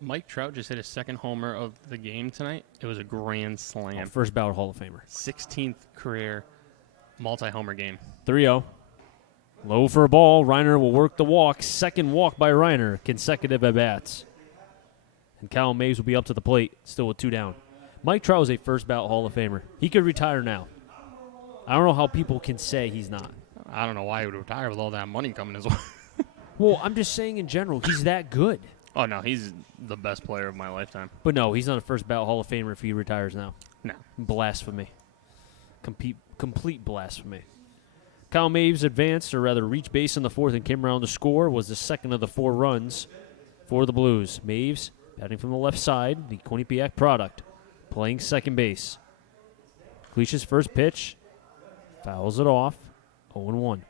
Mike Trout just hit his second homer of the game tonight. It was a grand slam. First ballot Hall of Famer. 16th career multi-homer game. 3-0. Low for a ball. Reiner will work the walk. Second walk by Reiner. Consecutive at-bats. And Cal Mays will be up to the plate, still with 2 down. Mike Trout is a first ballot Hall of Famer. He could retire now. I don't know how people can say he's not. I don't know why he would retire with all that money coming his way. Well, I'm just saying in general, he's that good. Oh, no, he's the best player of my lifetime. But no, he's not a first ballot Hall of Famer if he retires now. No. Blasphemy. Complete blasphemy. Kyle Maves advanced, or rather reached base in the fourth and came around to score, was the second of the 4 runs for the Blues. Maves batting from the left side, the Quinnipiac product, playing second base. Cleach's first pitch, fouls it off, 0-1.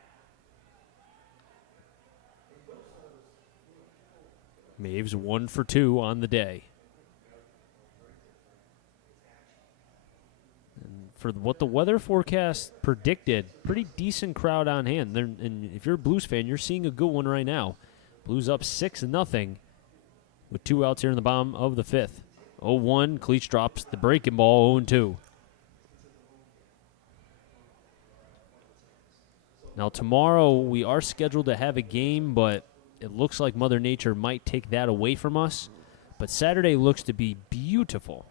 Maves 1 for 2 on the day. And for what the weather forecast predicted, pretty decent crowd on hand. And if you're a Blues fan, you're seeing a good one right now. Blues up 6-0 with 2 outs here in the bottom of the 5th. 0-1, Cleach drops the breaking ball, 0-2. Now tomorrow we are scheduled to have a game, but it looks like Mother Nature might take that away from us. But Saturday looks to be beautiful,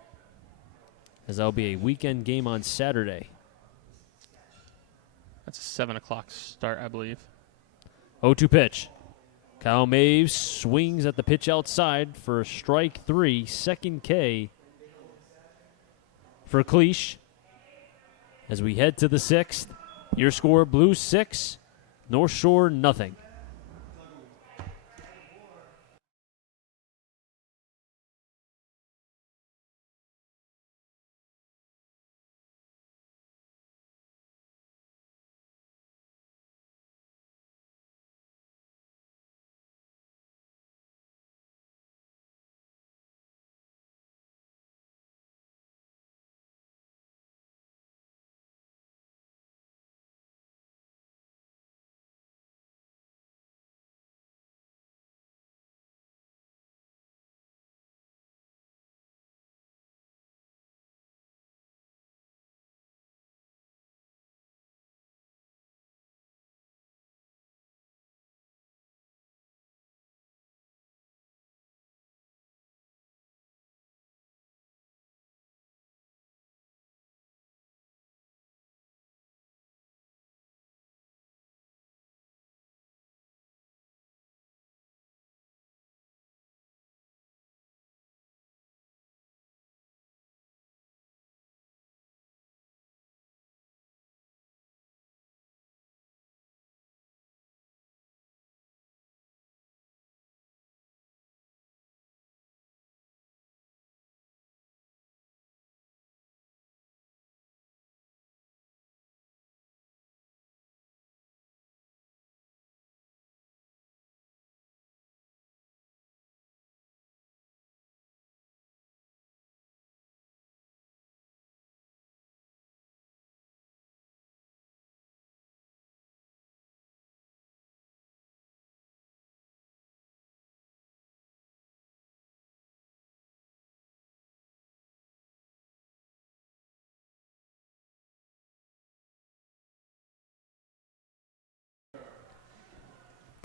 as that'll be a weekend game on Saturday. That's a 7 o'clock start, I believe. 0-2 pitch. Kyle Maves swings at the pitch outside for a strike 3. Second K for Cleach. As we head to the 6th, your score, Blues 6, North Shore nothing.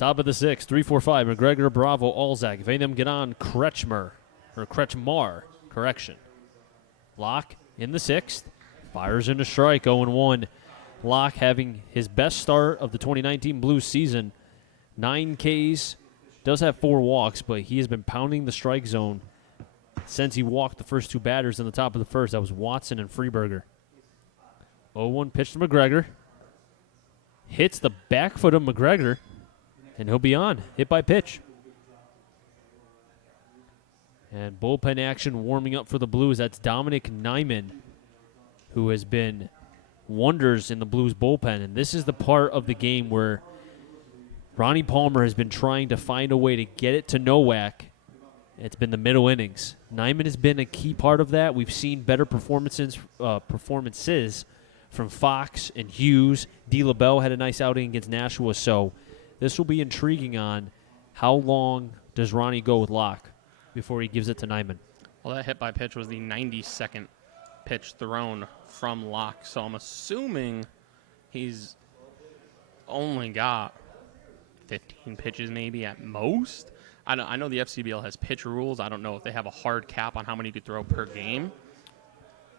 Top of the sixth, 3-4-5. McGregor, Bravo, Alzak. If any of them get on, Kretschmar. Correction. Locke in the sixth. Fires into strike, 0-1. Locke having his best start of the 2019 Blues season. 9 Ks. Does have 4 walks, but he has been pounding the strike zone since he walked the first 2 batters in the top of the first. That was Watson and Freeberger. 0-1 pitch to McGregor. Hits the back foot of McGregor, and he'll be on. Hit by pitch. And bullpen action warming up for the Blues. That's Dominic Nyman, who has been wonders in the Blues bullpen. And this is the part of the game where Ronnie Palmer has been trying to find a way to get it to Nowak. It's been the middle innings. Nyman has been a key part of that. We've seen better performances from Fox and Hughes. D. LaBelle had a nice outing against Nashua. So this will be intriguing on how long does Ronnie go with Locke before he gives it to Nyman. Well, that hit by pitch was the 92nd pitch thrown from Locke. So I'm assuming he's only got 15 pitches maybe at most. I know the FCBL has pitch rules. I don't know if they have a hard cap on how many you could throw per game.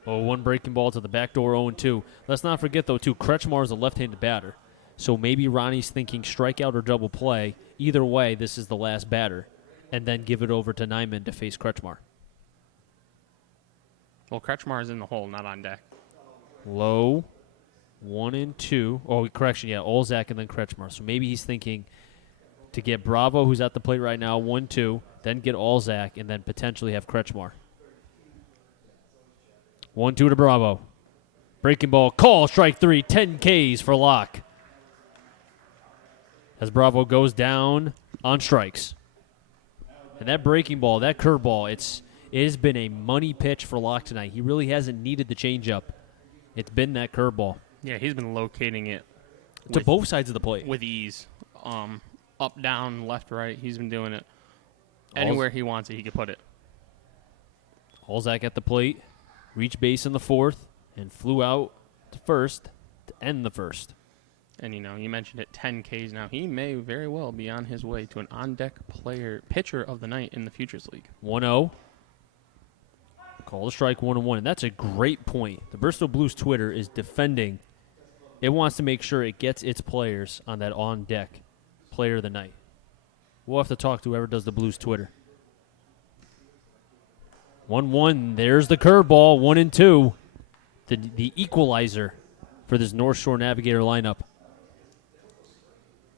0-1 breaking ball to the back door, 0-2. Let's not forget, though, too, Kretschmar is a left-handed batter. So maybe Ronnie's thinking strikeout or double play. Either way, this is the last batter. And then give it over to Nyman to face Kretschmar. Well, Kretschmar is in the hole, not on deck. Low, 1-2. Oh, correction, yeah, Olzak and then Kretschmar. So maybe he's thinking to get Bravo, who's at the plate right now, 1-2, then get Olzak, and then potentially have Kretschmar. 1-2 to Bravo. Breaking ball, call, strike 3, 10 Ks for Locke. As Bravo goes down on strikes. And that breaking ball, that curveball, it has been a money pitch for Locke tonight. He really hasn't needed the changeup. It's been that curveball. Yeah, he's been locating it to both sides of the plate with ease. Up, down, left, right. He's been doing it anywhere he wants it. He can put it. Olzak at the plate, reached base in the fourth, and flew out to first to end the first. And, you mentioned it, 10 Ks now. He may very well be on his way to an on-deck pitcher of the night in the Futures League. 1-0. Call the strike, 1-1. And that's a great point. The Bristol Blues Twitter is defending. It wants to make sure it gets its players on that on-deck player of the night. We'll have to talk to whoever does the Blues Twitter. 1-1. There's the curveball, 1-2. The equalizer for this North Shore Navigator lineup.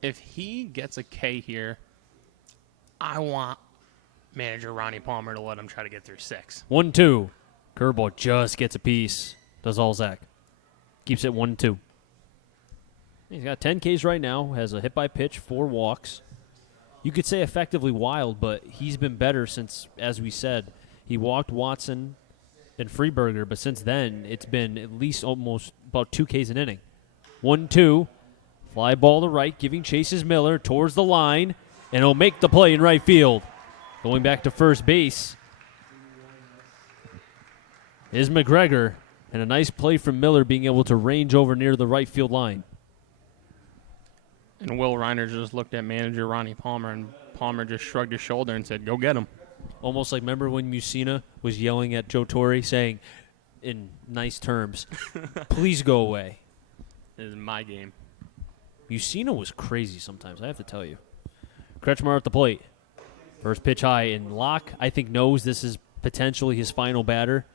If he gets a K here, I want manager Ronnie Palmer to let him try to get through 6. 1-2. Curveball just gets a piece. Does Olzak. Keeps it 1-2. He's got 10 Ks right now. Has a hit by pitch, 4 walks. You could say effectively wild, but he's been better since, as we said, he walked Watson and Freeberger, but since then it's been at least almost about 2 Ks an inning. 1-2. Fly ball to right, giving Chases Miller towards the line, and he'll make the play in right field. Going back to first base is McGregor, and a nice play from Miller being able to range over near the right field line. And Will Reiner just looked at manager Ronnie Palmer, and Palmer just shrugged his shoulder and said, go get him. Almost like, remember when Musina was yelling at Joe Torre, saying in nice terms, please go away. This is my game. Musina was crazy sometimes, I have to tell you. Kretschmar at the plate. First pitch high, and Locke, I think, knows this is potentially his final batter,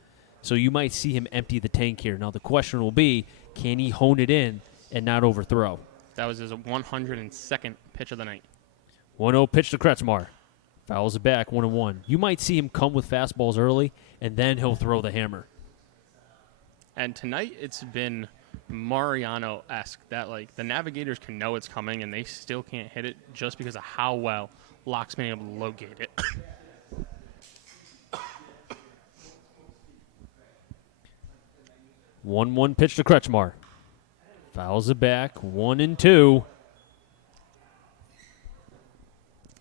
so you might see him empty the tank here. Now the question will be, can he hone it in and not overthrow? That was his 102nd pitch of the night. 1-0 pitch to Kretschmar. Fouls it back, 1-1. You might see him come with fastballs early, and then he'll throw the hammer. And tonight it's been Mariano-esque, that like the Navigators can know it's coming and they still can't hit it just because of how well Locke's been able to locate it. 1-1 pitch to Kretschmar. Fouls it back, 1-2.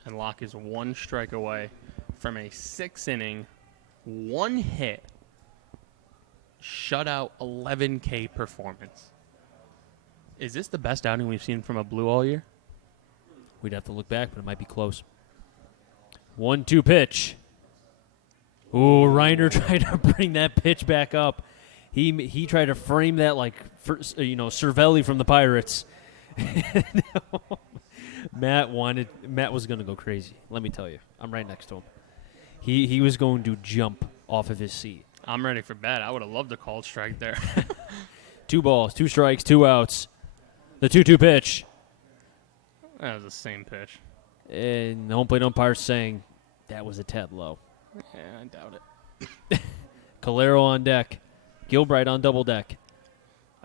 And Locke is 1 strike away from a 6-inning, 1-hit, shutout 11K performance. Is this the best outing we've seen from a Blue all year? We'd have to look back, but it might be close. 1-2 pitch. Ooh, Reiner tried to bring that pitch back up. He tried to frame that like, Cervelli from the Pirates. Matt was going to go crazy. Let me tell you. I'm right next to him. He was going to jump off of his seat. I'm ready for bed. I would have loved a called strike there. 2 balls, 2 strikes, 2 outs. The 2-2 pitch. That was the same pitch. And the home plate umpire saying that was a tad low. Yeah, I doubt it. Calero on deck. Gilbride on double deck.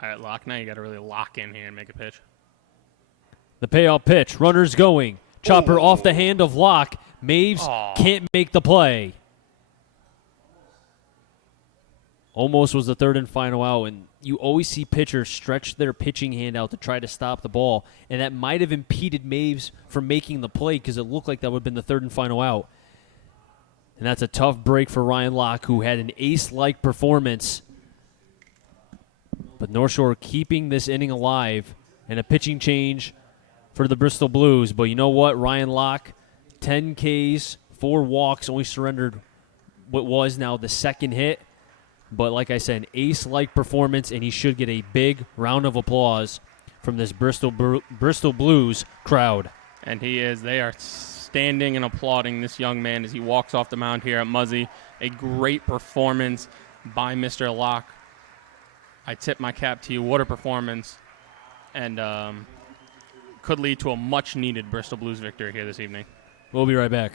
All right, Locke, now you got to really lock in here and make a pitch. The payoff pitch. Runners going. Chopper off the hand of Locke. Maves can't make the play. Almost was the third and final out, and you always see pitchers stretch their pitching hand out to try to stop the ball, and that might have impeded Maves from making the play because it looked like that would have been the third and final out. And that's a tough break for Ryan Locke, who had an ace-like performance. But North Shore keeping this inning alive, and a pitching change for the Bristol Blues. But you know what? Ryan Locke, 10 Ks, 4 walks, only surrendered what was now the second hit. But like I said, an ace-like performance, and he should get a big round of applause from this Bristol Blues crowd. And he is. They are standing and applauding this young man as he walks off the mound here at Muzzy. A great performance by Mr. Locke. I tip my cap to you. What a performance. And could lead to a much-needed Bristol Blues victory here this evening. We'll be right back.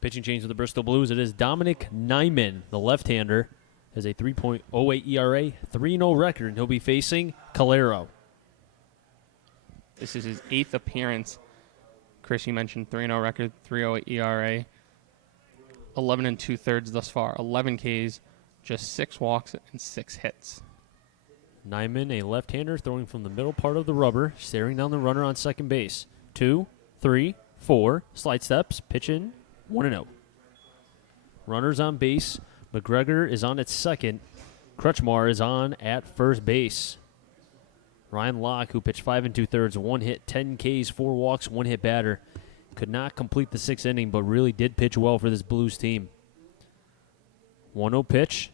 Pitching change for the Bristol Blues. It is Dominic Nyman, the left-hander, has a 3.08 ERA, 3-0 record, and he'll be facing Calero. This is his 8th appearance. Chris, you mentioned 3-0 record, 3.08 ERA, 11 2/3 thus far, 11 Ks, just 6 walks and 6 hits. Nyman, a left-hander, throwing from the middle part of the rubber, staring down the runner on second base. 2, 3, 4, slide steps, pitch in, 1-0. Runners on base. McGregor is on at second. Crutchmar is on at first base. Ryan Locke, who pitched 5 2/3, 1 hit, 10 Ks, 4 walks, 1 hit batter. Could not complete the 6th inning, but really did pitch well for this Blues team. 1-0 pitch.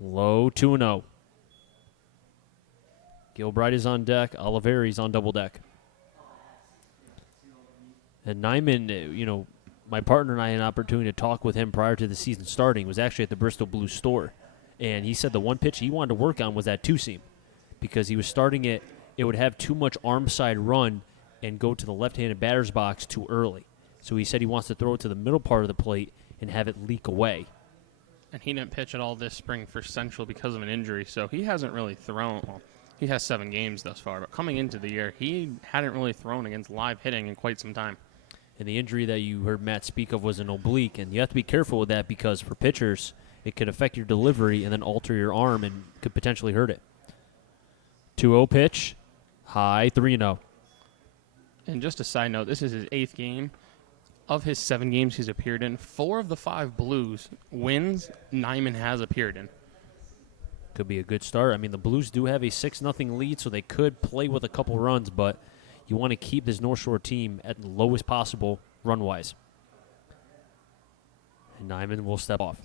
Low 2-0. Gilbride is on deck. Oliveri's on double deck. And Nyman, my partner and I had an opportunity to talk with him prior to the season starting. He was actually at the Bristol Blues store. And he said the one pitch he wanted to work on was that two-seam because he was starting it. It would have too much arm side run and go to the left-handed batter's box too early. So he said he wants to throw it to the middle part of the plate and have it leak away. And he didn't pitch at all this spring for Central because of an injury, so he hasn't really thrown. Well, he has 7 games thus far, but coming into the year, he hadn't really thrown against live hitting in quite some time. And the injury that you heard Matt speak of was an oblique, and you have to be careful with that because for pitchers, it could affect your delivery and then alter your arm and could potentially hurt it. 2-0 pitch, high 3-0. And just a side note, this is his 8th game. Of his 7 games he's appeared in, 4 of the 5 Blues wins Nyman has appeared in. Could be a good start. I mean, the Blues do have a 6-0 lead, so they could play with a couple runs, but you want to keep this North Shore team at the lowest possible run-wise. And Nyman will step off.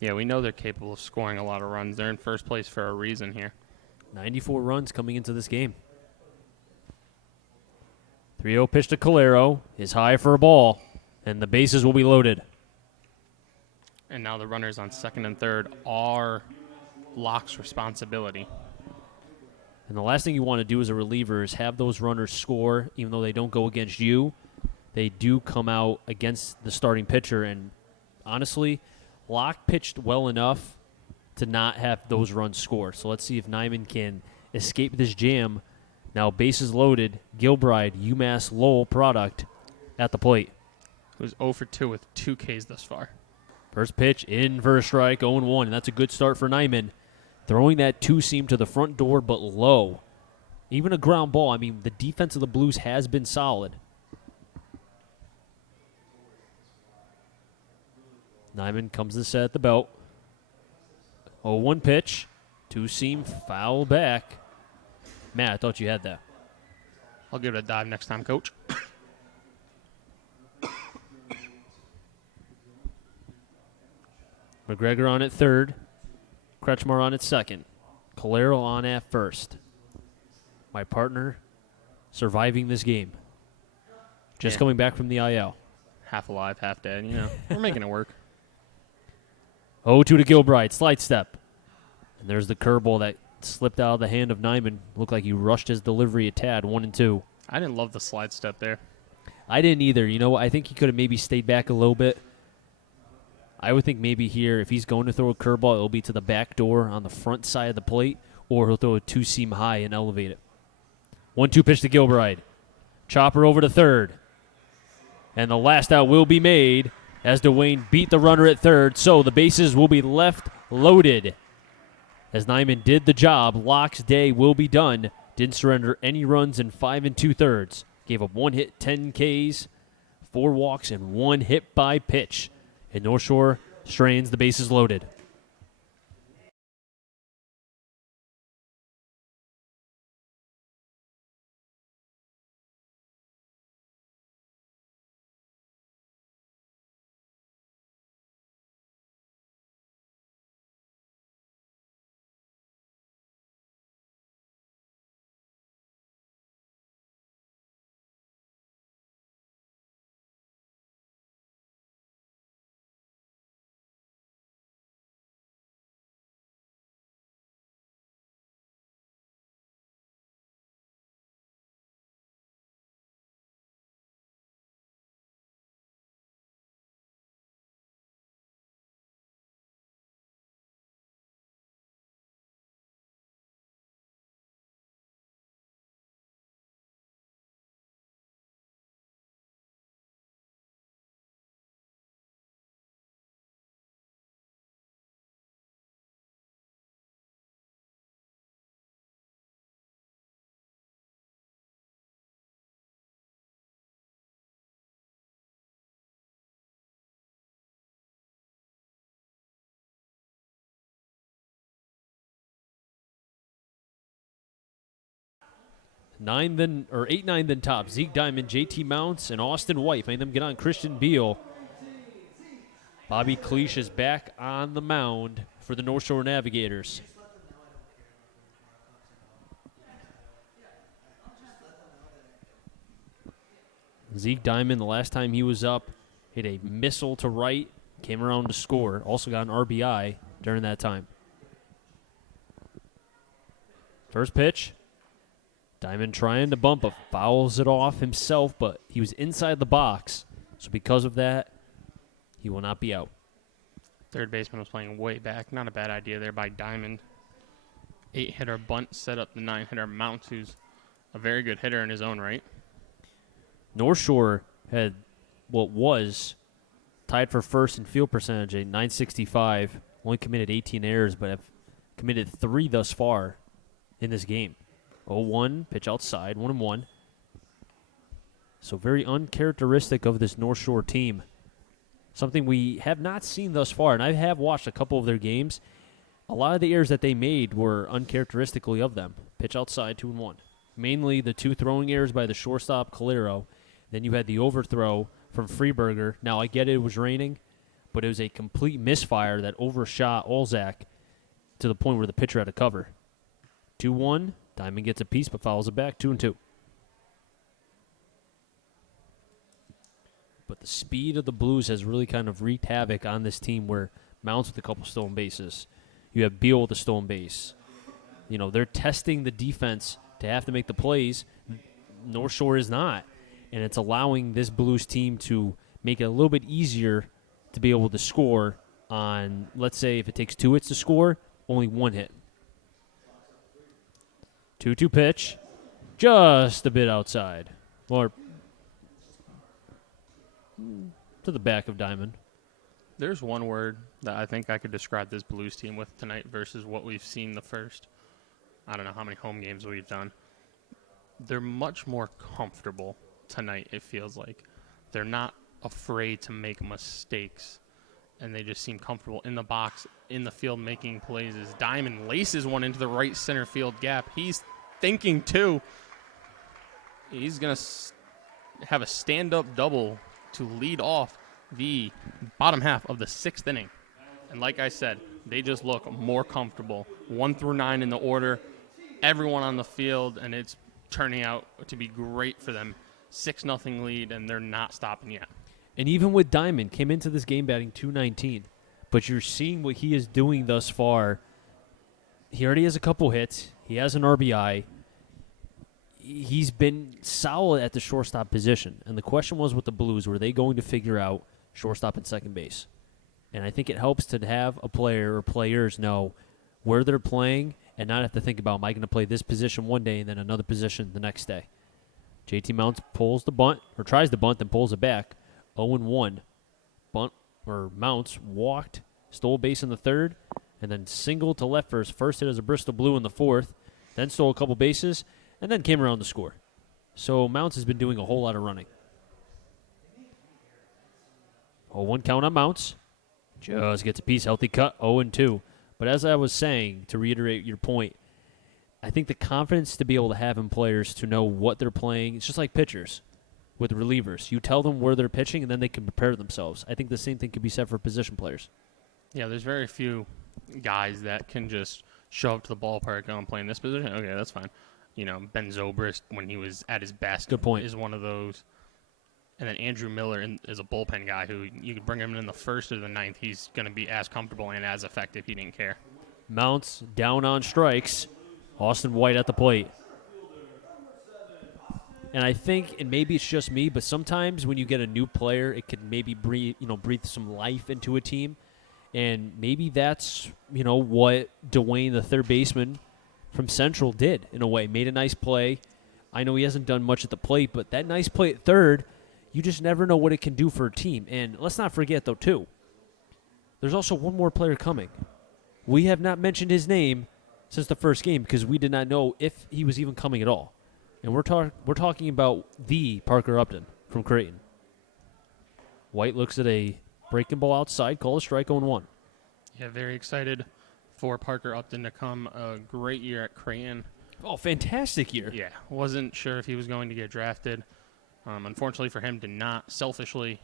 Yeah, we know they're capable of scoring a lot of runs. They're in first place for a reason here. 94 runs coming into this game. 3-0 pitch to Calero is high for a ball, and the bases will be loaded. And now the runners on second and third are Locke's responsibility. And the last thing you want to do as a reliever is have those runners score, even though they don't go against you. They do come out against the starting pitcher, and honestly, Locke pitched well enough to not have those runs score. So let's see if Nyman can escape this jam. Now, bases loaded, Gilbride, UMass Lowell product at the plate. Who's 0 for 2 with 2 Ks thus far. First pitch in for a strike, 0-1, and that's a good start for Nyman. Throwing that two-seam to the front door, but low. Even a ground ball. I mean, the defense of the Blues has been solid. Nyman comes to set at the belt. 0-1 pitch. Two-seam foul back. Matt, I thought you had that. I'll give it a dive next time, Coach. McGregor on at third. Kretschmar on at second. Calero on at first. My partner surviving this game. Just coming back from the IL. Half alive, half dead. We're making it work. 0-2 to Gilbride. Slide step. And there's the curveball that slipped out of the hand of Nyman. Looked like he rushed his delivery a tad, 1-2. I didn't love the slide step there. I didn't either. I think he could have maybe stayed back a little bit. I would think maybe here, if he's going to throw a curveball, it'll be to the back door on the front side of the plate, or he'll throw a two-seam high and elevate it. 1-2 pitch to Gilbride. Chopper over to third. And the last out will be made as Dwayne beat the runner at third, so the bases will be left loaded. As Nyman did the job, Locke's day will be done. Didn't surrender any runs in 5 2/3. Gave up 1 hit, 10 Ks, 4 walks, and 1 hit by pitch. And North Shore strains the bases loaded. Eight, nine, then top. Zeke Diamond, JT Mounts, and Austin White. Made them get on Christian Beal. Bobby Cleach is back on the mound for the North Shore Navigators. Zeke Diamond, the last time he was up, hit a missile to right, came around to score. Also got an RBI during that time. First pitch. Diamond trying to bump, but fouls it off himself, but he was inside the box. So because of that, he will not be out. Third baseman was playing way back. Not a bad idea there by Diamond. 8-hitter bunt set up the 9-hitter Mounts, who's a very good hitter in his own right. North Shore had what was tied for first in field percentage at .965. Only committed 18 errors, but have committed 3 thus far in this game. 0-1, pitch outside, 1-1. So very uncharacteristic of this North Shore team. Something we have not seen thus far, and I have watched a couple of their games. A lot of the errors that they made were uncharacteristically of them. Pitch outside, 2-1. Mainly the 2 throwing errors by the shortstop, Calero. Then you had the overthrow from Freeberger. Now, I get it was raining, but it was a complete misfire that overshot Olzak to the point where the pitcher had to cover. 2-1. Diamond gets a piece but fouls it back, 2-2. But the speed of the Blues has really kind of wreaked havoc on this team where Mounts with a couple stolen bases. You have Beal with a stolen base. You know, they're testing the defense to have to make the plays. North Shore is not. And it's allowing this Blues team to make it a little bit easier to be able to score on, let's say, if it takes 2 hits to score, only 1 hit. 2-2 pitch. Just a bit outside. Or to the back of Diamond. There's one word that I think I could describe this Blues team with tonight versus what we've seen the first, I don't know how many home games we've done. They're much more comfortable tonight, it feels like. They're not afraid to make mistakes, and they just seem comfortable in the box, in the field, making plays. As Diamond laces one into the right center field gap. He's thinking, too. He's going to have a stand-up double to lead off the bottom half of the 6th inning. And like I said, they just look more comfortable. 1 through 9 in the order, everyone on the field, and it's turning out to be great for them. 6-0 lead, and they're not stopping yet. And even with Diamond, came into this game batting .219, but you're seeing what he is doing thus far. He already has a couple hits. He has an RBI. He's been solid at the shortstop position. And the question was with the Blues, were they going to figure out shortstop and second base? And I think it helps to have a player or players know where they're playing and not have to think about, am I going to play this position one day and then another position the next day? JT Mounts pulls the bunt, or tries to bunt, then pulls it back. 0-1. Bunt, or Mounts walked, stole base in the 3rd, and then singled to left for his first hit as a Bristol Blue in the 4th, then stole a couple bases, and then came around to score. So Mounts has been doing a whole lot of running. 0-1 count on Mounts. Just gets a piece, healthy cut, 0-2. But as I was saying, to reiterate your point, I think the confidence to be able to have in players to know what they're playing, it's just like pitchers with relievers. You tell them where they're pitching, and then they can prepare themselves. I think the same thing could be said for position players. Yeah, there's very few guys that can just show up to the ballpark and I'm playing this position. Okay, that's fine. You know, Ben Zobrist, when he was at his best, Good point. is one of those. And then Andrew Miller is a bullpen guy who you could bring him in the 1st or the 9th. He's going to be as comfortable and as effective. He didn't care. Mounts down on strikes. Austin White at the plate. And I think, and maybe it's just me, but sometimes when you get a new player, it can maybe breathe some life into a team. And maybe that's, what Dwayne, the third baseman from Central, did in a way. Made a nice play. I know he hasn't done much at the plate, but that nice play at third, you just never know what it can do for a team. And let's not forget, though, too, there's also one more player coming. We have not mentioned his name since the first game because we did not know if he was even coming at all. And we're talking about the Parker Upton from Creighton. White looks at a breaking ball outside, call a strike, 0-1. Yeah, very excited for Parker Upton to come. A great year at Creighton. Oh, fantastic year. Yeah, wasn't sure if he was going to get drafted. Unfortunately for him, did not. Selfishly,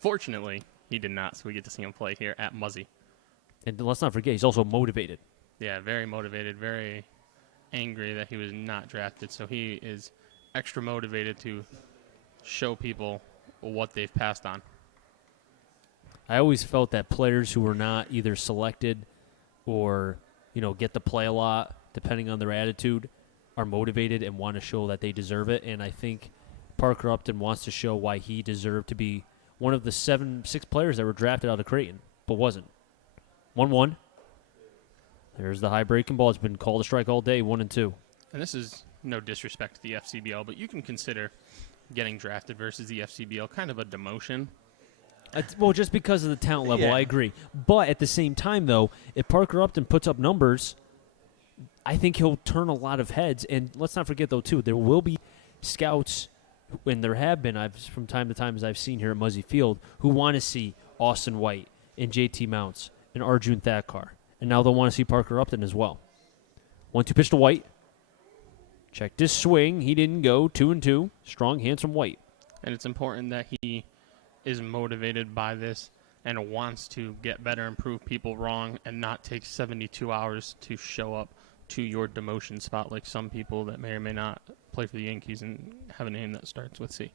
fortunately, he did not, so we get to see him play here at Muzzy. And let's not forget, he's also motivated. Yeah, very motivated, very angry that he was not drafted, so he is extra motivated to show people what they've passed on. I always felt that players who were not either selected or, get to play a lot, depending on their attitude, are motivated and want to show that they deserve it. And I think Parker Upton wants to show why he deserved to be one of the 6 players that were drafted out of Creighton, but wasn't. 1-1. There's the high breaking ball. It's been called a strike all day, 1-2. And this is no disrespect to the FCBL, but you can consider getting drafted versus the FCBL kind of a demotion. Well, just because of the talent level, Yeah. I agree. But at the same time, though, if Parker Upton puts up numbers, I think he'll turn a lot of heads. And let's not forget, though, too, there will be scouts, and there have been, from time to time, as I've seen here at Muzzy Field, who want to see Austin White and JT Mounts and Arjun Thakkar. And now they'll want to see Parker Upton as well. 1-2 pitch to White. Checked his swing. He didn't go. 2-2. Strong, handsome White. And it's important that he is motivated by this and wants to get better and prove people wrong and not take 72 hours to show up to your demotion spot like some people that may or may not play for the Yankees and have a name that starts with C.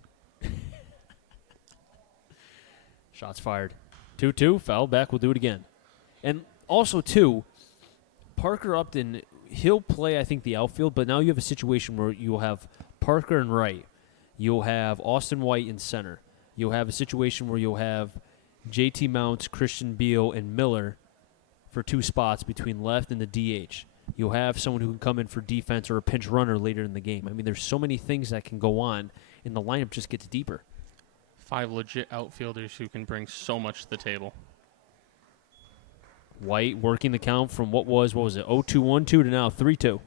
Shots fired. 2-2. Foul back. We'll do it again. And also, too, Parker Upton, he'll play, I think, the outfield, but now you have a situation where you'll have Parker in right. You'll have Austin White in center. You'll have a situation where you'll have JT Mounts, Christian Beal, and Miller for 2 spots between left and the DH. You'll have someone who can come in for defense or a pinch runner later in the game. I mean, there's so many things that can go on, and the lineup just gets deeper. 5 legit outfielders who can bring so much to the table. White working the count from what was it, 0-2-1-2 to now 3-2.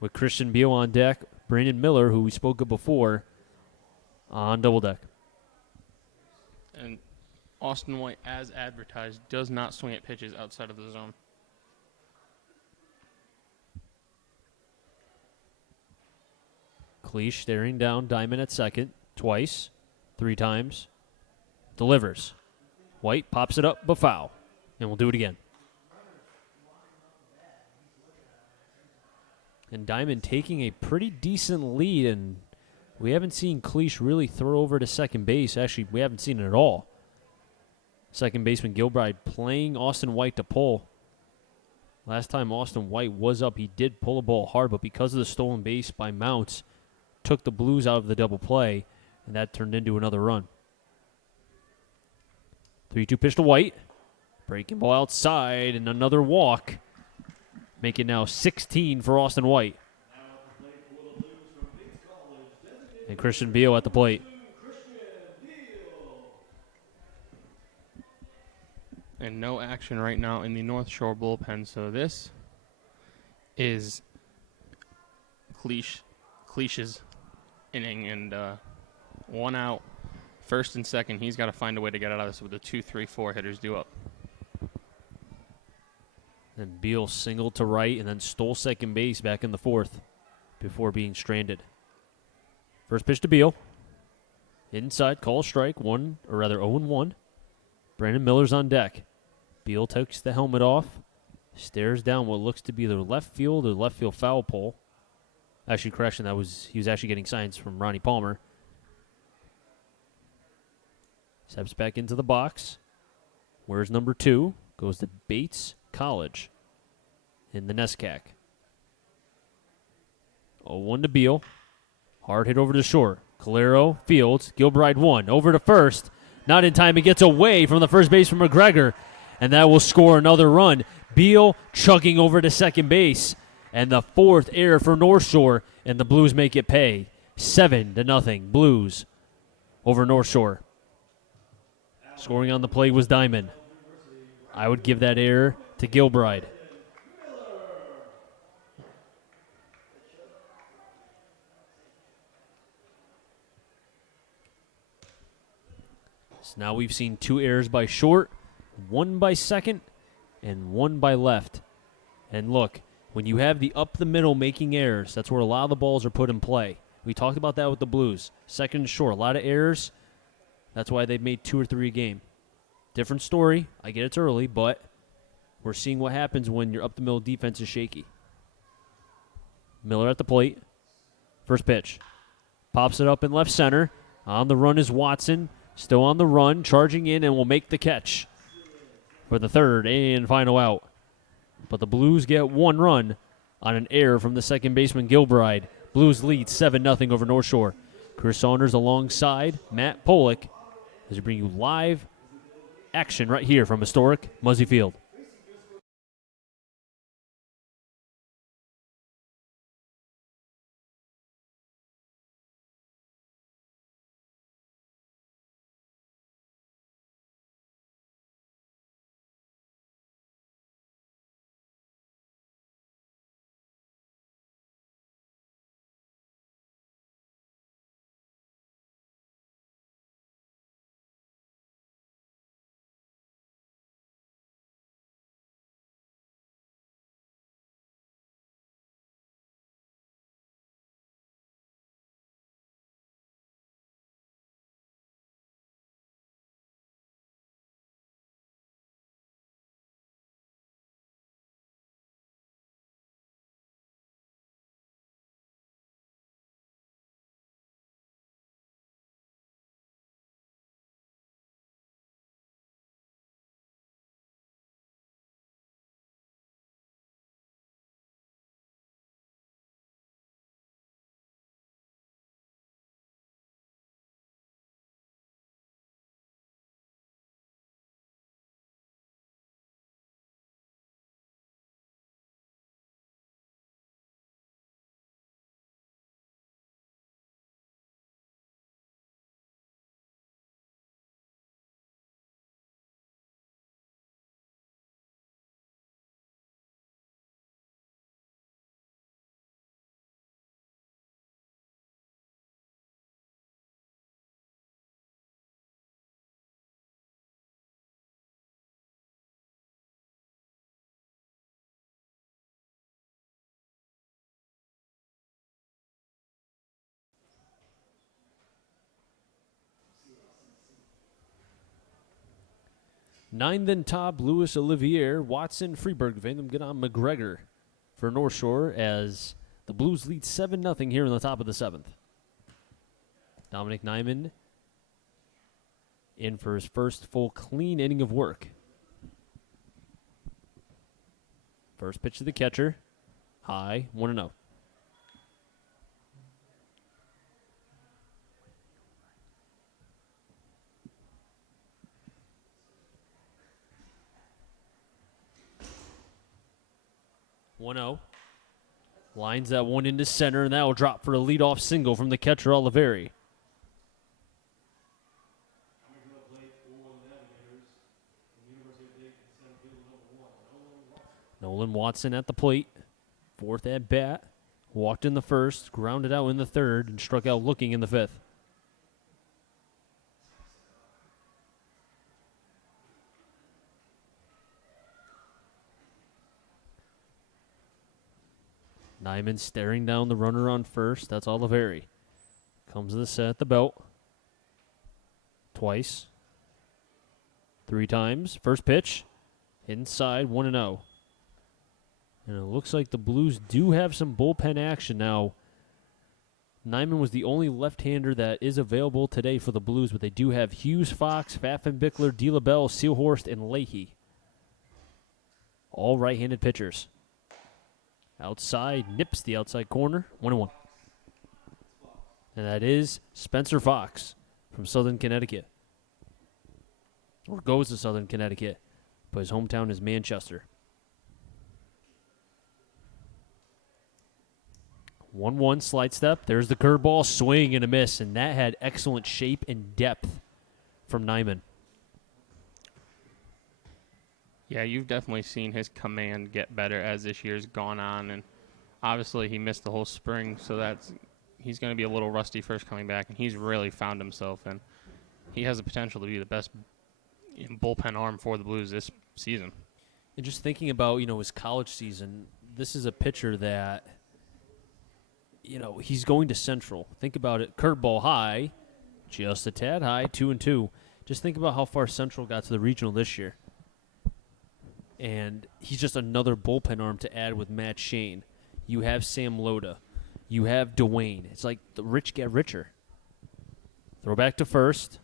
With Christian Beal on deck, Brandon Miller, who we spoke of before, on double deck. And Austin White, as advertised, does not swing at pitches outside of the zone. Cleach staring down Diamond at second, twice, 3 times. Delivers. White pops it up, but foul. And we'll do it again. And Diamond taking a pretty decent lead, and we haven't seen Cleach really throw over to second base. Actually, we haven't seen it at all. Second baseman Gilbride playing Austin White to pull. Last time Austin White was up, he did pull a ball hard, but because of the stolen base by Mounts, took the Blues out of the double play, and that turned into another run. 3-2 pitch to White. Breaking ball outside, and another walk. Make it now 16 for Austin White. And Christian Beal at the plate. And no action right now in the North Shore bullpen, so this is Cleach's inning, and 1 out, first and second. He's got to find a way to get out of this with the 2, 3, 4 hitters due up. And Beal singled to right and then stole second base back in the 4th before being stranded. First pitch to Beal. Inside, call strike, 0-1. Brandon Miller's on deck. Beal takes the helmet off, stares down what looks to be the left field foul pole. Actually, correction, he was actually getting signs from Ronnie Palmer. Steps back into the box. Where's number 2? Goes to Bates College in the NESCAC. 0-1 to Beal. Hard hit over to short. Calero fields. Gilbride 1. Over to first. Not in time. He gets away from the first baseman McGregor, and that will score another run. Beal chugging over to second base, and the 4th error for North Shore, and the Blues make it pay. 7-0 Blues over North Shore. Scoring on the play was Diamond. I would give that error to Gilbride. So now we've seen 2 errors by short, 1 by second, and 1 by left. And look, when you have the up the middle making errors, that's where a lot of the balls are put in play. We talked about that with the Blues. Second and short, a lot of errors. That's why they've made 2 or 3 a game. Different story. I get it's early, but we're seeing what happens when your up-the-middle defense is shaky. Miller at the plate. First pitch. Pops it up in left center. On the run is Watson. Still on the run, charging in, and will make the catch for the third and final out. But the Blues get one run on an error from the second baseman Gilbride. Blues lead 7-0 over North Shore. Chris Saunders alongside Matt Pollock as we bring you live action right here from historic Muzzy Field. Ninth and top, Lewis Olivier, Watson, Freeberg, Vandam, Gidon, McGregor for North Shore as the Blues lead 7-0 here in the top of the seventh. Dominic Nyman in for his first full clean inning of work. First pitch to the catcher. High, 1-0. Lines that one into center, and that will drop for a leadoff single from the catcher, Oliveri. Nolan Watson at the plate. Fourth at bat. Walked in the first, grounded out in the third, and struck out looking in the fifth. Nyman staring down the runner on first. That's Oliveri. Comes to the set at the belt. Twice. 3 times. First pitch. Inside, 1-0. And it looks like the Blues do have some bullpen action now. Nyman was the only left-hander that is available today for the Blues, but they do have Hughes, Fox, Pfaffenbickler, D. LaBelle, Seelhorst, and Leahy. All right-handed pitchers. Outside, nips the outside corner, 1-1. And that is Spencer Fox from Southern Connecticut. Or goes to Southern Connecticut, but his hometown is Manchester. 1-1 slide step. There's the curveball, swing and a miss, and that had excellent shape and depth from Nyman. Yeah, you've definitely seen his command get better as this year's gone on, and obviously he missed the whole spring, so he's going to be a little rusty first coming back, and he's really found himself, and he has the potential to be the best bullpen arm for the Blues this season. And just thinking about, his college season, this is a pitcher that, he's going to Central. Think about it. Curveball high, just a tad high, 2-2. Just think about how far Central got to the regional this year. And he's just another bullpen arm to add with Matt Shane. You have Sam Loda. You have Dwayne. It's like the rich get richer. Throw back to first.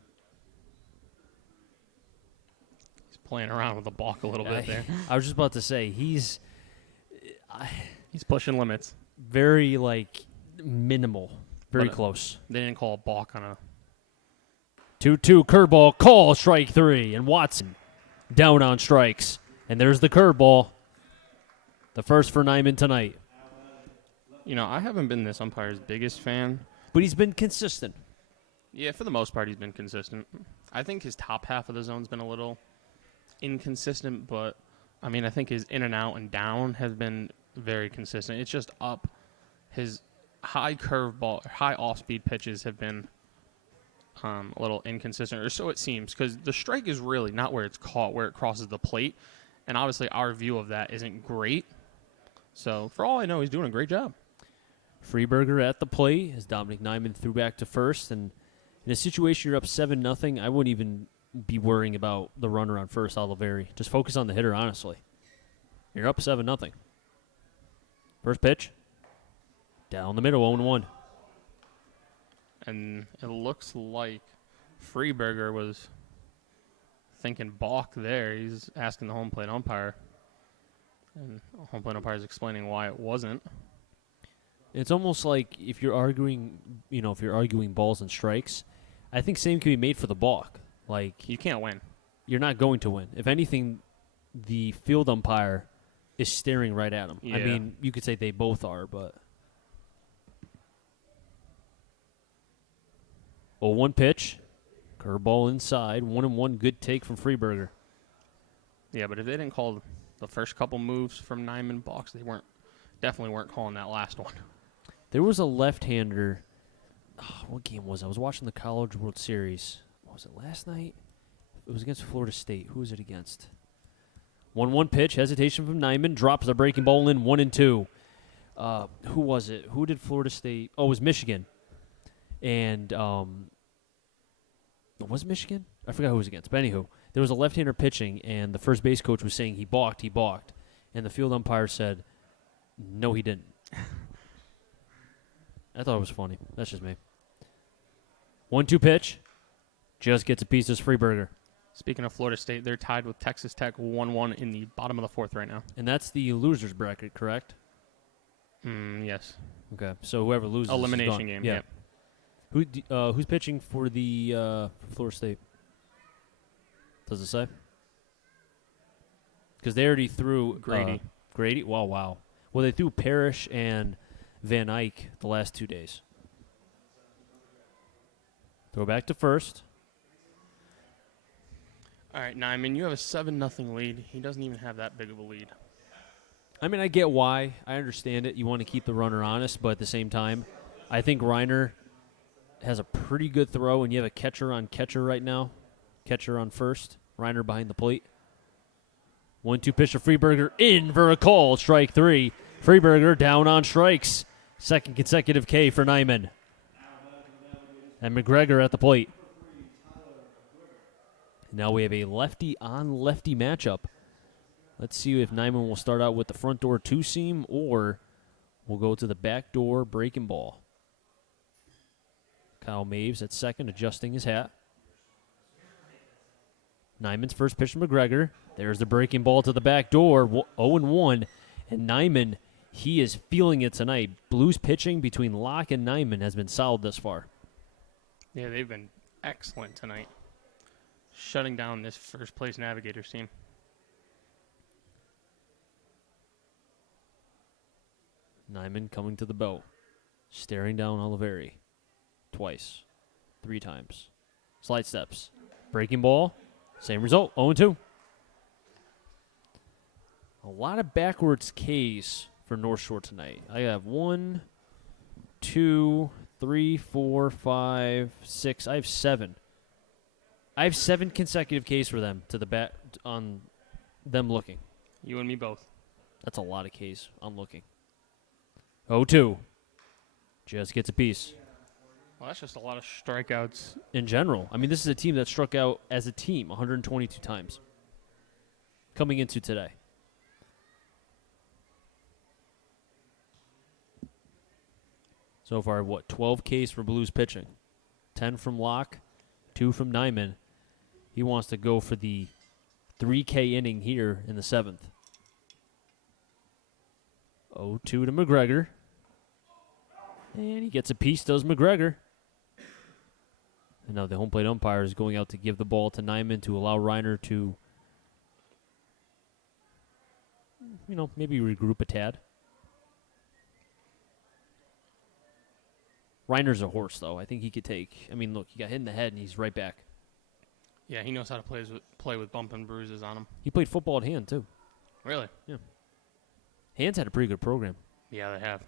He's playing around with the balk a little bit there. I was just about to say, he's pushing limits. very, minimal. Very But, close. They didn't call a balk on a 2-2 curveball, call, strike 3. And Watson down on strikes. And there's the curveball. The first for Nyman tonight. I haven't been this umpire's biggest fan. But he's been consistent. Yeah, for the most part, he's been consistent. I think his top half of the zone's been a little inconsistent, but, I think his in and out and down has been very consistent. It's just up. His high curveball, high off-speed pitches have been a little inconsistent, or so it seems, because the strike is really not where it's caught, where it crosses the plate, and obviously our view of that isn't great. So, for all I know, he's doing a great job. Freeberger at the plate as Dominic Nyman threw back to first. And in a situation you're up 7-0, I wouldn't even be worrying about the runner on first, Oliveri. Just focus on the hitter, honestly. You're up 7-0. First pitch. Down the middle, 0-1. And it looks like Freeberger was thinking balk there. He's asking the home plate umpire. And the home plate umpire is explaining why it wasn't. It's almost like if you're arguing balls and strikes, I think same can be made for the balk. You can't win. You're not going to win. If anything, the field umpire is staring right at him. Yeah. You could say they both are, but 0-1 pitch, curveball inside, 1-1, good take from Freeberger. Yeah, but if they didn't call the first couple moves from Nyman balks, they definitely weren't calling that last one. There was a left-hander. What game was it? I was watching the College World Series. Was it last night? It was against Florida State. Who was it against? 1-1 pitch, hesitation from Nyman, drops the breaking ball in, 1-2. Who was it? Who did Florida State? Oh, it was Michigan. And was it Michigan? I forgot who it was against. But anywho, there was a left-hander pitching, and the first base coach was saying he balked. And the field umpire said, no, he didn't. I thought it was funny. That's just me. 1-2 pitch. Just gets a piece of Freeberger. Speaking of Florida State, they're tied with Texas Tech 1-1 in the bottom of the fourth right now. And that's the losers bracket, correct? Yes. Okay. So whoever loses Elimination is gone. game, Yeah. Who's pitching for the Florida State? Does it say? Because they already threw Grady. Grady? Wow. Well, they threw Parrish and Van Eyck the last 2 days. Throw back to first. All right, Nyman, you have a 7-0 lead. He doesn't even have that big of a lead. I get why. I understand it. You want to keep the runner honest, but at the same time, I think Reiner has a pretty good throw, and you have a catcher on catcher right now. Catcher on first. Reiner behind the plate. 1-2 pitch to Freeberger. In for a call. Strike 3. Freeberger down on strikes. Second consecutive K for Nyman. And McGregor at the plate. Now we have a lefty-on-lefty matchup. Let's see if Nyman will start out with the front door two-seam or we'll go to the back door breaking ball. Kyle Maves at second, adjusting his hat. Nyman's first pitch to McGregor. There's the breaking ball to the back door, 0-1. And Nyman, he is feeling it tonight. Blues pitching between Locke and Nyman has been solid thus far. Yeah, they've been excellent tonight, shutting down this first-place Navigators team. Nyman coming to the belt, staring down Oliveri. Twice. 3 times. Slide steps. Breaking ball. Same result. 0-2. A lot of backwards Ks for North Shore tonight. I have 1, 2, 3, 4, 5, 6. I have 7. I have 7 consecutive Ks for them to the bat on them looking. You and me both. That's a lot of Ks on looking. 0-2. Just gets a piece. Well, that's just a lot of strikeouts. in general. I mean, this is a team that struck out as a team 122 times coming into today. So far, 12 Ks for Blues pitching. 10 from Locke, 2 from Nyman. He wants to go for the 3K inning here in the 7th. 0-2 to McGregor. And he gets a piece, does McGregor. And now the home plate umpire is going out to give the ball to Nyman to allow Reiner to, maybe regroup a tad. Reiner's a horse, though. I think he could take. I mean, look, he got hit in the head, and he's right back. Yeah, he knows how to play with bump and bruises on him. He played football at Hand, too. Really? Yeah. Hand's had a pretty good program. Yeah, they have.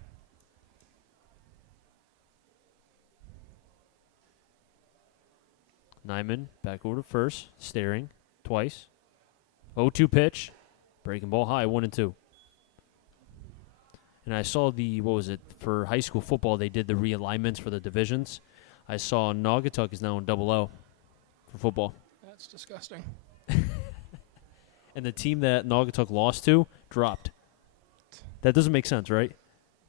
Nyman back over to first, staring twice. 0-2 pitch. Breaking ball high, 1-2. And I saw for high school football, they did the realignments for the divisions. I saw Naugatuck is now in O for football. That's disgusting. And the team that Naugatuck lost to dropped. That doesn't make sense, right?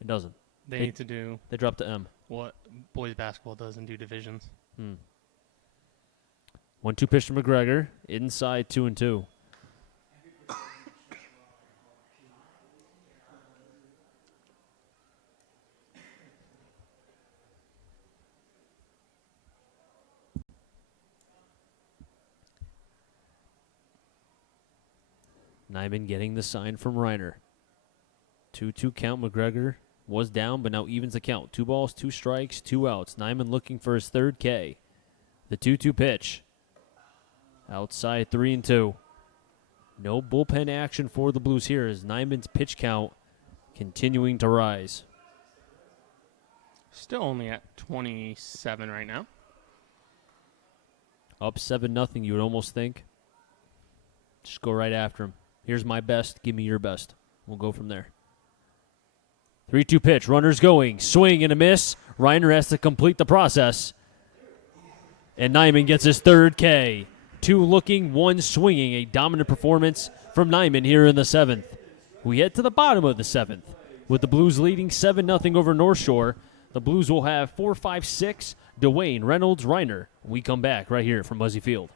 It doesn't. They need to do They dropped to M. what boys basketball does and do divisions. 1-2 pitch to McGregor. Inside 2-2. Nyman getting the sign from Reiner. 2-2 count. McGregor was down, but now evens the count. 2 balls, 2 strikes, 2 outs. Nyman looking for his 3rd K. The 2-2 pitch. Outside 3-2. No bullpen action for the Blues here as Nyman's pitch count continuing to rise. Still only at 27 right now. Up 7-0, you would almost think. Just go right after him. Here's my best. Give me your best. We'll go from there. 3-2 pitch. Runners going. Swing and a miss. Reiner has to complete the process. And Nyman gets his 3rd K. 2 looking, 1 swinging. A dominant performance from Nyman here in the 7th. We head to the bottom of the 7th. With the Blues leading 7-0 over North Shore. The Blues will have 4, 5, 6. Dwayne, Reynolds, Reiner. We come back right here from Muzzy Field.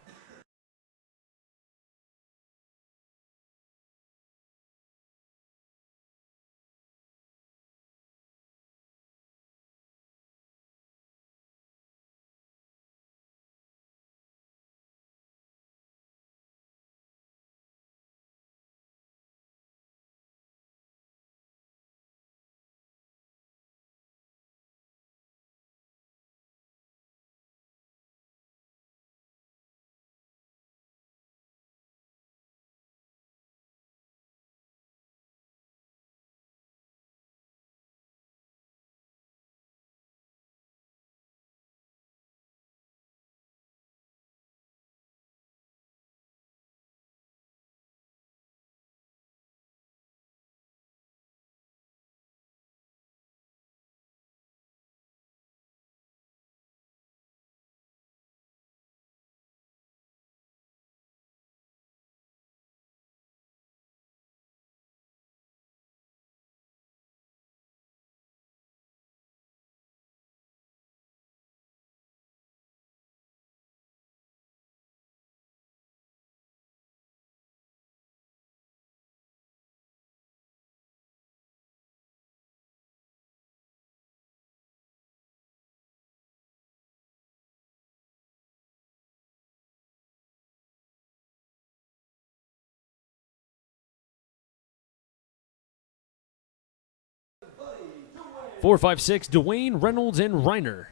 Four, five, six, Dwayne, Reynolds, and Reiner.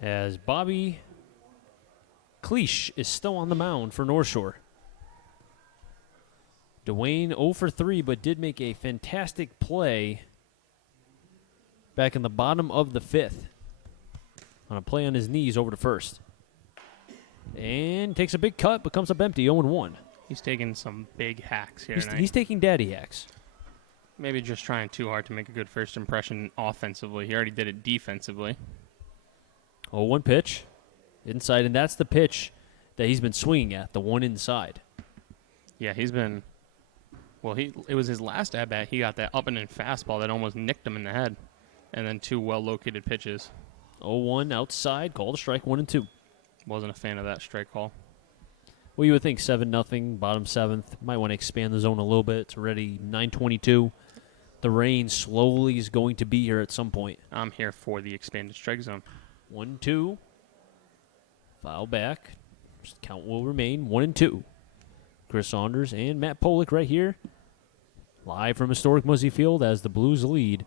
As Bobby Cleach is still on the mound for North Shore. Dwayne 0 for 3, but did make a fantastic play back in the bottom of the 5th on a play on his knees over to first. And takes a big cut, but comes up empty, 0-1. He's taking some big hacks here tonight. He's taking daddy hacks. Maybe just trying too hard to make a good first impression offensively. He already did it defensively. 0-1 pitch. Inside, and that's the pitch that he's been swinging at, the one inside. Yeah, he's been. Well, it was his last at bat. He got that up and in fastball that almost nicked him in the head, and then 2 well-located pitches. 0-1 outside, called a strike, 1-2. Wasn't a fan of that strike call. Well, you would think 7-0, bottom 7th. Might want to expand the zone a little bit. It's already 9:22. The rain slowly is going to be here at some point. I'm here for the expanded strike zone. 1-2. Foul back. Count will remain 1-2. Chris Saunders and Matt Polick right here. Live from historic Muzzy Field as the Blues lead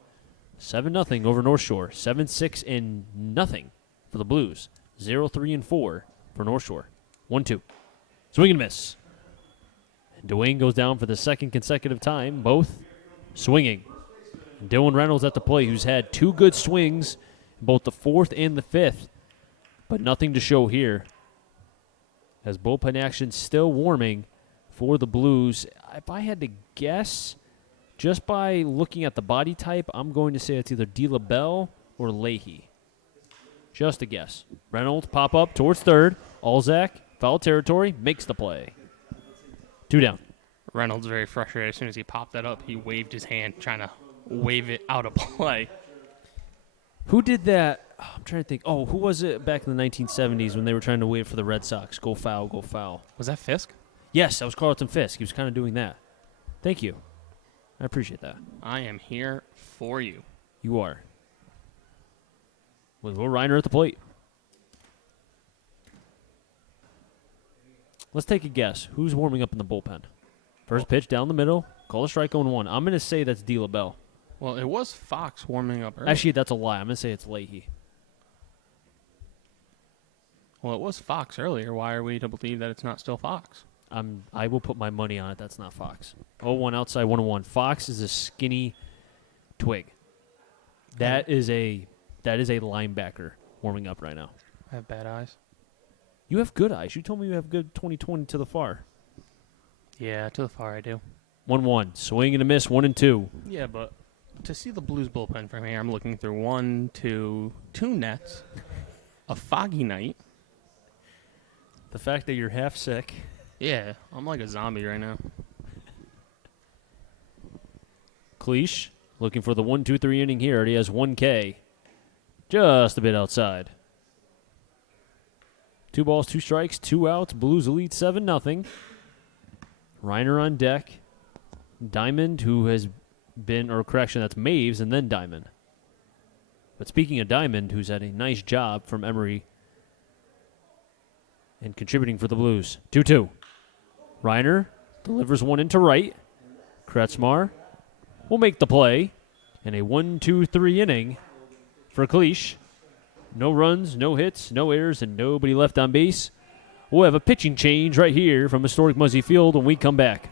7-0 over North Shore. 7-6 and nothing for the Blues. 0-3 4 for North Shore. 1-2. Swing and miss. And Dwayne goes down for the second consecutive time, both swinging. And Dylan Reynolds at the plate, who's had 2 good swings in both the 4th and the 5th, but nothing to show here. As bullpen action still warming for the Blues. If I had to guess, just by looking at the body type, I'm going to say it's either De La Belle or Leahy. Just a guess. Reynolds pop up towards third. Alzak, foul territory, makes the play. 2 down. Reynolds very frustrated. As soon as he popped that up, he waved his hand, trying to wave it out of play. Who did that? Oh, I'm trying to think. Oh, who was it back in the 1970s when they were trying to wait for the Red Sox? Go foul, go foul. Was that Fisk? Yes, that was Carlton Fisk. He was kind of doing that. Thank you. I appreciate that. I am here for you. You are. With Will Reiner at the plate. Let's take a guess. Who's warming up in the bullpen? First pitch down the middle. Call a strike 0-1. I'm going to say that's De La Belle. Well, it was Fox warming up early. Actually, that's a lie. I'm going to say it's Leahy. Well, it was Fox earlier. Why are we to believe that it's not still Fox? I will put my money on it. That's not Fox. 0-1 outside, 1-1. Fox is a skinny twig. That is a linebacker warming up right now. I have bad eyes. You have good eyes. You told me you have good 20/20 to the far. Yeah, to the far I do. 1-1. Swing and a miss, 1-2. Yeah, but to see the Blues bullpen from here, I'm looking through 2 nets, a foggy night. The fact that you're half sick. Yeah, I'm like a zombie right now. Cleach looking for the 1-2-3 inning here. Already has 1 K. Just a bit outside. 2 balls, 2 strikes, 2 outs. Blues lead 7-0. Reiner on deck. Diamond, who has been, or correction, that's Maves and then Diamond. But speaking of Diamond, who's had a nice job from Emory and contributing for the Blues. 2-2. Reiner delivers one into right. Kretzmar will make the play. And a 1-2-3 inning for Cleach. No runs, no hits, no errors, and nobody left on base. We'll have a pitching change right here from historic Muzzy Field when we come back.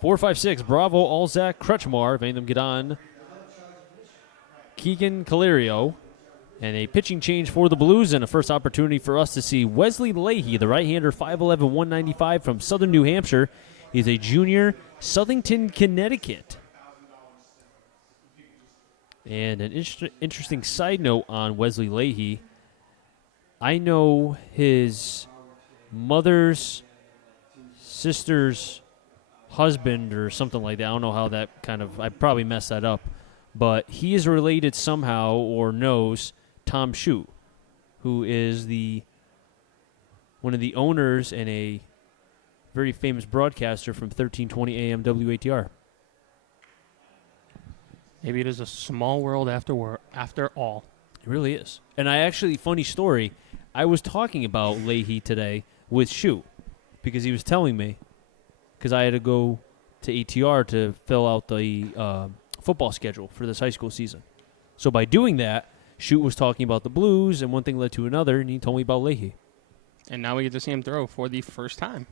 Four, five, six. Bravo, Alzak, Kretschmar. If any of them get on. Keegan Calerio And a pitching change for the Blues and a first opportunity for us to see Wesley Leahy, the right-hander, 5'11", 195 from Southern New Hampshire. He's a junior, Southington, Connecticut. And an interesting side note on Wesley Leahy, I know his mother's sister's husband or something like that. I don't know how that I probably messed that up. But he is related somehow or knows Tom Shute, who is one of the owners and a very famous broadcaster from 1320 AM WATR. Maybe it is a small world after all. It really is. And funny story, I was talking about Leahy today with Shute because he was telling me, because I had to go to ATR to fill out the football schedule for this high school season. So by doing that, Shute was talking about the Blues, and one thing led to another, and he told me about Leahy. And now we get to see him throw for the first time.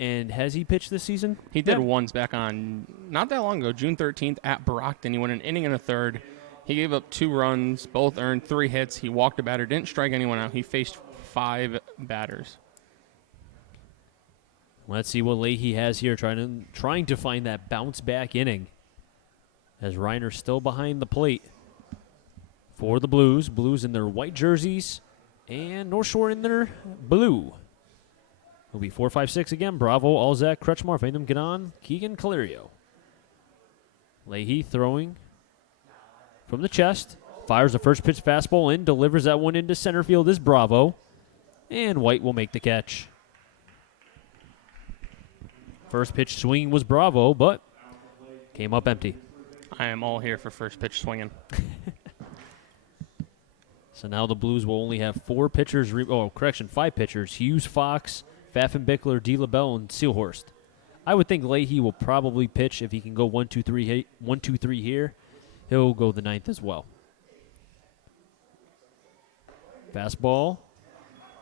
And has he pitched this season? He did once back on not that long ago, June 13th at Brockton. He went an inning and a third. He gave up 2 runs, both earned 3 hits. He walked a batter, didn't strike anyone out. He faced 5 batters. Let's see what Leahy has here, trying to find that bounce-back inning. As Reiner's still behind the plate for the Blues. Blues in their white jerseys and North Shore in their blue. It'll be 4-5-6 again. Bravo, Alzak, Kretschmar, Fatham, Ganon, Keegan, Calerio. Leahy throwing from the chest. Fires the first pitch fastball in. Delivers that one into center field is Bravo. And White will make the catch. First pitch swing was Bravo, but came up empty. I am all here for first pitch swinging. So now the Blues will only have 5 pitchers. Hughes, Fox, Pfaffenbickler, D. LaBelle, and Seelhorst. I would think Leahy will probably pitch if he can go 1-2-3 here. He'll go the 9th as well. Fastball.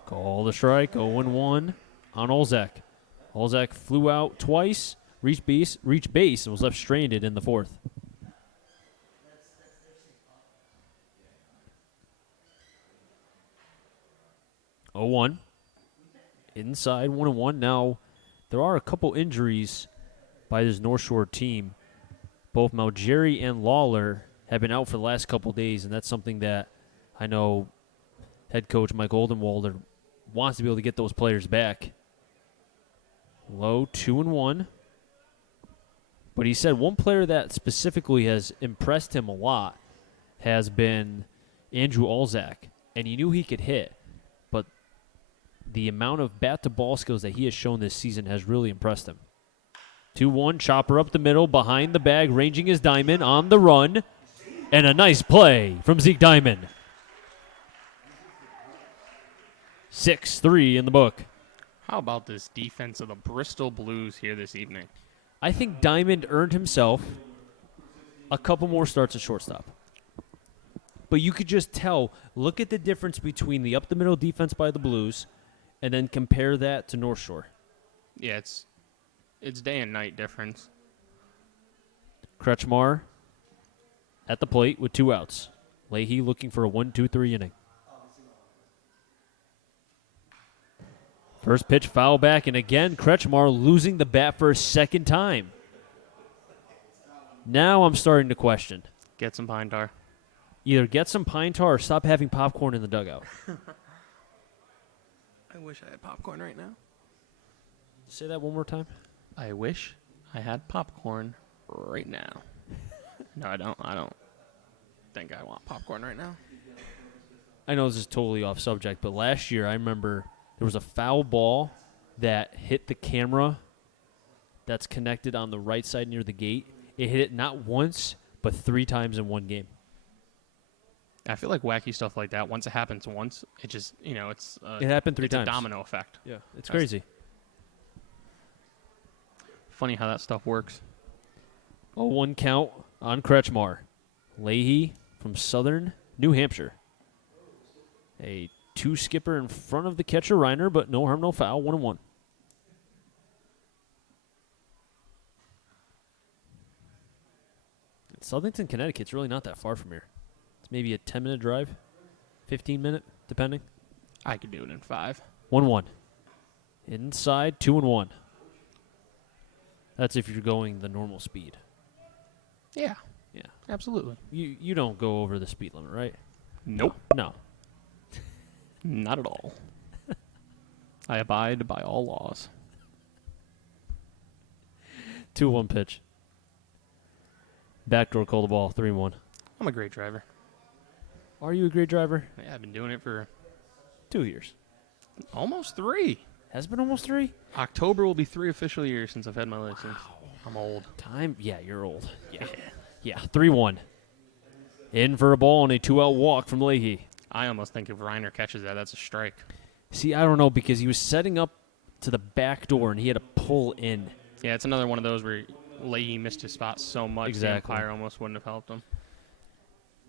Call the strike. 0-1 on Olzak. Olzak flew out twice, reached base, and was left stranded in the 4th. Inside 1-1. Now, there are a couple injuries by this North Shore team. Both Malgeri and Lawler have been out for the last couple days, and that's something that I know head coach Mike Oldenwalder wants to be able to get those players back. Low 2-1. But he said one player that specifically has impressed him a lot has been Andrew Olzak, and he knew he could hit. The amount of bat-to-ball skills that he has shown this season has really impressed him. 2-1, chopper up the middle, behind the bag, ranging his diamond, on the run, and a nice play from Zeke Diamond. 6-3 in the book. How about this defense of the Bristol Blues here this evening? I think Diamond earned himself a couple more starts at shortstop. But you could just tell, look at the difference between the up-the-middle defense by the Blues and then compare that to North Shore. Yeah, it's day and night difference. Kretschmar at the plate with 2 outs. Leahy looking for a 1-2-3 inning. First pitch foul back, and again, Kretschmar losing the bat for a second time. Now I'm starting to question. Get some pine tar. Either get some pine tar or stop having popcorn in the dugout. I wish I had popcorn right now. Say that one more time. I wish I had popcorn right now. No, I don't. I don't think I want popcorn right now. I know this is totally off subject, but last year I remember there was a foul ball that hit the camera that's connected on the right side near the gate. It hit it not once, but 3 times in one game. I feel like wacky stuff like that, once it happens once, it just, it's... it happened 3 times. It's a domino effect. Yeah, it's crazy. Funny how that stuff works. 0-1 count on Kretschmar. Leahy from Southern New Hampshire. A 2-skipper in front of the catcher, Reiner, but no harm, no foul, 1-1. Southington, Connecticut's really not that far from here. It's maybe a 10-minute drive, 15-minute, depending. I could do it in 5. 1-1. Inside, 2-1. That's if you're going the normal speed. Yeah. Yeah. Absolutely. You don't go over the speed limit, right? Nope. No. Not at all. I abide by all laws. 2-1 pitch. Backdoor call the ball, 3-1. I'm a great driver. Are you a great driver? Yeah, I've been doing it for 2 years. almost 3. Has it been almost 3? October will be 3 official years since I've had my license. I'm old. Time? Yeah, you're old. Yeah, 3-1. In for a ball and a 2-out walk from Leahy. I almost think if Reiner catches that, that's a strike. See, I don't know, because he was setting up to the back door and he had to pull in. Yeah, it's another one of those where Leahy missed his spot so much Exactly. the umpire almost wouldn't have helped him.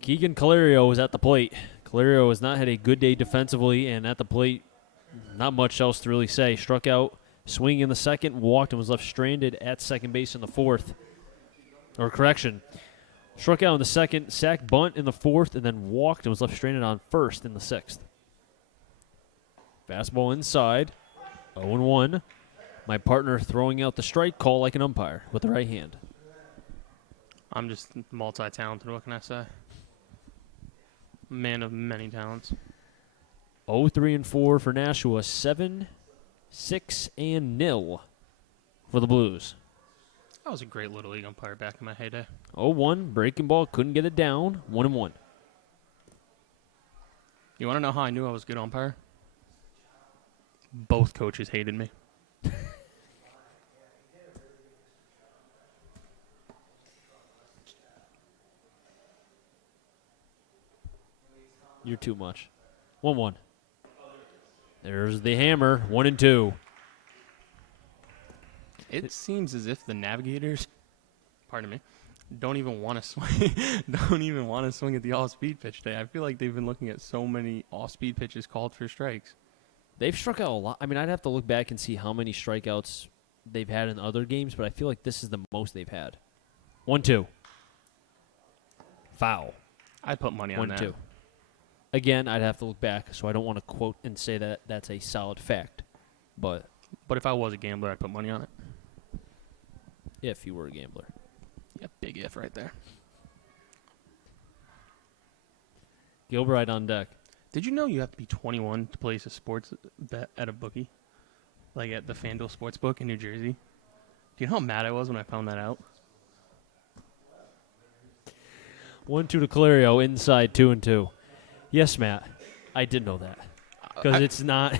Keegan Calerio was at the plate. Calerio has not had a good day defensively, and at the plate, not much else to really say. Struck out, swing in the second, walked, and was left stranded at second base in the fourth. Or correction, struck out in the second, sack bunt in the fourth, and then walked and was left stranded on first in the sixth. Fastball inside, 0-1. My partner throwing out the strike call like an umpire with the right hand. I'm just multi-talented. What can I say? Man of many talents. 0-3-4 for Nashua. 7-6-0 for the Blues. I was a great Little League umpire back in my heyday. 0-1, breaking ball, couldn't get it down. 1-1. You want to know how I knew I was a good umpire? Both coaches hated me. You're too much. 1-1. There's the hammer. 1-2. It seems as if the Navigators, pardon me, don't even want to swing. Don't even want to swing at the off-speed pitch day. I feel like they've been looking at so many off-speed pitches called for strikes. They've struck out a lot. I mean, I'd have to look back and see how many strikeouts they've had in other games, but I feel like this is the most they've had. 1-2. Foul. I'd put money on that. 1-2. Again, I'd have to look back, so I don't want to quote and say that that's a solid fact. But if I was a gambler, I'd put money on it. if you were a gambler. Yeah, big if right there. Gilbride on deck. Did you know you have to be 21 to place a sports bet at a bookie? Like at the FanDuel Sportsbook in New Jersey? Do you know how mad I was when I found that out? 1-2 to Calerio, inside 2-2. Yes, Matt, I did know that. Because it's not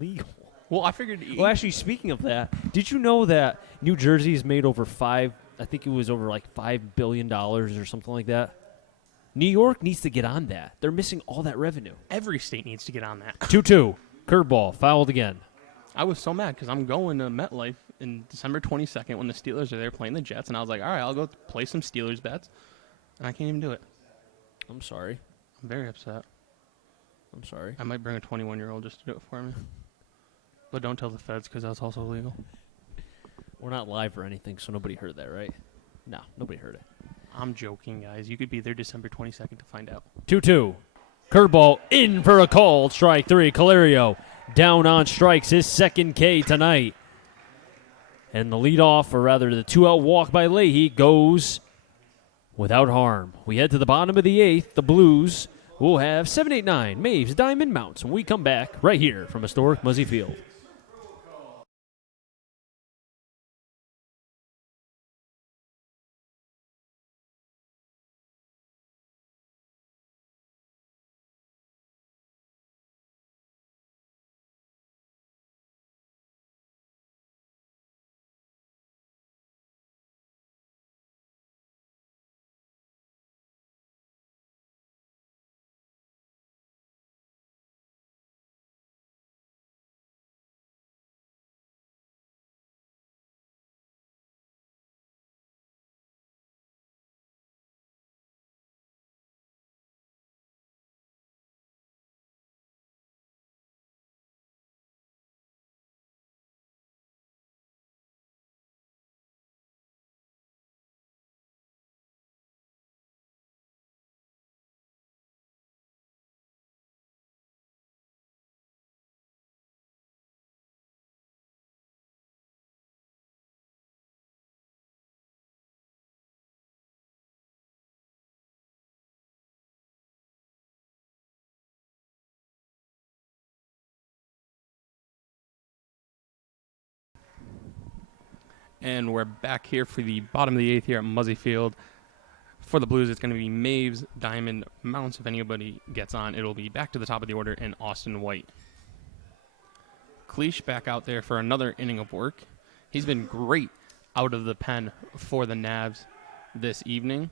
legal. Well, I figured... Well, actually, speaking of that, did you know that New Jersey has made over I think it was over like $5 billion or something like that? New York needs to get on that. They're missing all that revenue. Every state needs to get on that. 2-2. Curveball. Fouled again. I was so mad because I'm going to MetLife in December 22nd when the Steelers are there playing the Jets, and I was like, all right, I'll go play some Steelers bets, and I can't even do it. I'm sorry. I'm very upset. I'm sorry. I might bring a 21-year-old just to do it for me. But don't tell the feds because that's also illegal. We're not live or anything, so nobody heard that, right? No, nobody heard it. I'm joking, guys. You could be there December 22nd to find out. 2-2. Curveball in for a call. Strike 3. Calerio down on strikes. His second K tonight. And the leadoff, or rather the 2-out walk by Leahy, goes without harm. We head to the bottom of the 8th. The Blues will have 7-8-9 Maves Diamond Mounts when we come back right here from historic Muzzy Field. And we're back here for the bottom of the 8th here at Muzzy Field. For the Blues, it's going to be Maves, Diamond, Mounts. If anybody gets on, it'll be back to the top of the order, and Austin White. Cleach back out there for another inning of work. He's been great out of the pen for the Navs this evening.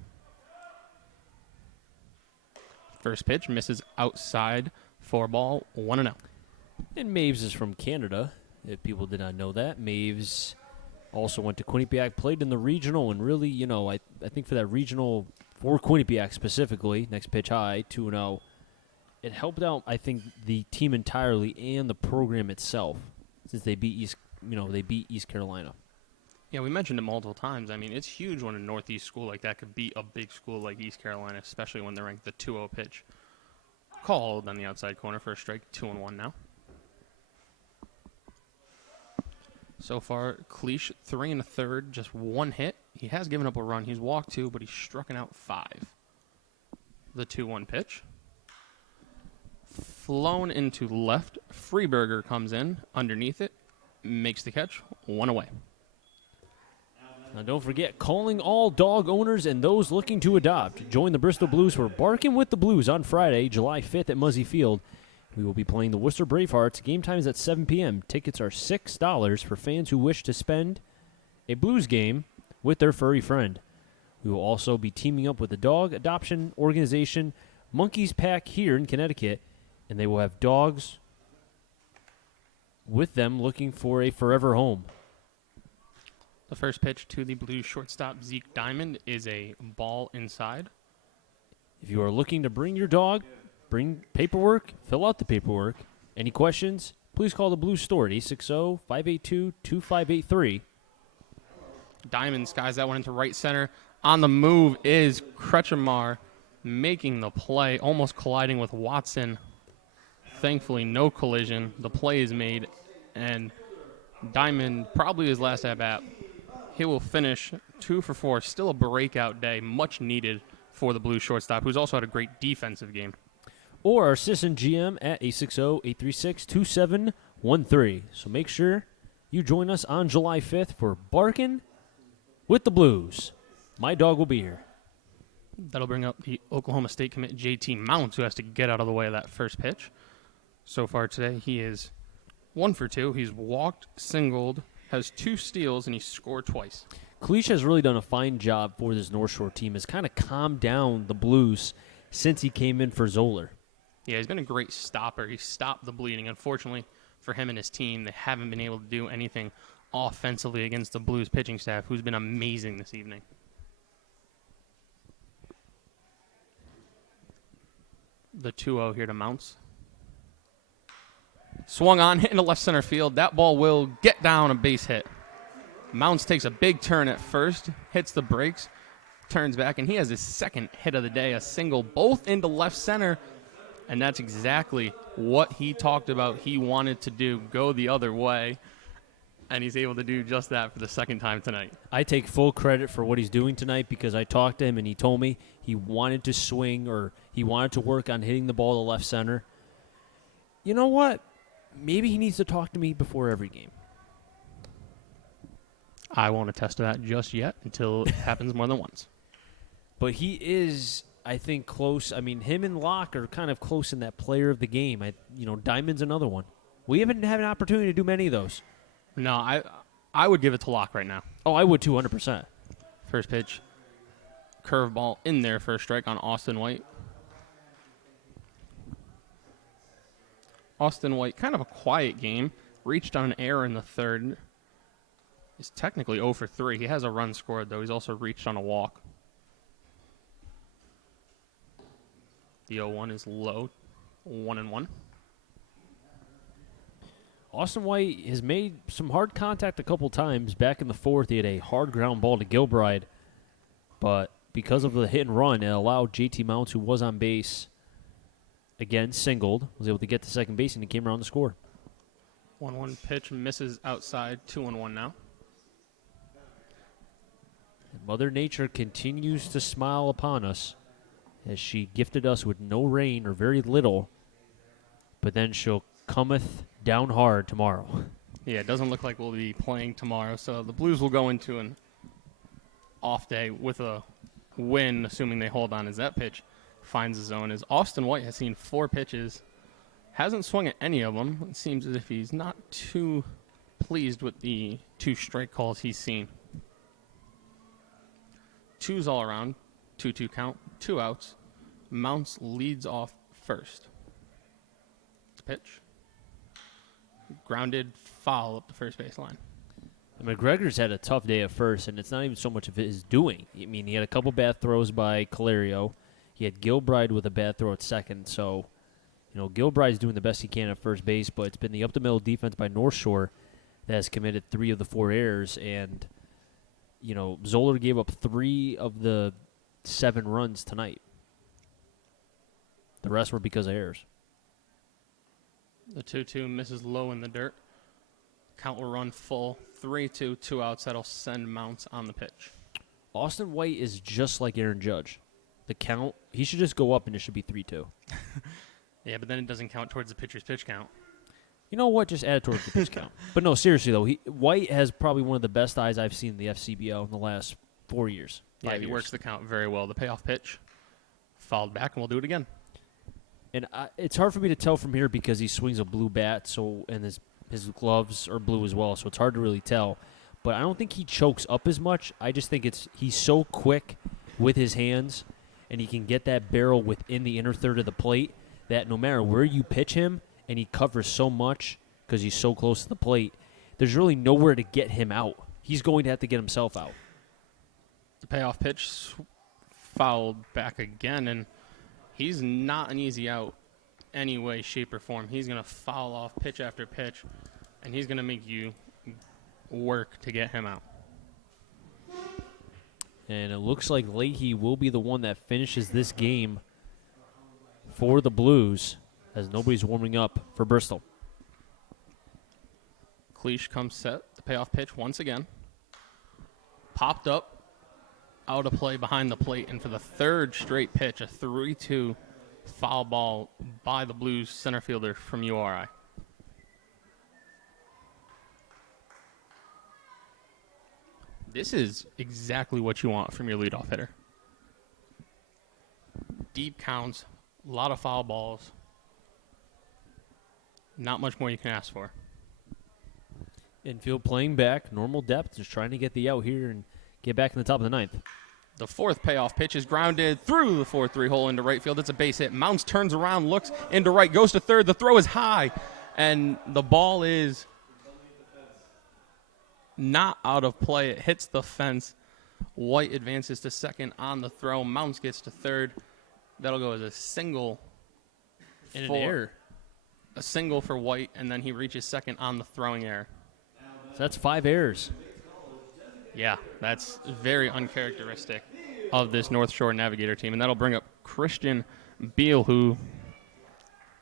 First pitch misses outside for ball, 1-0. And Maves is from Canada, if people did not know that. Maves also went to Quinnipiac, played in the regional, and really, I think for that regional, for Quinnipiac specifically, next pitch high, 2-0, it helped out, I think, the team entirely and the program itself, since they beat East Carolina. Yeah, we mentioned it multiple times. I mean, it's huge when a Northeast school like that could beat a big school like East Carolina, especially when they're ranked the 2-0 pitch. Called on the outside corner for a strike, 2-1 now. So far, Cleach, 3 1/3, just 1 hit. He has given up a run. He's walked 2, but he's struck out 5. The 2-1 pitch. Flown into left. Freeberger comes in underneath it, makes the catch, 1 away. Now don't forget, calling all dog owners and those looking to adopt. Join the Bristol Blues for Barking with the Blues on Friday, July 5th at Muzzy Field. We will be playing the Worcester Bravehearts. Game time is at 7 p.m. Tickets are $6 for fans who wish to spend a Blues game with their furry friend. We will also be teaming up with the dog adoption organization Monkeys Pack here in Connecticut, and they will have dogs with them looking for a forever home. The first pitch to the Blues shortstop, Zeke Diamond, is a ball inside. If you are looking to bring your dog, bring paperwork, fill out the paperwork. Any questions? Please call the Blues store at 860-582-2583. Diamond skies that one into right center. On the move is Kretschmar making the play, almost colliding with Watson. Thankfully, no collision. The play is made, and Diamond, probably his last at-bat, he will finish 2 for 4. Still a breakout day, much needed for the Blues shortstop, who's also had a great defensive game. Or our assistant GM at 860-836-2713. So make sure you join us on July 5th for Barkin' with the Blues. My dog will be here. That'll bring up the Oklahoma State commit JT Mounts, who has to get out of the way of that first pitch. So far today, he is 1 for 2. He's walked, singled, has 2 steals, and he's scored twice. Cleach has really done a fine job for this North Shore team. Has kind of calmed down the Blues since he came in for Zoller. Yeah, he's been a great stopper. He stopped the bleeding. Unfortunately for him and his team, they haven't been able to do anything offensively against the Blues pitching staff, who's been amazing this evening. The 2-0 here to Mounts. Swung on, hit into left center field. That ball will get down, a base hit. Mounts takes a big turn at first, hits the brakes, turns back, and he has his second hit of the day, a single, both into left center, and that's exactly what he talked about he wanted to do, go the other way, and he's able to do just that for the second time tonight. I take full credit for what he's doing tonight because I talked to him and he told me he wanted to swing or he wanted to work on hitting the ball to left center. You know what? Maybe he needs to talk to me before every game. I won't attest to that just yet until it happens more than once. But he is, I think, close. I mean, him and Locke are kind of close in that player of the game. Diamond's another one. We haven't had an opportunity to do many of those. No, I would give it to Locke right now. Oh, I would too, 100%. First pitch, curveball in there for a strike on Austin White. Austin White, kind of a quiet game, reached on an error in the third. He's technically 0 for 3. He has a run scored, though. He's also reached on a walk. The 0-1 is low, 1-1. Austin White has made some hard contact a couple times. Back in the fourth, he had a hard ground ball to Gilbride. But because of the hit and run, it allowed JT Mounts, who was on base, again, singled, was able to get to second base, and he came around to score. 1-1 pitch misses outside, 2-1 now. Mother Nature continues to smile upon us as she gifted us with no rain or very little, but then she'll cometh down hard tomorrow. Yeah, it doesn't look like we'll be playing tomorrow, so the Blues will go into an off day with a win, assuming they hold on as that pitch finds the zone. As Austin White has seen 4 pitches, hasn't swung at any of them. It seems as if he's not too pleased with the 2 strike calls he's seen. 2s all around, 2-2 count, 2 outs. Mounts leads off first. The pitch. Grounded foul up the first baseline. McGregor's had a tough day at first, and it's not even so much of his doing. I mean, he had a couple bad throws by Calerio. He had Gilbride with a bad throw at second. So, Gilbride's doing the best he can at first base, but it's been the up-the-middle defense by North Shore that has committed 3 of the 4 errors. And, Zoller gave up 3 of the 7 runs tonight. The rest were because of errors. The 2-2 misses low in the dirt. Count will run full. 3-2, 2 outs. That'll send Mounts on the pitch. Austin White is just like Aaron Judge. The count, he should just go up and it should be 3-2. Yeah, but then it doesn't count towards the pitcher's pitch count. You know what? Just add it towards the pitch count. But no, seriously, though, White has probably one of the best eyes I've seen in the FCBL in the last 4 years. Yeah, 5 he years. works the count very well. The payoff pitch fouled back, and we'll do it again. And it's hard for me to tell from here because he swings a blue bat, and his gloves are blue as well, so it's hard to really tell. But I don't think he chokes up as much. I just think he's so quick with his hands, and he can get that barrel within the inner third of the plate that no matter where you pitch him, and he covers so much because he's so close to the plate, there's really nowhere to get him out. He's going to have to get himself out. The payoff pitch fouled back again, and he's not an easy out any way, shape, or form. He's going to foul off pitch after pitch, and he's going to make you work to get him out. And it looks like Leahy will be the one that finishes this game for the Blues as nobody's warming up for Bristol. Cleach comes set. The payoff pitch once again. Popped up, out of play behind the plate, and for the 3rd straight pitch, a 3-2 foul ball by the Blues center fielder from URI. This is exactly what you want from your leadoff hitter. Deep counts, a lot of foul balls. Not much more you can ask for. Infield playing back, normal depth, just trying to get the out here and get back in the top of the 9th. The 4th payoff pitch is grounded through the 4-3 hole into right field. It's a base hit. Mounts turns around, looks into right, goes to 3rd. The throw is high, and the ball is not out of play. It hits the fence. White advances to 2nd on the throw. Mounts gets to 3rd. That'll go as a single. In an error. A single for White, and then he reaches 2nd on the throwing error. So that's 5 errors. Yeah, that's very uncharacteristic of this North Shore Navigator team. And that'll bring up Christian Beal, who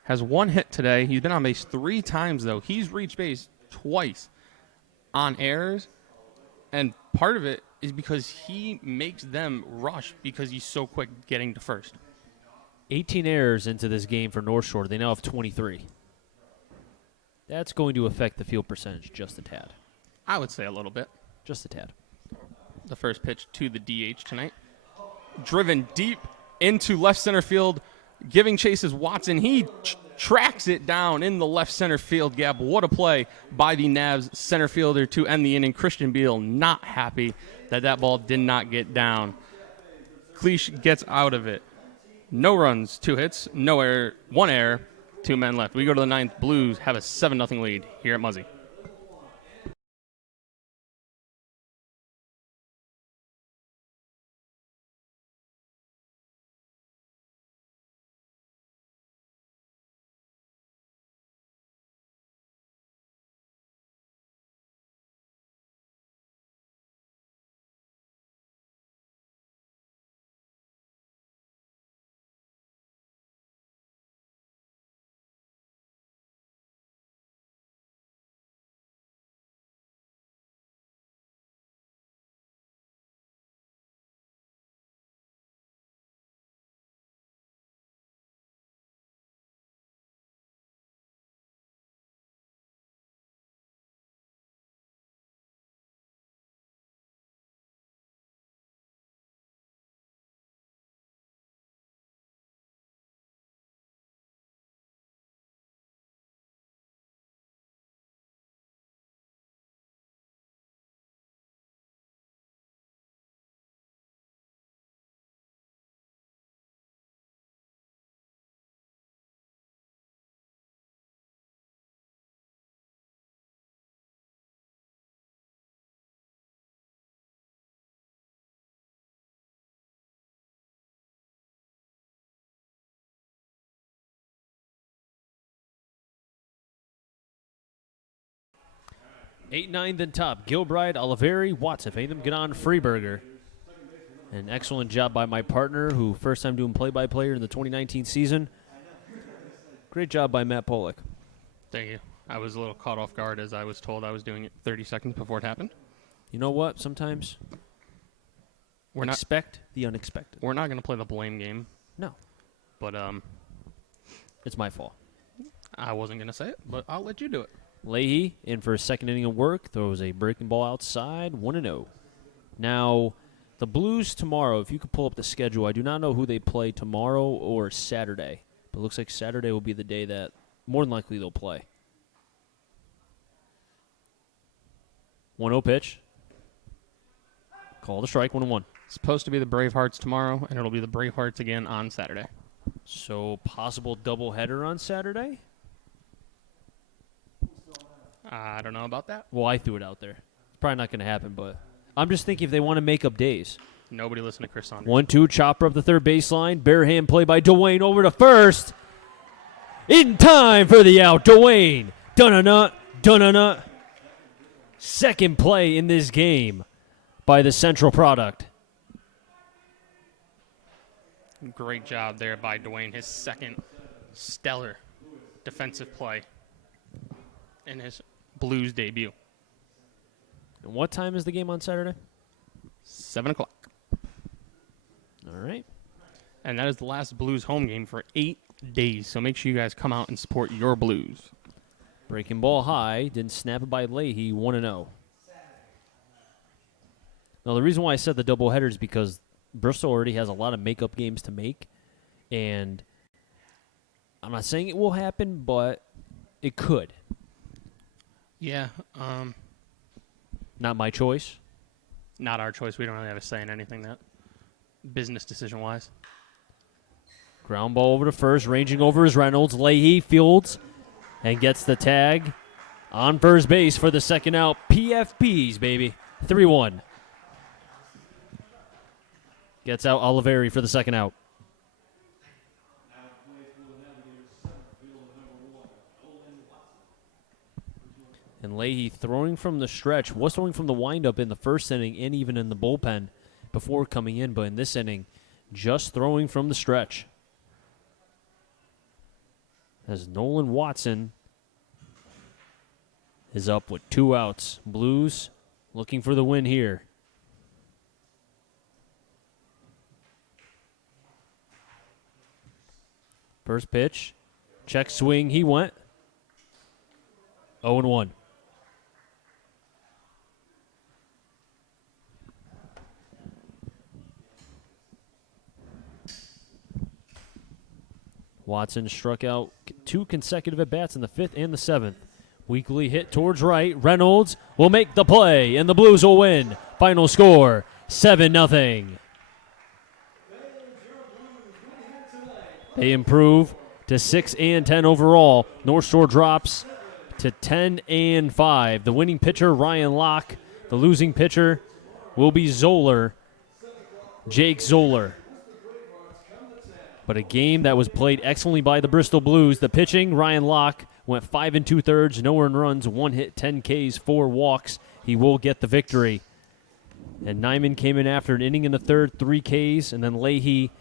has 1 hit today. He's been on base 3 times, though. He's reached base twice on errors. And part of it is because he makes them rush because he's so quick getting to first. 18 errors into this game for North Shore. They now have 23. That's going to affect the field percentage just a tad. I would say a little bit. Just a tad. The first pitch to the DH tonight. Driven deep into left center field, giving chases Watson. He tracks it down in the left center field gap. What a play by the Navs center fielder to end the inning. Christian Beal not happy that ball did not get down. Cleach gets out of it. No runs, 2 hits, no error, 1 error, 2 men left. We go to the 9th. Blues have a 7-0 lead here at Muzzy. 8, 9 then top. Gilbride, Oliveri, Watson. If any of them get on, Freeberger. An excellent job by my partner, who first time doing play-by-play in the 2019 season. Great job by Matt Pollock. Thank you. I was a little caught off guard as I was told I was doing it 30 seconds before it happened. You know what? Sometimes expect the unexpected. We're not going to play the blame game. No. But It's my fault. I wasn't going to say it, but I'll let you do it. Leahy in for his second inning of work. Throws a breaking ball outside. 1-0. Now, the Blues tomorrow, if you could pull up the schedule, I do not know who they play tomorrow or Saturday. But it looks like Saturday will be the day that more than likely they'll play. 1-0 pitch. Call the strike, 1-1. Supposed to be the Bravehearts tomorrow, and it'll be the Bravehearts again on Saturday. So, possible doubleheader on Saturday? I don't know about that. Well, I threw it out there. It's probably not going to happen, but I'm just thinking if they want to make up days. Nobody listen to Chris Saunders. 1-2, chopper up the third baseline. Bare hand play by Dwayne over to first. In time for the out. Dwayne. Dun-a-nut. Dun-a-nut. Second play in this game by the Central product. Great job there by Dwayne. His second stellar defensive play in his Blues debut. And what time is the game on Saturday? 7 o'clock. All right. And that is the last Blues home game for 8 days. So make sure you guys come out and support your Blues. Breaking ball high. Didn't snap it by Leahy. 1-0. Now, the reason why I said the doubleheader is because Bristol already has a lot of makeup games to make. And I'm not saying it will happen, but it could. Yeah. Not my choice. Not our choice. We don't really have a say in anything that business decision-wise. Ground ball over to first, ranging over is Reynolds. Leahy fields and gets the tag on first base for the second out. PFPs, baby. 3-1. Gets out Oliveri for the second out. And Leahy throwing from the stretch, was throwing from the windup in the first inning and even in the bullpen before coming in, but in this inning, just throwing from the stretch. As Nolan Watson is up with 2 outs. Blues looking for the win here. First pitch, check swing, he went. 0-1. Watson struck out 2 consecutive at-bats in the 5th and the 7th. Weekly hit towards right. Reynolds will make the play, and the Blues will win. Final score, 7-0. They improve to 6-10 overall. North Shore drops to 10-5. The winning pitcher, Ryan Locke. The losing pitcher will be Zoller, Jake Zoller. But a game that was played excellently by the Bristol Blues. The pitching, Ryan Locke, went 5 2/3, no earned runs, 1 hit, 10 Ks, 4 walks. He will get the victory. And Nyman came in after an inning in the third, 3 Ks, and then Leahy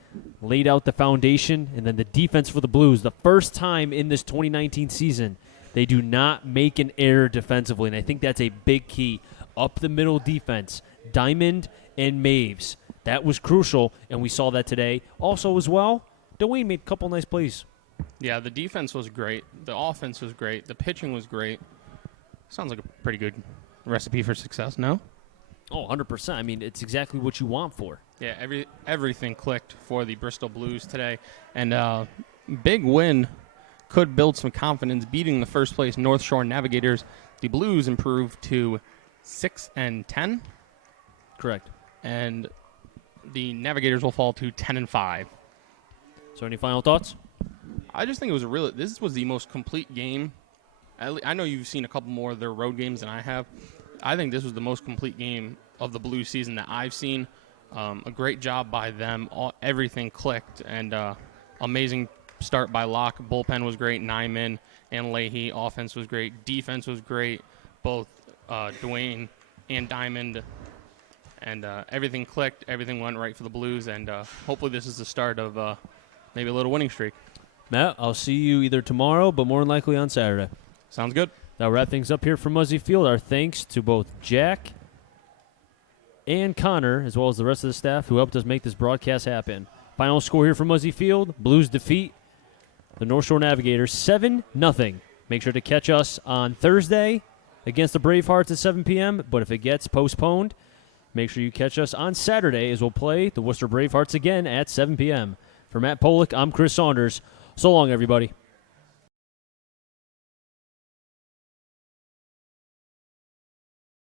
laid out the foundation. And then the defense for the Blues, the first time in this 2019 season, they do not make an error defensively. And I think that's a big key. Up the middle defense, Diamond and Maves. That was crucial, and we saw that today. Also as well, Dwayne made a couple nice plays. Yeah, the defense was great. The offense was great. The pitching was great. Sounds like a pretty good recipe for success, no? Oh, 100%. I mean, it's exactly what you want for. Yeah, everything clicked for the Bristol Blues today. And big win could build some confidence. Beating the first place North Shore Navigators, the Blues improved to 6-10. Correct. And the Navigators will fall to 10-5. So any final thoughts? I just think it was this was the most complete game. I know you've seen a couple more of their road games than I have. I think this was the most complete game of the Blues season that I've seen. A great job by them. Everything clicked, and amazing start by Locke. Bullpen was great. Nyman and Leahy. Offense was great. Defense was great. Both Dwayne and Diamond, and everything clicked. Everything went right for the Blues, and hopefully this is the start of maybe a little winning streak. Matt, I'll see you either tomorrow, but more than likely on Saturday. Sounds good. That'll wrap things up here from Muzzy Field. Our thanks to both Jack and Connor, as well as the rest of the staff who helped us make this broadcast happen. Final score here from Muzzy Field: Blues defeat the North Shore Navigators 7-0. Make sure to catch us on Thursday against the Bravehearts at 7 p.m., but if it gets postponed, make sure you catch us on Saturday as we'll play the Worcester Bravehearts again at 7 p.m. For Matt Polick, I'm Chris Saunders. So long, everybody.